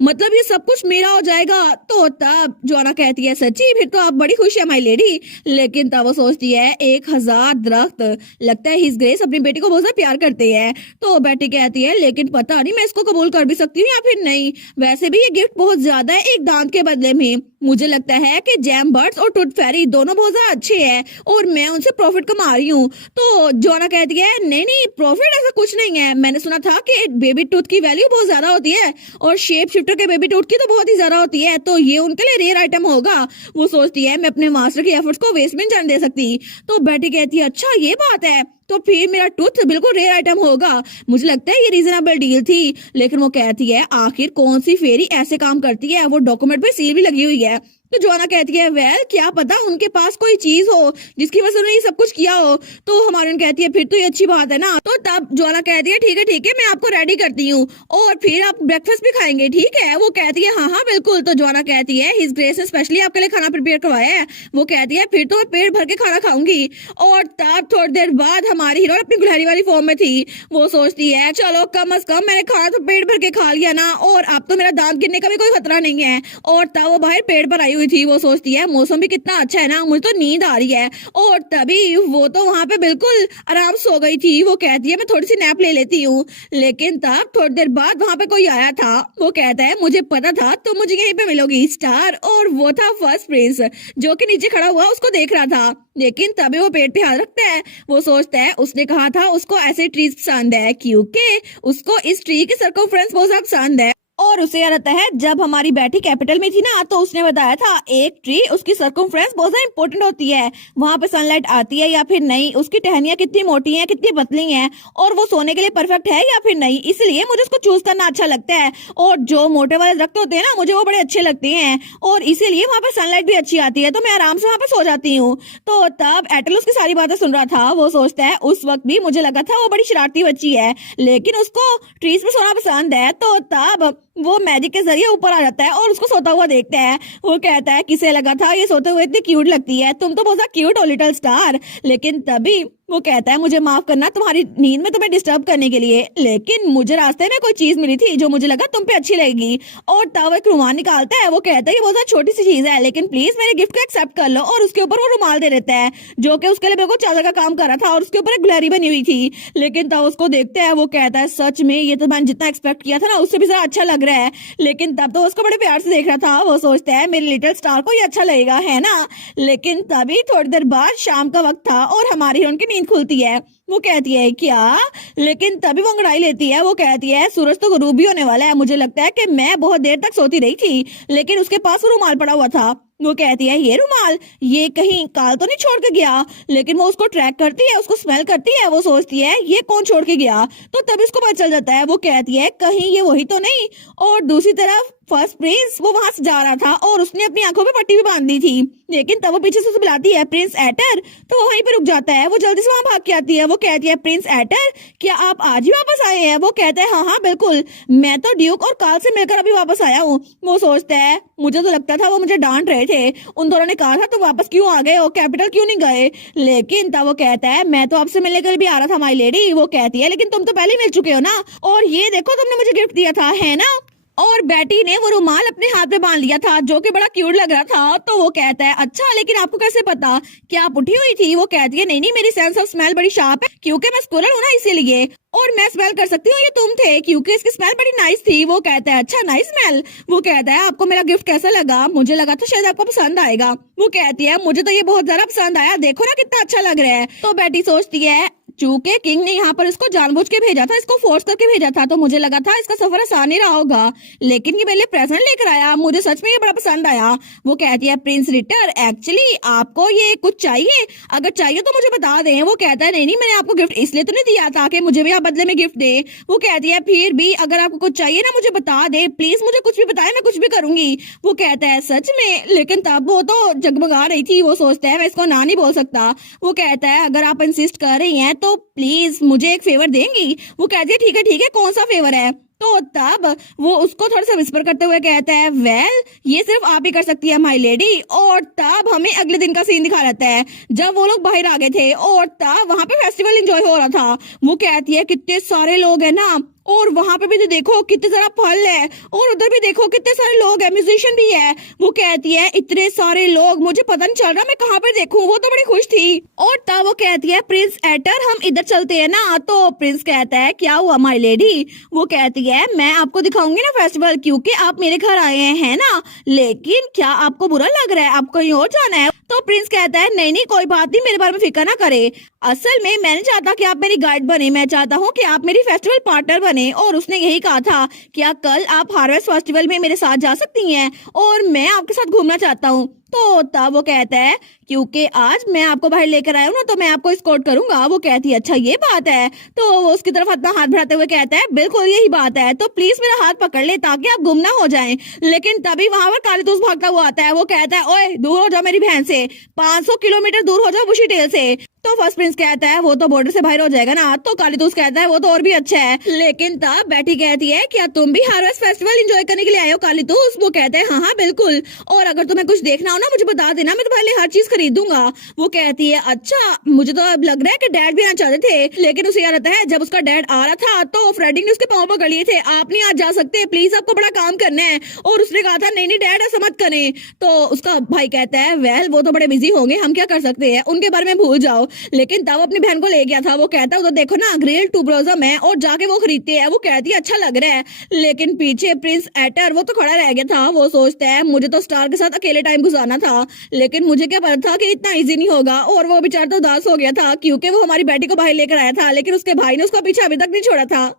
मतलब ये सब कुछ मेरा हो जाएगा। तो तब जोआना कहती है सच्ची, फिर तो आप बड़ी खुश है माय लेडी। लेकिन तब वो सोचती है 1000 दरख्त, लगता है हिज ग्रेस अपनी बेटी को बहुत ज्यादा प्यार करते हैं। तो बेटी कहती है लेकिन पता नहीं मैं इसको कबूल कर भी सकती हूँ या फिर नहीं, वैसे भी ये गिफ्ट बहुत ज्यादा है एक दांत के बदले में। मुझे लगता है कि जैम बर्ड्स और टूथ फेरी दोनों बहुत ज्यादा अच्छे हैं और मैं उनसे प्रॉफिट कमा रही हूँ। तो जोआना कहती है नहीं प्रॉफिट ऐसा कुछ नहीं है, मैंने सुना था कि बेबी टूथ की वैल्यू बहुत ज्यादा होती है और शेप शिफ्टर के बेबी टूथ की तो बहुत ही ज्यादा होती है, तो ये उनके लिए रेयर आइटम होगा। वो सोचती है मैं अपने मास्टर के एफर्ट्स को वेस्ट में जाने दे सकती। तो बेटी कहती है अच्छा ये बात है, तो फिर मेरा टूथ बिल्कुल रेयर आइटम होगा। मुझे लगता है ये रीजनेबल डील थी। लेकिन वो कहती है आखिर कौन सी फेरी ऐसे काम करती है, वो डॉक्यूमेंट पे सील भी लगी हुई है। तो जोआना कहती है वेल क्या पता उनके पास कोई चीज हो जिसकी वजह से उन्होंने ये सब कुछ किया हो। तो हमारी कहती है फिर तो ये अच्छी बात है ना। तो तब जोआना कहती है ठीक है मैं आपको रेडी करती हूँ और फिर आप ब्रेकफास्ट भी खाएंगे, ठीक है। वो कहती है हाँ बिल्कुल। तो जोआना कहती है हिज ग्रेस ने स्पेशली आपके लिए खाना प्रिपेयर करवाया है। वो कहती है फिर तो मैं पेट भर के खाना खाऊंगी। और तब थोड़ी देर बाद हमारी हीरो अपनी गुलहरी वाली फॉर्म में थी। वो सोचती है चलो कम अज कम मैंने खाना तो पेट भर के खा लिया ना, और अब तो मेरा दांत गिरने का भी कोई खतरा नहीं है। और तब वो बाहर पेड़ पर आई हुई थी। वो सोचती है मौसम भी कितना अच्छा है ना, मुझे तो नींद आ रही है। और तभी वो तो वहां पे बिल्कुल आराम सो गई थी। वो कहती है मैं थोड़ी सी नैप ले लेती हूँ। लेकिन तब थोड़ी देर बाद वहां पे कोई आया था। वो कहता है मुझे पता था तुम मुझे यहीं पे मिलोगी स्टार। और वो था फर्स्ट प्रिंस, जो कि नीचे खड़ा हुआ उसको देख रहा था। लेकिन तभी वो पेट पे हाथ रखता है। वो सोचता है उसने कहा था उसको ऐसे ट्रीज पसंद है क्योंकि उसको इस ट्री की सर्कमफ्रेंस बहुत ज्यादा पसंद है। और उसे याद आता है जब हमारी बेटी कैपिटल में थी ना, तो उसने बताया था एक ट्री उसकी सर्कमफ्रेंस बहुत ज्यादा इंपॉर्टेंट होती है, वहां पे सनलाइट आती है या फिर नहीं, उसकी टहनियां कितनी मोटी हैं कितनी पतली हैं, और वो सोने के लिए परफेक्ट है या फिर नहीं। इसलिए मुझे उसको चूज करना अच्छा लगता है। और जो मोटे वाले दरख्त होते हैं ना, मुझे वो बड़े अच्छे लगते हैं, और इसीलिए वहां पे सनलाइट भी अच्छी आती है, तो मैं आराम से वहां पे सो जाती हूँ। तो तब एटल उसकी सारी बातें सुन रहा था। वो सोचता है उस वक्त भी मुझे लगा था वो बड़ी शरारती बच्ची है, लेकिन उसको ट्रीज पे सोना पसंद है। तो तब वो मैजिक के जरिए ऊपर आ जाता है और उसको सोता हुआ देखता है। वो कहता है किसे लगा था ये सोते हुए इतनी क्यूट लगती है, तुम तो बहुत ज्यादा क्यूट हो लिटिल स्टार। लेकिन तभी वो कहता है मुझे माफ करना तुम्हारी नींद में तुम्हें डिस्टर्ब करने के लिए, लेकिन मुझे रास्ते में कोई चीज मिली थी जो मुझे लगा तुम पे अच्छी लगेगी। और तब वो एक रुमाल निकालता है। वो कहता है ये बहुत छोटी सी चीज है, लेकिन प्लीज मेरे गिफ्ट को एक्सेप्ट कर लो। और उसके ऊपर वो रुमाल दे देता है, जो कि उसके लिए बिल्कुल चादर का काम कर रहा था, और उसके ऊपर एक गुलहरी बनी हुई थी। लेकिन तब उसको देखते हैं। वो कहता है सच में ये तो मैंने जितना एक्सपेक्ट किया था ना, उससे भी ज्यादा अच्छा लग रहा है। लेकिन तब तो उसको बड़े प्यार से देख रहा था। वो सोचता है मेरे लिटिल स्टार को ये अच्छा लगेगा, है ना। लेकिन तभी थोड़ी देर बाद शाम का वक्त था और हमारी हीरोइन की नींद खुलती है। वो कहती है क्या, लेकिन तभी वो अंगड़ाई लेती है। वो कहती है सूरज तो गुरूब भी होने वाला है, मुझे लगता है कि मैं बहुत देर तक सोती रही थी, लेकिन उसके पास वो रुमाल पड़ा हुआ था। वो कहती है ये रुमाल ये कहीं काल तो नहीं छोड़ के गया। लेकिन वो उसको ट्रैक करती है, उसको स्मेल करती है। वो सोचती है ये कौन छोड़ के गया, तो तभी उसको पता चल जाता है। वो कहती है कहीं ये वही तो नहीं। और दूसरी तरफ फर्स्ट प्रिंस वो वहां से जा रहा था और उसने अपनी आंखों पे पट्टी भी बांध दी थी। लेकिन तब वो पीछे से उसे बुलाती है प्रिंस एटर, तो वो वहीं पे रुक जाता है। वो जल्दी से वहां भाग के आती है। वो कहती है प्रिंस एटर क्या आप आज ही वापस आए हैं। वो कहता है हाँ हाँ बिल्कुल, मैं तो ड्यूक और काल से मिलकर अभी वापस आया हूँ। वो सोचता है मुझे तो लगता था वो मुझे डांट रहे थे, उन दोनों ने कहा था तो वापस क्यों आ गए हो, कैपिटल क्यों नहीं गए। लेकिन तब वो कहता है मैं तो आपसे मिलने के लिए भी आ रहा था माई लेडी। वो कहती है लेकिन तुम तो पहले मिल चुके हो ना, और ये देखो तुमने मुझे गिफ्ट दिया था, है ना। और बेटी ने वो रुमाल अपने हाथ में बांध लिया था, जो कि बड़ा क्यूट लग रहा था। तो वो कहता है अच्छा लेकिन आपको कैसे पता, क्या आप उठी हुई थी। वो कहती है नहीं नहीं, मेरी सेंस ऑफ स्मेल बड़ी शार्प है, क्योंकि मैं स्क्विरल हूं ना इसीलिए, और मैं स्मेल कर सकती हूँ ये तुम थे, क्योंकि इसकी स्मेल बड़ी नाइस थी। वो कहता है अच्छा नाइस स्मेल। वो कहता है आपको मेरा गिफ्ट कैसा लगा, मुझे लगा था शायद आपको पसंद आएगा। वो कहती है मुझे तो ये बहुत ज्यादा पसंद आया, देखो ना कितना अच्छा लग रहा है। तो बेटी सोचती है चूंकि किंग ने यहाँ पर इसको जानबूझ के भेजा था, इसको फोर्स करके भेजा था, तो मुझे लगा था इसका सफर आसान ही रहा होगा, लेकिन ये मेरे लिए प्रेजेंट लेकर आया, मुझे सच में ये बड़ा पसंद आया। वो कहती है प्रिंस रिटर एक्चुअली आपको ये कुछ चाहिए, अगर चाहिए तो मुझे बता दें। वो कहता है नहीं नहीं, मैंने आपको गिफ्ट इसलिए तो नहीं दिया था कि मुझे भी आप बदले में गिफ्ट दे। वो कहती है फिर भी अगर आपको कुछ चाहिए ना मुझे बता दे प्लीज, मुझे कुछ भी बताए, मैं कुछ भी करूंगी। वो कहता है सच में, लेकिन तब वो तो जगमगा रही थी। वो सोचता है मैं इसको ना नहीं बोल सकता। वो कहता है अगर आप इंसिस्ट कर रही हैं तो प्लीज मुझे एक फेवर देंगी। वो कहती है ठीक है कौन सा फेवर है। तो तब वो उसको थोड़ा सा विस्पर करते हुए कहता है वेल ये सिर्फ आप ही कर सकती है माय लेडी। और तब हमें अगले दिन का सीन दिखा रहता है जब वो लोग बाहर आ गए थे और तब वहां पे फेस्टिवल एंजॉय हो रहा था। वो कहती है कितने सारे लोग हैं ना, और वहां पे भी तो देखो कितने सारा फल है, और उधर भी देखो कितने सारे लोग हैं, म्यूजिशियन भी है। वो कहती है इतने सारे लोग मुझे पता नहीं चल रहा मैं कहाँ पे देखूं। वो तो बड़ी खुश थी। और तब वो कहती है प्रिंस एटर हम इधर चलते हैं ना। तो प्रिंस कहता है क्या हुआ माय लेडी। वो कहती है मैं आपको दिखाऊंगी ना फेस्टिवल, क्योंकि आप मेरे घर आए हैं ना, लेकिन क्या आपको बुरा लग रहा है, आपको कहीं और जाना है। तो प्रिंस कहता है नहीं नहीं कोई बात नहीं, मेरे बारे में फिक्र ना करे, असल में मैं नहीं चाहता कि आप मेरी गाइड बने, मैं चाहता हूँ कि आप मेरी फेस्टिवल पार्टनर बने। और उसने यही कहा था क्या कल आप हार्वेस्ट फेस्टिवल में मेरे साथ जा सकती हैं, और मैं आपके साथ घूमना चाहता हूँ। तो तब वो कहता है क्योंकि आज मैं आपको बाहर लेकर आया हूँ ना, तो मैं आपको एस्कॉर्ट करूंगा। वो कहती है अच्छा ये बात है। तो वो उसकी तरफ अपना हाथ बढ़ाते हुए कहता है बिल्कुल यही बात है, तो प्लीज मेरा हाथ पकड़ ले ताकि आप गुम ना हो जाएं। लेकिन तभी वहां पर कालीतूस भागता हुआ आता है। वो कहता है ओए दूर हो जाओ मेरी बहन से, 500 किलोमीटर दूर हो जाओ बुशी टेल से। तो फर्स्ट प्रिंस कहता है वो तो बॉर्डर से बाहर हो जाएगा ना। तो कालीतूस कहता है वो तो और भी अच्छा है। लेकिन तब बेटी कहती है क्या तुम भी हार्वेस्ट फेस्टिवल एंजॉय करने के लिए आए हो कालीतूस? वो कहता है हाँ हाँ बिल्कुल, और अगर तुम्हें कुछ देखना हो ना मुझे बता देना, मैं तुम्हारे लिए हर चीज खरीद दूंगा। वो कहती है अच्छा, मुझे तो अब लग रहा है कि डैड भी आना चाहते थे, लेकिन उसे याद आता है जब उसका डैड आ रहा था तो फ्रेडिक ने उसके पाँव पकड़ लिए थे, आप नहीं आज जा सकते प्लीज, आपको बड़ा काम करना है। और उसने कहा था नहीं नहीं डैड ऐसा मत करें। तो उसका भाई कहता है वेल वो तो बड़े बिजी होंगे, हम क्या कर सकते हैं, उनके बारे में भूल जाओ। लेकिन तब अपनी बहन को ले गया था। वो कहता है उधर देखो ना ग्रिल्ड टूब्रोजम है, और जाके वो खरीदते हैं। वो कहती है अच्छा लग रहा है, लेकिन पीछे प्रिंस एटर वो तो खड़ा रह गया था। वो सोचता है मुझे तो स्टार के साथ अकेले टाइम गुजारना था, लेकिन मुझे क्या पता था कि इतना इजी नहीं होगा। और वो बेचारा तो उदास हो गया था क्योंकि वो हमारी बेटी को बाहर लेकर आया था, लेकिन उसके भाई ने उसका पीछे अभी तक नहीं छोड़ा था।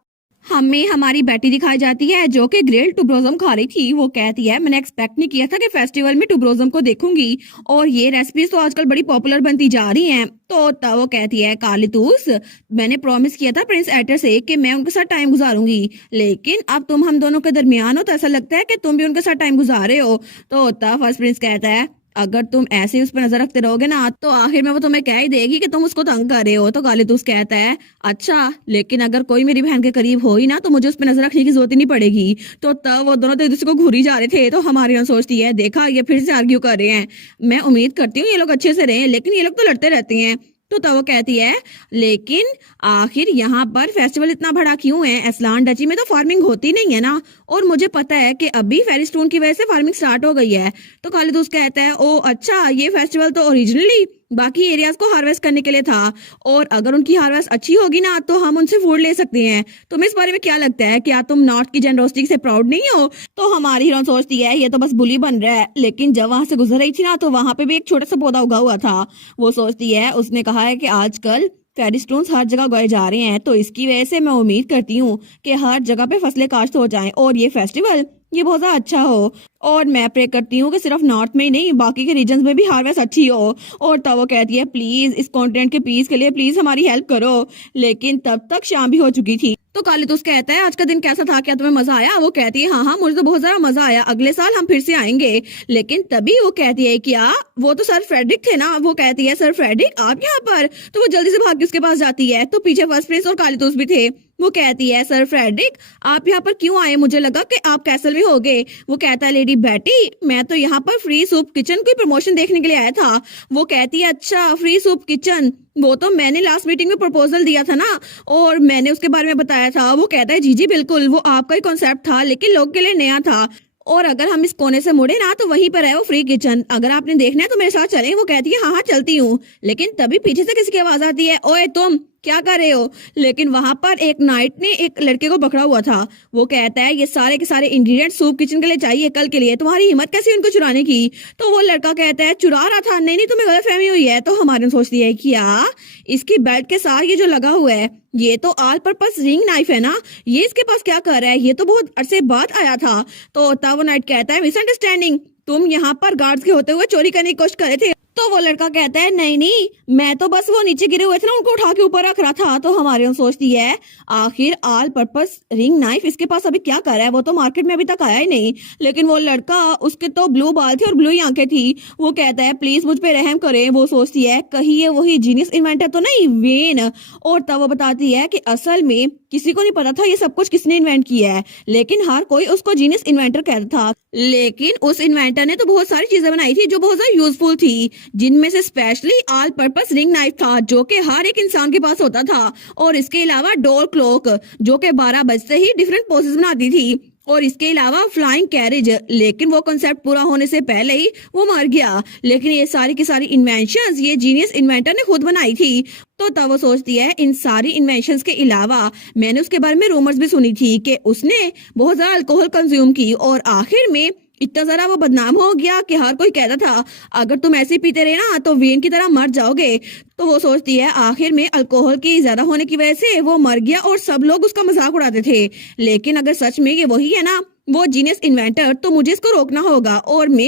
हमें हमारी बेटी दिखाई जाती है जो कि ग्रिल्ड टूब्रोजम खा रही थी। वो कहती है मैंने एक्सपेक्ट नहीं किया था कि फेस्टिवल में टूब्रोजम को देखूंगी, और ये रेसिपीज तो आजकल बड़ी पॉपुलर बनती जा रही हैं। तो तब वो कहती है कालीतूस मैंने प्रॉमिस किया था प्रिंस एटर से कि मैं उनके साथ टाइम गुजारूंगी, लेकिन अब तुम हम दोनों के दरमियान हो तो ऐसा लगता है कि तुम भी उनके साथ टाइम गुजार रहे हो। तो तब फर्स्ट प्रिंस कहता है अगर तुम ऐसे ही उस पर नजर रखते रहोगे ना तो आखिर में वो तुम्हें कह ही देगी कि तुम उसको तंग कर रहे हो। तो कालीतूस कहता है अच्छा, लेकिन अगर कोई मेरी बहन के करीब हो ही ना तो मुझे उस पर नजर रखने की जरूरत ही नहीं पड़ेगी। तो तब वो दोनों तो एक दूसरे को घूरी जा रहे थे। तो हमारी सोचती है देखा ये फिर से आर्ग्यू कर रहे हैं, मैं उम्मीद करती हूँ ये लोग अच्छे से रहे, लेकिन ये लोग तो लड़ते रहते हैं। तो तब वो कहती है लेकिन आखिर यहाँ पर फेस्टिवल इतना बड़ा क्यों है, एस्लान डची में तो फार्मिंग होती नहीं है ना, और मुझे पता है कि अभी फेरिस्टोन की वजह से फार्मिंग स्टार्ट हो गई है। तो कालीतूस कहता है ओ अच्छा, ये फेस्टिवल तो ओरिजिनली बाकी एरियाज को हार्वेस्ट करने के लिए था, और अगर उनकी हार्वेस्ट अच्छी होगी ना तो हम उनसे फूड ले सकते हैं। तुम्हें इस बारे में क्या लगता है, क्या तुम नॉर्थ की जनरोसिटी से प्राउड नहीं हो? तो हमारी हीरोइन सोचती है ये तो बस बुली बन रहा है, लेकिन जब वहां से गुजर रही थी ना तो वहां पे भी एक छोटा सा पौधा उगा हुआ था। वो सोचती है उसने कहा है कि आजकल फेरिस्टोन्स हर जगह उगाए जा रहे हैं, तो इसकी वजह से मैं उम्मीद करती हूँ कि हर जगह पे फसलें काश्त हो जाएं और ये फेस्टिवल ये बहुत ज्यादा अच्छा हो, और मैं प्रे करती हूँ कि सिर्फ नॉर्थ में ही नहीं बाकी के रीजन्स में भी हार्वेस्ट अच्छी हो। और तब वो कहती है प्लीज इस कॉन्टिनेंट के पीस के लिए प्लीज हमारी हेल्प करो। लेकिन तब तक शाम भी हो चुकी थी। तो कालीतूस कहता है आज का दिन कैसा था, क्या तुम्हें मजा आया? वो कहती है हाँ हाँ मुझे तो बहुत ज्यादा मजा आया, अगले साल हम फिर से आएंगे। लेकिन तभी वो कहती है क्या वो तो सर फ्रेडरिक थे ना? वो कहती है सर फ्रेडरिक आप यहाँ पर? तो वो जल्दी से भाग के उसके पास जाती है, तो पीछे फर्स्ट प्रिंस और कालीतूस भी थे। वो कहती है सर फ्रेडरिक आप यहाँ पर क्यों आए, मुझे लगा कि आप कैसल में होगे। वो कहता है लेडी बेटी मैं तो यहाँ पर फ्री सूप किचन की प्रमोशन देखने के लिए आया था। वो कहती है अच्छा फ्री सूप किचन, वो तो मैंने लास्ट मीटिंग में प्रपोजल दिया था ना और मैंने उसके बारे में बताया था। वो कहता है जी जी बिल्कुल, वो आपका ही कॉन्सेप्ट था लेकिन लोग के लिए नया था, और अगर हम इस कोने से मुड़े ना तो वहीं पर है वो फ्री किचन, अगर आपने देखना है तो मेरे साथ चलें। वो कहती है हाँ हाँ चलती हूँ। लेकिन तभी पीछे से किसी की आवाज आती है ओए तुम क्या कर रहे हो? लेकिन वहां पर एक नाइट ने एक लड़के को पकड़ा हुआ था। वो कहता है ये सारे के सारे इंग्रेडिएंट सूप किचन के लिए चाहिए कल के लिए, तुम्हारी हिम्मत कैसी उनको चुराने की? तो वो लड़का कहता है चुरा रहा था, नहीं नहीं तुम्हें गलतफहमी हुई है। तो हमारी सोचती है क्या इसकी बेल्ट के साथ ये जो लगा हुआ है ये तो ऑल पर्पस रिंग नाइफ है ना, ये इसके पास क्या कर रहा है, ये तो बहुत अरसे बाद आया था। तो तब वो नाइट कहता है मिसअंडरस्टैंडिंग, तुम यहाँ पर गार्ड्स के होते हुए चोरी करने की कोशिश कर रहे थे। तो वो लड़का कहता है नहीं नहीं मैं तो बस वो नीचे गिरे हुए थे ना उनको उठा के ऊपर रख रहा था। तो हमारे सोचती है आखिर ऑल पर्पस रिंग नाइफ इसके पास अभी क्या कर रहा है, वो तो मार्केट में अभी तक आया ही नहीं। लेकिन वो लड़का उसके तो ब्लू बाल थे और ब्लू ही आंखें थी। वो कहता है प्लीज मुझ पे रहम करे। वो सोचती है कहीं ये वही जीनियस इन्वेंटर तो नहीं वेन। और तब वो बताती है कि असल में किसी को नहीं पता था ये सब कुछ किसने इन्वेंट किया है, लेकिन हर कोई उसको जीनियस इन्वेंटर कहता था। लेकिन उस इन्वेंटर ने तो बहुत सारी चीजें बनाई थी जो बहुत ज्यादा यूजफुल थी, जिनमें से specially all purpose ring knife था जो कि हर एक इंसान के पास होता था, और इसके अलावा डोर क्लॉक जो कि 12 बजते ही डिफरेंट पोजेस बनाती थी, और इसके अलावा फ्लाइंग कैरेज। लेकिन वो कॉन्सेप्ट पूरा होने से पहले ही वो मर गया। लेकिन ये सारी की सारी इन्वेंशंस ये जीनियस इन्वेंटर ने खुद बनाई थी। तो तब वो सोचती है इन सारी इन्वेंशंस के अलावा मैंने उसके बारे में रूमर्स भी सुनी थी कि उसने बहुत ज्यादा अल्कोहल कंज्यूम की, और आखिर में इतना सारा वो बदनाम हो गया कि हर कोई कहता था अगर तुम ऐसे पीते रहे ना तो वेन की तरह मर जाओगे। तो वो सोचती है आखिर में अल्कोहल की ज्यादा होने की वजह से वो मर गया और सब लोग उसका मजाक उड़ाते थे। लेकिन अगर सच में ये वही है ना वो जीनियस इन्वेंटर, तो मुझे इसको रोकना होगा, और मैं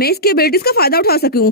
इसकी एबिलिटीज का फायदा उठा सकूं,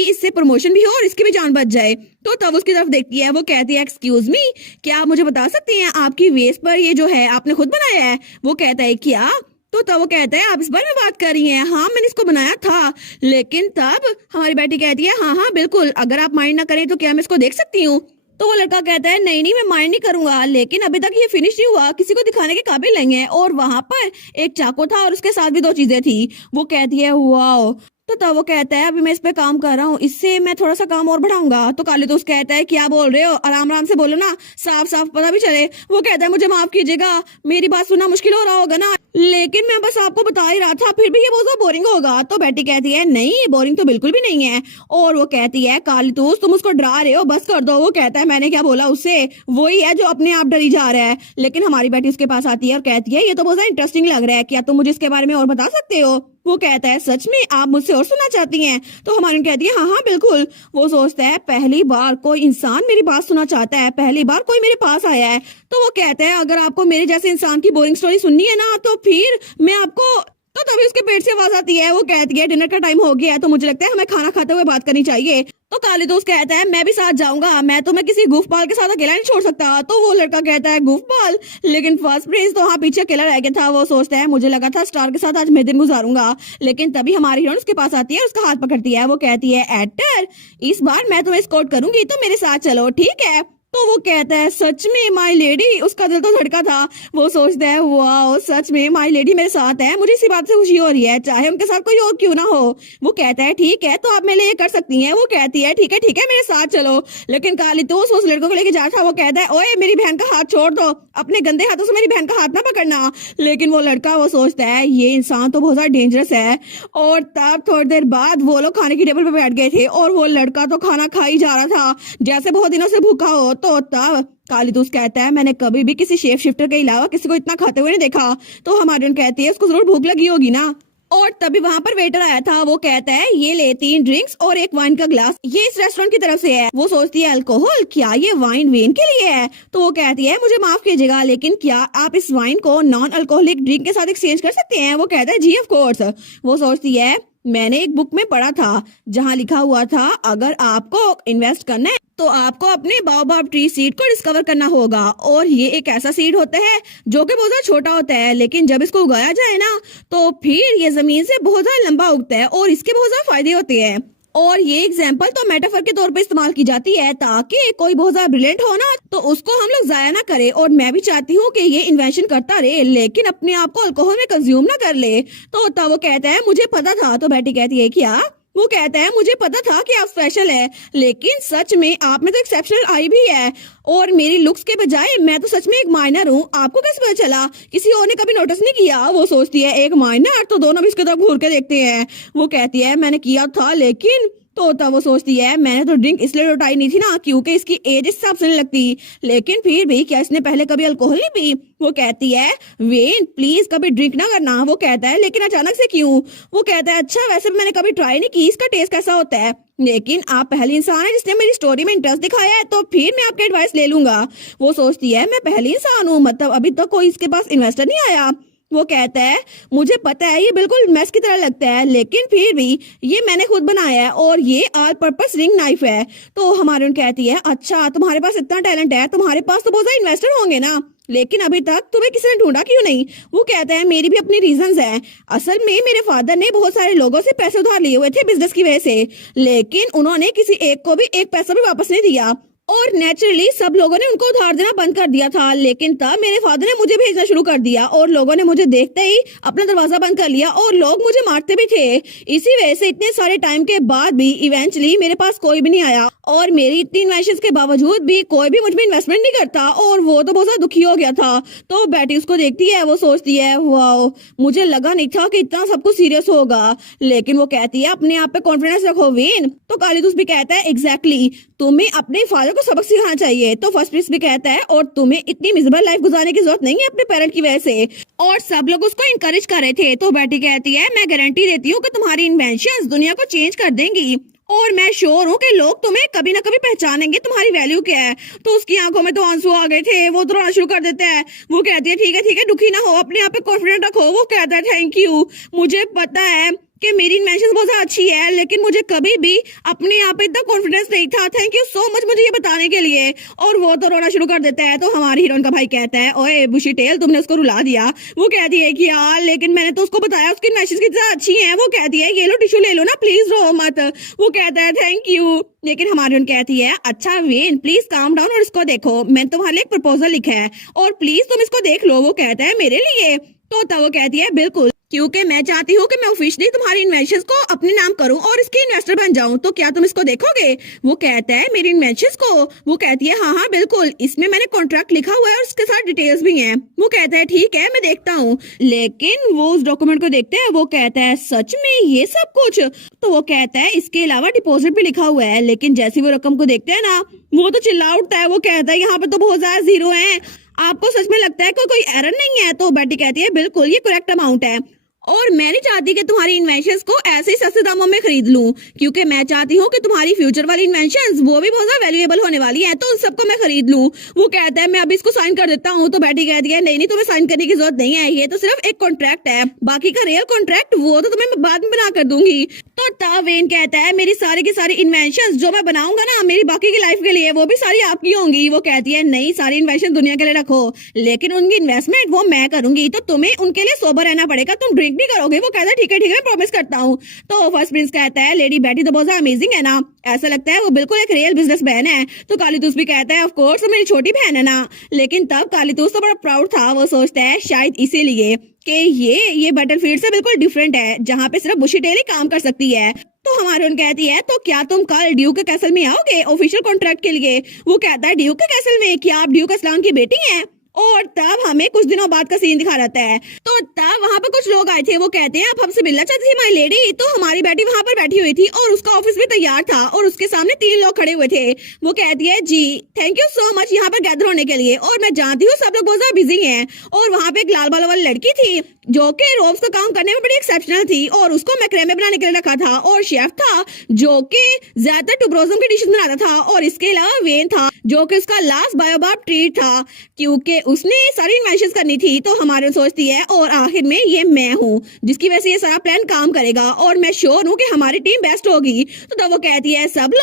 इससे प्रमोशन भी हो और इसकी भी जान बच जाए। तो तब उसकी तरफ देखती है। वो कहती है एक्सक्यूज मी क्या आप मुझे बता सकते हैं आपकी वेस्ट पर ये जो है आपने खुद बनाया है? वो कहता है क्या? तो तब वो कहता है आप इस बारे में बात कर रही हैं? हाँ मैंने इसको बनाया था। लेकिन तब हमारी बेटी कहती है हाँ हाँ बिल्कुल, अगर आप माइंड ना करें तो क्या मैं इसको देख सकती हूँ? तो वो लड़का कहता है नहीं नहीं मैं माइंड नहीं करूंगा, लेकिन अभी तक ये फिनिश नहीं हुआ, किसी को दिखाने के काबिल नहीं है। और वहां पर एक चाकू था और उसके साथ भी 2 चीजें थी। वो कहती है वाओ। तो तब वो कहता है अभी मैं इस पे काम कर रहा हूँ, इससे मैं थोड़ा सा काम और बढ़ाऊंगा। तो कालीतोस कहता है क्या बोल रहे हो, आराम आराम से बोलो ना, साफ साफ पता भी चले। वो कहता है मुझे माफ कीजिएगा, मेरी बात सुनना मुश्किल हो रहा होगा ना, लेकिन मैं बस आपको बता ही रहा था, फिर भी ये बहुत बोरिंग होगा। तो बेटी कहती है नहीं ये बोरिंग तो बिल्कुल भी नहीं है। और वो कहती है कालीतोस तुम उसको डरा रहे हो, बस कर दो। वो कहता है मैंने क्या बोला उससे, वही है जो अपने आप डरी जा रहा है। लेकिन हमारी बेटी उसके पास आती है और कहती है ये तो बहुत इंटरेस्टिंग लग रहा है, क्या तुम मुझे इसके बारे में और बता सकते हो? वो कहता है सच में आप मुझसे और सुनना चाहती हैं? तो हमारी कहती है हाँ हाँ बिल्कुल। वो सोचता है पहली बार कोई इंसान मेरी बात सुनना चाहता है, पहली बार कोई मेरे पास आया है। तो वो कहता है अगर आपको मेरे जैसे इंसान की बोरिंग स्टोरी सुननी है ना तो फिर मैं आपको। तो तभी उसके पेट से आवाज आती है, वो कहती है डिनर का टाइम हो गया है, तो मुझे लगता है हमें खाना खाते हुए बात करनी चाहिए। तो कालीतोस कहता है मैं भी साथ जाऊंगा, मैं तुम्हें किसी गुफपाल के साथ अकेला नहीं छोड़ सकता। तो वो लड़का कहता है गुफपाल, लेकिन फर्स्ट प्रिंस तो वहाँ पीछे अकेला रह गया था। वो सोचता है मुझे लगा था स्टार के साथ आज मैं दिन गुजारूंगा। लेकिन तभी हमारी हीरोइन उसके पास आती है, उसका हाथ पकड़ती है। वो कहती है एक्टर इस बार मैं तुम्हें एस्कॉर्ट करूंगी, तो मेरे साथ चलो ठीक है? तो वो कहता है सच में माय लेडी, उसका दिल तो धड़का था। वो सोचता है वाह सच में माय लेडी मेरे साथ है, मुझे इसी बात से खुशी हो रही है, चाहे उनके साथ कोई और क्यों ना हो। वो कहता है ठीक है तो आप मेरे लिए ये कर सकती हैं। वो कहती है ठीक है मेरे साथ चलो। लेकिन कालीतोस उस लड़कों को लेके जा था। वो कहता है ओए मेरी बहन का हाथ छोड़ दो, अपने गंदे हाथों से मेरी बहन का हाथ ना पकड़ना। लेकिन वो लड़का वो सोचता है ये इंसान तो बहुत ज्यादा डेंजरस है। और तब थोड़ी देर बाद वो लोग खाने की टेबल पर बैठ गए थे और वो लड़का तो खाना खा ही जा रहा था जैसे बहुत दिनों से भूखा हो। तो तब कालीतोस कहता है मैंने कभी भी किसी शेफ शिफ्टर के अलावा किसी को इतना खाते हुए नहीं देखा। तो हमारी कहती है उसको जरूर भूख लगी होगी ना। और तभी वहां पर वेटर आया था। वो कहता है ये ले 3 ड्रिंक्स और 1 वाइन का ग्लास, ये इस रेस्टोरेंट की तरफ से है। वो सोचती है अल्कोहल, क्या ये वाइन वेन के लिए है? तो वो कहती है मुझे माफ कीजिएगा लेकिन क्या आप इस वाइन को नॉन अल्कोहलिक ड्रिंक के साथ एक्सचेंज कर सकते हैं? वो कहता है जी ऑफ कोर्स। वो सोचती है मैंने एक बुक में पढ़ा था जहाँ लिखा हुआ था अगर आपको इन्वेस्ट करना है तो आपको अपने बाओबाब ट्री सीड को डिस्कवर करना होगा। और ये एक ऐसा सीड होता है जो कि बहुत ज्यादा छोटा होता है, लेकिन जब इसको उगाया जाए ना तो फिर ये जमीन से बहुत ज्यादा लंबा उगता है और इसके बहुत ज्यादा फायदे होते हैं। और ये एग्जाम्पल तो मेटाफर के तौर पे इस्तेमाल की जाती है ताकि कोई बहुत ज्यादा ब्रिलियंट हो ना तो उसको हम लोग जाया ना करे। और मैं भी चाहती हूँ कि ये इन्वेंशन करता रहे लेकिन अपने आप को अल्कोहल में कंज्यूम ना कर ले। तो तब वो कहता है मुझे पता था। तो बेटी कहती है क्या? वो कहता है मुझे पता था कि आप स्पेशल है, लेकिन सच में आप में तो एक्सेप्शनल आई भी है और मेरी लुक्स के बजाय मैं तो सच में एक माइनर हूँ। आपको कैसे पता चला? किसी और ने कभी नोटिस नहीं किया? वो सोचती है एक माइनर, तो दोनों भी इसके तरफ घूर के देखते हैं। वो कहती है मैंने किया था लेकिन। तो तब वो सोचती है मैंने तो ड्रिंक इसलिए लौटाई नहीं थी ना क्योंकि इसकी एज इस हिसाब से नहीं लगती, लेकिन फिर भी क्या इसने पहले कभी अल्कोहल नहीं पी? वो कहती है वेन प्लीज कभी ड्रिंक ना करना। वो कहता है लेकिन अचानक से क्यों? वो कहता है अच्छा वैसे मैंने कभी ट्राई नहीं की, इसका टेस्ट कैसा होता है, लेकिन आप पहली इंसान है जिसने मेरी स्टोरी में इंटरेस्ट दिखाया है तो फिर मैं आपकी एडवाइस ले लूंगा। वो सोचती है मैं पहली इंसान हूँ, मतलब अभी तक कोई इसके पास इन्वेस्टर नहीं आया। वो कहता है मुझे पता है ये बिल्कुल मैस की तरह लगता है लेकिन फिर भी ये मैंने खुद बनाया है और ये ऑल पर्पस रिंग नाइफ है। तो हमारी कहती है अच्छा तुम्हारे पास इतना टैलेंट है, तुम्हारे पास तो बहुत सारे इन्वेस्टर होंगे ना, लेकिन अभी तक तुम्हें किसी ने ढूंढा क्यों नहीं? वो कहता है मेरी भी अपनी रीजंस है। असल में मेरे फादर ने बहुत सारे लोगों से पैसे उधार लिए हुए थे बिजनेस की वजह से, लेकिन उन्होंने किसी एक को भी एक पैसा भी वापस नहीं दिया और नेचुरली सब लोगों ने उनको उधार देना बंद कर दिया था। लेकिन तब मेरे फादर ने मुझे भेजना शुरू कर दिया और लोगों ने मुझे देखते ही अपना दरवाजा बंद कर लिया और लोग मुझे मारते भी थे। इसी वजह से इतने सारे टाइम के बाद भी इवेंचुअली मेरे पास कोई भी नहीं आया और मेरी इतनी इन्वेस्टमेंट के बावजूद भी कोई भी मुझ में इन्वेस्टमेंट नहीं करता और वो तो बहुत ज्यादा दुखी हो गया था। तो बेटी उसको देखती है, वो सोचती है वाओ मुझे लगा नहीं था कि इतना सब कुछ सीरियस होगा। लेकिन वो कहती है अपने आप पे कॉन्फिडेंस रखो वीन। तो कालीतोस भी कहता है एग्जैक्टली तुम्हें अपने फादर को सबक सिखाना चाहिए। तो फर्स्ट प्रिंस भी कहता है और तुम्हें इतनी मिजरेबल लाइफ गुजारने की जरूरत नहीं है अपने पेरेंट की वजह से। और सब लोग उसको इनकरेज कर रहे थे। तो बेटी कहती है मैं गारंटी देती हूँ कि तुम्हारी इन्वेंशंस दुनिया को चेंज कर देंगी और मैं श्योर हूँ कि लोग तुम्हें कभी ना कभी पहचानेंगे तुम्हारी वैल्यू क्या है। तो उसकी आंखों में तो आंसू आ गए थे, वो तो रोना शुरू कर देता है। वो कहती है ठीक है दुखी ना हो, अपने आप पे कॉन्फिडेंट रखो। वो कहता है थैंक यू, मुझे पता है कि मेरी इन्वेंशन बहुत ज्यादा अच्छी है, लेकिन मुझे कभी भी अपने आप पे इतना कॉन्फिडेंस नहीं था। थैंक यू सो मच मुझे ये बताने के लिए। और वो तो रोना शुरू कर देता है। तो हमारी हीरोइन का भाई कहता है, ओए बुशी टेल, तुमने उसको रुला दिया। वो कहती है कि यार लेकिन मैंने तो उसको बताया उसकी इन्वेंशन कितनी ज्यादा अच्छी है। वो कहती है ये लो टिश्यू ले लो ना, प्लीज रो मत। वो कहता है थैंक यू। लेकिन हमारी उन कहती है, अच्छा वेन प्लीज काम डाउन और इसको देखो, मैंने तुम्हारे लिए एक प्रपोजल लिखा है और प्लीज तुम इसको देख लो। वो कहता है मेरे लिए? तो तब वो कहती है बिल्कुल, क्योंकि मैं चाहती हूँ कि मैं ऑफिशियली तुम्हारी इन्वेंशंस को अपने नाम करूं और इसके इन्वेस्टर बन जाऊं। तो क्या तुम इसको देखोगे? वो कहता है मेरी इन्वेंशंस को? वो कहती है हाँ हाँ बिल्कुल, इसमें मैंने कॉन्ट्रैक्ट लिखा हुआ है और इसके साथ डिटेल्स भी हैं। वो कहता है ठीक है मैं देखता हूँ। लेकिन वो उस डॉक्यूमेंट को देखते हैं। वो कहता है सच में ये सब कुछ? तो वो कहता है इसके अलावा डिपॉजिट भी लिखा हुआ है। लेकिन जैसे वो रकम को देखते हैं ना, वो तो चिल्ला उठता है। वो कहता है यहाँ पे तो बहुत ज्यादा जीरो है, आपको सच में लगता है कोई एरर नहीं है? तो बेटी कहती है बिल्कुल ये करेक्ट अमाउंट है और मैं नहीं चाहती कि तुम्हारी इन्वेंशंस को ऐसे ही सस्ते दामों में खरीद लूं, क्योंकि मैं चाहती हूँ कि तुम्हारी फ्यूचर वाली इन्वेंशंस वो भी बहुत ज्यादा वैल्यूएबल होने वाली है, तो उन सबको मैं खरीद लूं। वो कहता है मैं अभी इसको साइन कर देता हूँ। तो बेटी कहती है नहीं नहीं, तुम्हें साइन करने की जरूरत नहीं है, ये तो सिर्फ एक कॉन्ट्रैक्ट है, बाकी का रियल कॉन्ट्रैक्ट वो तो तुम्हें बाद में बना कर दूंगी। तो तब वेन कहता है मेरी सारी की सारी इन्वेंशंस जो मैं बनाऊंगा ना मेरी बाकी की लाइफ के लिए, वो भी सारी आपकी होंगी। वो कहती है नहीं, सारी इन्वेंशन दुनिया के लिए रखो, लेकिन उनकी इन्वेस्टमेंट वो मैं करूंगी, तो तुम्हें उनके लिए सोबर रहना पड़ेगा, तुम ड्रिंक नहीं करोगे। वो कहता है ठीक है मैं प्रॉमिस करता हूँ। तो फर्स्ट प्रिंस कहता है लेडी बैठी तो बहुत अमेजिंग है ना, ऐसा लगता है वो बिल्कुल एक रियल बिजनेसमैन है। तो कालीतूस भी कहता है ऑफ कोर्स वो मेरी छोटी बहन है ना। लेकिन तब कालीतूस तो बड़ा प्राउड था। वो सोचता है शायद इसीलिए कि ये बैटलफील्ड से बिल्कुल डिफरेंट है, जहाँ पे सिर्फ बुशी टेल ही काम कर सकती है। तो हमारी उन कहती है तो क्या तुम कल ड्यूक के कैसल में आओगे ऑफिशियल कॉन्ट्रैक्ट के लिए? वो कहता है ड्यूक के कैसल में? क्या आप ड्यूक असलान की बेटी हैं? और तब हमें कुछ दिनों बाद का सीन दिखा रहता है। तो तब वहाँ पर कुछ लोग आए थे। वो कहते हैं आप हमसे मिलना चाहती थी माय लेडी? तो हमारी बेटी वहाँ पर बैठी हुई थी और उसका ऑफिस भी तैयार था और उसके सामने 3 लोग खड़े हुए थे। वो कहती है जी थैंक यू सो मच यहाँ पर गैदर होने के लिए, और मैं जानती हूँ सब लोग बहुत ज्यादा बिजी हैं। और वहाँ पे एक लाल बालों वाली लड़की थी जो कि रोब्स का काम करने में बड़ी एक्सेप्शनल थी और उसको मैक्रेमे बनाने के लिए रखा था, और शेफ था जो कि ज्यादातर टुब्रोजम की डिशेस बनाता था, और इसके अलावा वेन था जो कि उसका लास्ट बायोबाब ट्रीट था क्योंकि उसने सारी इन्वेंशंस करनी थी। तो हमारे सोचती है और आखिर में ये मैं हूँ जिसकी वजह से ये सारा प्लान काम करेगा और मैं श्योर हूँ कि हमारी टीम बेस्ट होगी। तो वो कहती है सब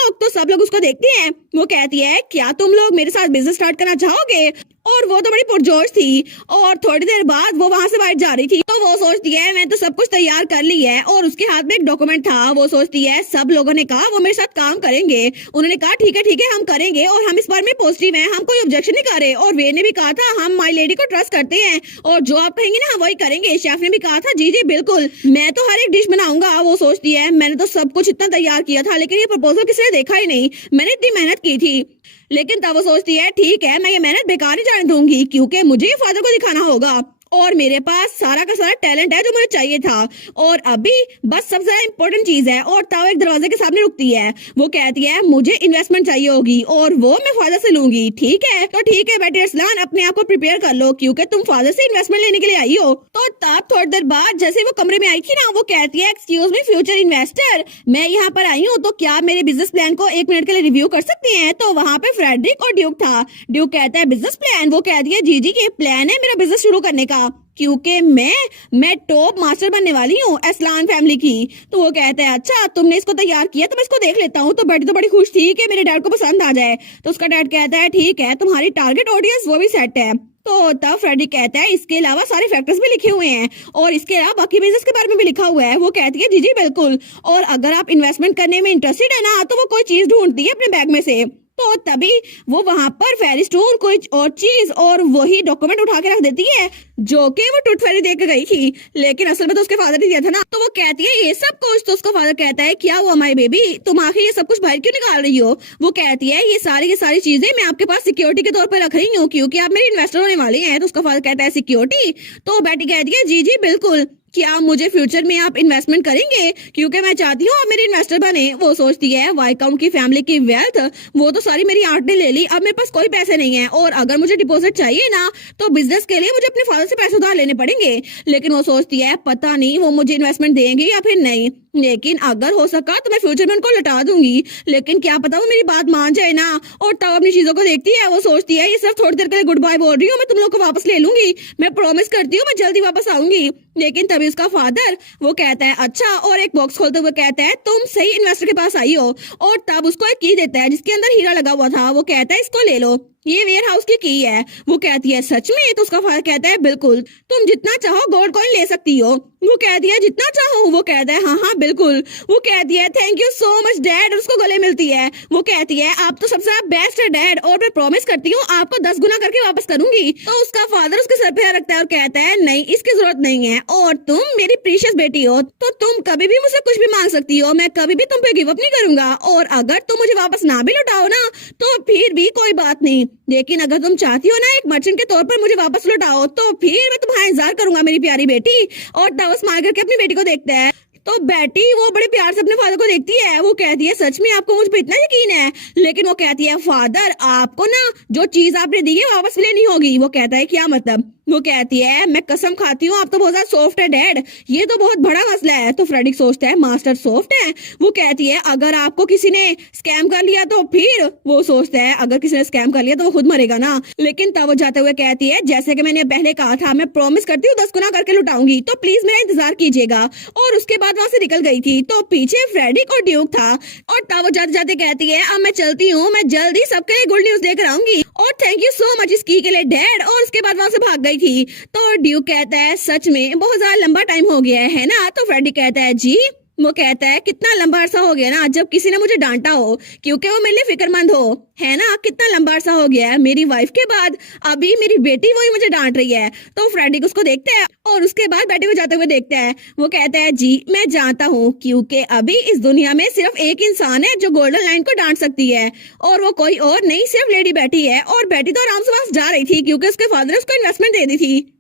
लोग उसको देखते हैं। वो कहती है क्या तुम लोग मेरे साथ बिजनेस स्टार्ट करना चाहोगे? और वो तो बड़ी पुरजोश थी और थोड़ी देर बाद वो वहां से बाहर जा रही थी। तो वो सोचती है मैं तो सब कुछ तैयार कर ली है, और उसके हाथ में एक डॉक्यूमेंट था। वो सोचती है सब लोगों ने कहा वो मेरे साथ काम करेंगे, उन्होंने कहा ठीक है हम करेंगे और हम इस बार में पॉजिटिव हैं, हम कोई ऑब्जेक्शन नहीं कर रहे। और वे ने भी कहा था हम माय लेडी को ट्रस्ट करते हैं और जो आप कहेंगे ना वही करेंगे। शेफ ने भी कहा था जी बिल्कुल, मैं तो हर एक डिश बनाऊंगा। वो सोचती है मैंने तो सब कुछ इतना तैयार किया था लेकिन ये प्रपोजल किसी ने देखा ही नहीं, मैंने इतनी मेहनत की थी। लेकिन तब वो सोचती है ठीक है मैं ये मेहनत बेकार नहीं जाने दूंगी क्योंकि मुझे ये फादर को दिखाना होगा और मेरे पास सारा का सारा टैलेंट है जो मुझे चाहिए था। और अभी बस सबसे ज्यादा इंपॉर्टेंट चीज है। और तब एक दरवाजे के सामने रुकती है। वो कहती है मुझे इन्वेस्टमेंट चाहिए होगी और वो मैं फादर से लूंगी। ठीक है तो ठीक है बेटे अरसलान, अपने आप को प्रिपेयर कर लो क्योंकि तुम फादर से इन्वेस्टमेंट लेने के लिए आई हो। तो तब थोड़ी देर बाद जैसे वो कमरे में आई थी ना, वो कहती है एक्सक्यूज मी फ्यूचर इन्वेस्टर, मैं यहाँ पर आई हूँ तो क्या मेरे बिजनेस प्लान को 1 मिनट के लिए रिव्यू कर सकते हैं? तो वहाँ पे फ्रेडरिक और ड्यूक था। ड्यूक कहता है बिजनेस प्लान? वो कहती है जी ये प्लान है मेरा बिजनेस शुरू करने का क्योंकि मैं टॉप मास्टर बनने वाली हूँ असलान फैमिली की। तो वो कहता है अच्छा तुमने इसको तैयार किया तो मैं इसको देख लेता हूँ। तो बेटी तो बड़ी खुश थी कि मेरे डैड को पसंद आ जाए। तो उसका डैड कहता है ठीक है तुम्हारी टारगेट ऑडियंस वो भी सेट है। तो तब फ्रेडरिक कहता है इसके अलावा सारे फैक्टर्स भी लिखे हुए हैं और इसके अलावा बाकी बिजनेस के बारे में भी लिखा हुआ है। वो कहती है जी बिल्कुल, और अगर आप इन्वेस्टमेंट करने में इंटरेस्टेड है ना तो वो कोई चीज ढूंढती है अपने बैग में से। तो तभी वो वहां पर फेरी स्टोन कोई और चीज और वही डॉक्यूमेंट उठा के रख देती है जो कि वो टूथ फेरी देकर गई थी, लेकिन असल में तो उसके फादर ने दिया था ना। तो वो कहती है ये सब कुछ। तो उसका फादर कहता है क्या हुआ माय बेबी, तुम आखिर ये सब कुछ बाहर क्यों निकाल रही हो? वो कहती है ये सारी की सारी चीजें मैं आपके पास सिक्योरिटी के तौर पर रख रही हूँ क्योंकि आप मेरे इन्वेस्टर होने वाले हैं। तो उसका फादर कहता है सिक्योरिटी? तो बेटी कहती है जी बिल्कुल, क्या मुझे फ्यूचर में आप इन्वेस्टमेंट करेंगे क्योंकि मैं चाहती हूँ आप मेरी इन्वेस्टर बने। वो सोचती है वाइकाउंट की फैमिली की वेल्थ वो तो सारी मेरी आंट ने ले ली, अब मेरे पास कोई पैसे नहीं है और अगर मुझे डिपॉजिट चाहिए ना तो बिजनेस के लिए मुझे अपने फादर से पैसे उधार लेने पड़ेंगे। लेकिन वो सोचती है पता नहीं वो मुझे इन्वेस्टमेंट देंगे या फिर नहीं, लेकिन अगर हो सका तो मैं फ्यूचर में उनको लौटा दूंगी, लेकिन क्या पता वो मेरी बात मान जाए ना। और तब अपनी चीजों को देखती है। वो सोचती है ये सिर्फ थोड़ी देर के लिए गुड बाय बोल रही हूँ, मैं तुम लोग को वापस ले लूंगी, मैं प्रॉमिस करती हूँ मैं जल्दी वापस आऊंगी। लेकिन तभी उसका फादर वो कहता है अच्छा, और एक बॉक्स खोलते हुए कहता है तुम सही इन्वेस्टर के पास आई हो, और तब उसको एक की देता है जिसके अंदर हीरा लगा हुआ था। वो कहता है इसको ले लो, ये वेयर हाउस की है। वो कहती है सच में? तो उसका फादर कहता है बिल्कुल, तुम जितना चाहो गोल्ड कॉइन ले सकती हो। वो कहती है जितना चाहो? वो कहता है हाँ हाँ बिल्कुल। वो कहती है thank you so much dad, और उसको गले मिलती है। वो कहती है आप तो सबसे बेस्ट है डैड, और मैं प्रॉमिस करती हूँ आपको 10 गुना करके वापस करूंगी। तो उसका फादर उसके सर पे हाथ रखता है और कहता है नहीं, इसकी जरूरत नहीं है, और तुम मेरी प्रीशियस बेटी हो, तो तुम कभी भी मुझसे कुछ भी मांग सकती हो, मैं कभी भी तुम पे गिव अप नहीं करूंगा, और अगर तुम मुझे वापस ना भी लौटाओ ना तो फिर भी कोई बात नहीं, लेकिन अगर तुम चाहती हो ना एक मर्चेंट के तौर पर मुझे वापस लौटाओ तो फिर मैं तुम्हारा इंतजार करूंगा मेरी प्यारी बेटी। और तब स्माइल करके अपनी बेटी को देखता है। तो बेटी वो बड़े प्यार से अपने फादर को देखती है। वो कहती है सच में आपको मुझ पर इतना यकीन है? लेकिन वो कहती है फादर आपको ना जो चीज आपने दी है वापस लेनी होगी। वो कहता है क्या मतलब? वो कहती है मैं कसम खाती हूँ आप तो बहुत ज्यादा सॉफ्ट है डैड, ये तो बहुत बड़ा मसला है। तो फ्रेडिक सोचता है मास्टर सॉफ्ट है? वो कहती है अगर आपको किसी ने स्कैम कर लिया तो फिर? वो सोचता है अगर किसी ने स्कैम कर लिया तो वो खुद मरेगा ना। लेकिन तब वो जाते हुए कहती है जैसे कि मैंने पहले कहा था मैं प्रॉमिस करती हूँ 10 गुना करके लुटाऊंगी, तो प्लीज मेरा इंतजार कीजिएगा। और उसके बाद वहां से निकल गई थी। तो पीछे फ्रेडिक और ड्यूक था, और तब वो जाते जाते कहती है अब मैं चलती हूँ, मैं जल्दी सबके लिए गुड न्यूज लेकर आऊंगी, और थैंक यू सो मच इस की के लिए डैड। और उसके बाद वहां से भाग गई थी। तो ड्यूक कहता है सच में बहुत ज्यादा लंबा टाइम हो गया है ना? तो फ्रेडी कहता है जी। वो कहता है कितना लंबा अरसा हो गया ना जब किसी ने मुझे डांटा हो, क्योंकि वो मेरे लिए फिक्रमंद हो, है ना? कितना लंबा अरसा हो गया है, मेरी वाइफ के बाद अभी मेरी बेटी वही मुझे डांट रही है। तो फ्रेडी उसको देखता है और उसके बाद बेटी को जाते हुए देखता है। वो कहता है जी मैं जानता हूँ, क्योंकि अभी इस दुनिया में सिर्फ एक इंसान है जो गोल्डन लाइन को डांट सकती है, और वो कोई और नहीं सिर्फ लेडी बेटी है। और बेटी तो आराम से वहां जा रही थी क्योंकि उसके फादर ने उसको इन्वेस्टमेंट दे दी थी।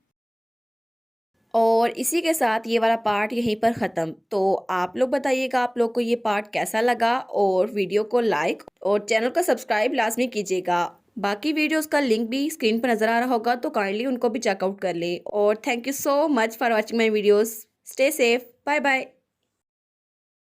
और इसी के साथ ये वाला पार्ट यहीं पर ख़त्म। तो आप लोग बताइएगा आप लोग को ये पार्ट कैसा लगा, और वीडियो को लाइक और चैनल को सब्सक्राइब लाजमी कीजिएगा। बाकी वीडियोस का लिंक भी स्क्रीन पर नज़र आ रहा होगा, तो काइंडली उनको भी चेकआउट कर लें। और thank you so much for watching my videos. Stay safe, bye bye.